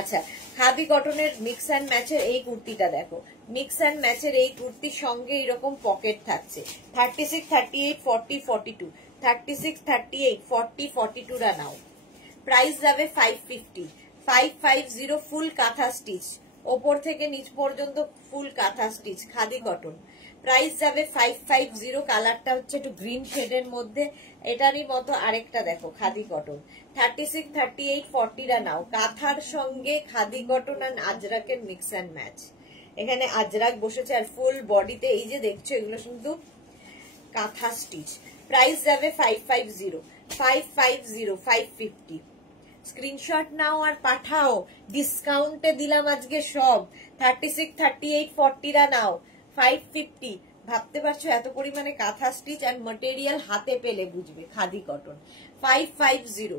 আচ্ছা খাদি কটনের মিক্স অ্যান্ড ম্যাচের এই কুর্তিটা দেখো, মিক্স অ্যান্ড ম্যাচের এই কুর্তির সঙ্গে এরকম পকেট থাকছে। 36, 38, 40, 42, 36, 38, 40, 42 নাও, প্রাইস যাবে 550, 550। ফুল কাঁথা স্টিচ, ওপর থেকে নিচ পর্যন্ত ফুল কাঁথা স্টিচ, খাদি কটন। প্রাইস যাবে 550। কালারটা হচ্ছে একটু গ্রিন শেডের মধ্যে, এটারই মতো আরেকটা দেখো খাদি কটন। 36, 38, 40 নাও, কাঁথার সঙ্গে খাদি কটন আর আজরাকের মিক্স অ্যান্ড ম্যাচ। এখানে আজরাক বসেছে, আর ফুল বডিতে এই যে দেখছো এগুলো কিন্তু কাঁথা স্টিচ। প্রাইস যাবে 550, 550, 550। স্ক্রিনশট নাও আর পাঠাও, ডিসকাউন্টে দিলাম আজকে সব। 36, 38, 40 নাও, 550। ভাবতে পারছো এত পরিমাণে কাঁথা স্টিচ আর ম্যাটেরিয়াল হাতে পেলে বুঝবে, খাদি কটন। 550,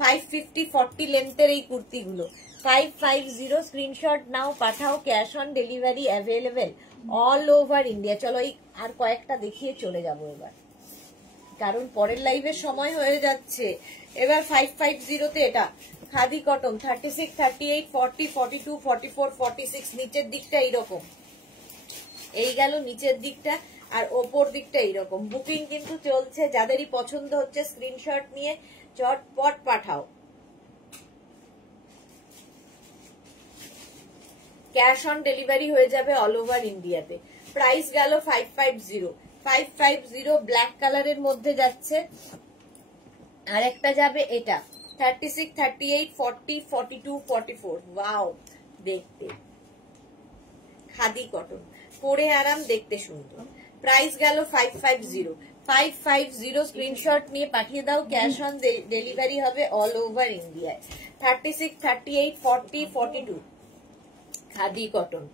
550, 40 লেন্থের এই কুর্তিগুলো 550। স্ক্রিনশট নাও পাঠাও, cash on delivery available all over India. চলো এই আর কয়েকটা দেখিয়ে চলে যাবো এবার, কারণ পরের লাইভের সময় হয়ে যাচ্ছে। এবার 550 এটা খাদি কটন। 36, 38, 40, 42, 44, 46। নিচের দিকটা এইরকম, এই গেল নিচের দিকটা, আর ওপর দিকটা এইরকম। বুকিং কিন্তু চলছে, যাদেরই পছন্দ হচ্ছে স্ক্রিনশট নিয়ে চটপট পাঠাও। ক্যাশ অন ডেলিভারি হয়ে যাবে অল ওভার ইন্ডিয়াতে। প্রাইস গেল 550, 550 ব্ল্যাক কালারের মধ্যে যাচ্ছে। আর একটা যাবে এটা 36, 38, 40, 42, 44। ওয়াও দেখতে, খাদি কটন, পরে আরাম, দেখতে সুন্দর। প্রাইস গেল 550, 550। স্ক্রিনশট নিয়ে পাঠিয়ে দাও, ক্যাশ অন ডেলিভারি হবে অল ওভার ইন্ডিয়ায়। 36, 38, 40, 42 খাদি কটন।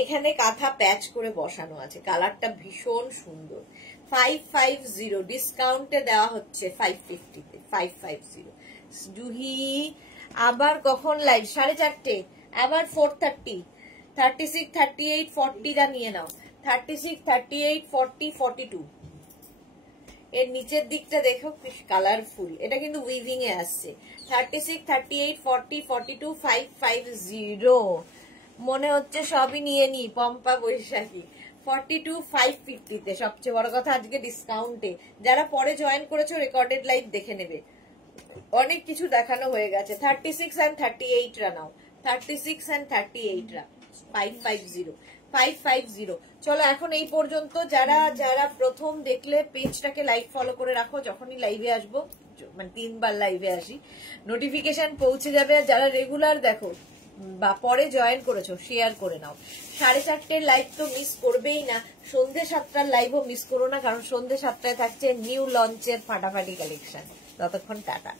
এখানে কাঁথা প্যাচ করে বসানো আছে, কালারটা ভীষণ সুন্দর। 550 ডিসকাউন্টে দেওয়া হচ্ছে 550-তে, 550। জুহি আবার কখন লাইভ? 4:30, আবার 4:30। 36, 38, 40 নিয়ে নাও, 36, 38, 40, 42। এর নিচের দিকটা দেখো কালারফুল, এটা কিন্তু উইভিং এ আসছে। 36, 38, 40, 42, 550। মনে হচ্ছে সবই নিয়ে নি, পম্পা বৈশাখী। 42, 550 তে, সবচেয়ে বড় কথা আজকে ডিসকাউন্টে। যারা পরে জয়েন করেছো রেকর্ডেড লাইভ দেখে নেবে, অনেক কিছু দেখানো হয়ে গেছে। 36 and 38 রা নাও, 36 and 38 রা 550, 550। চলো এখন এই পর্যন্ত। যারা যারা প্রথম দেখলে পেজটাকে লাইক ফলো করে রাখো, যখনই লাইভে আসবো, মানে 3 বার লাইভে আসি, নোটিফিকেশন পৌঁছে যাবে। আর যারা রেগুলার দেখো বা পরে জয়েন করেছো, শেয়ার করে নাও। 4:30 লাইভ তো মিস করবেই না, সন্ধ্যে 7টার লাইভও মিস করো না, কারণ সন্ধ্যে 7টায় থাকছে নিউ লঞ্চের ফাটাফাটি কালেকশন। ততক্ষণ টাটা।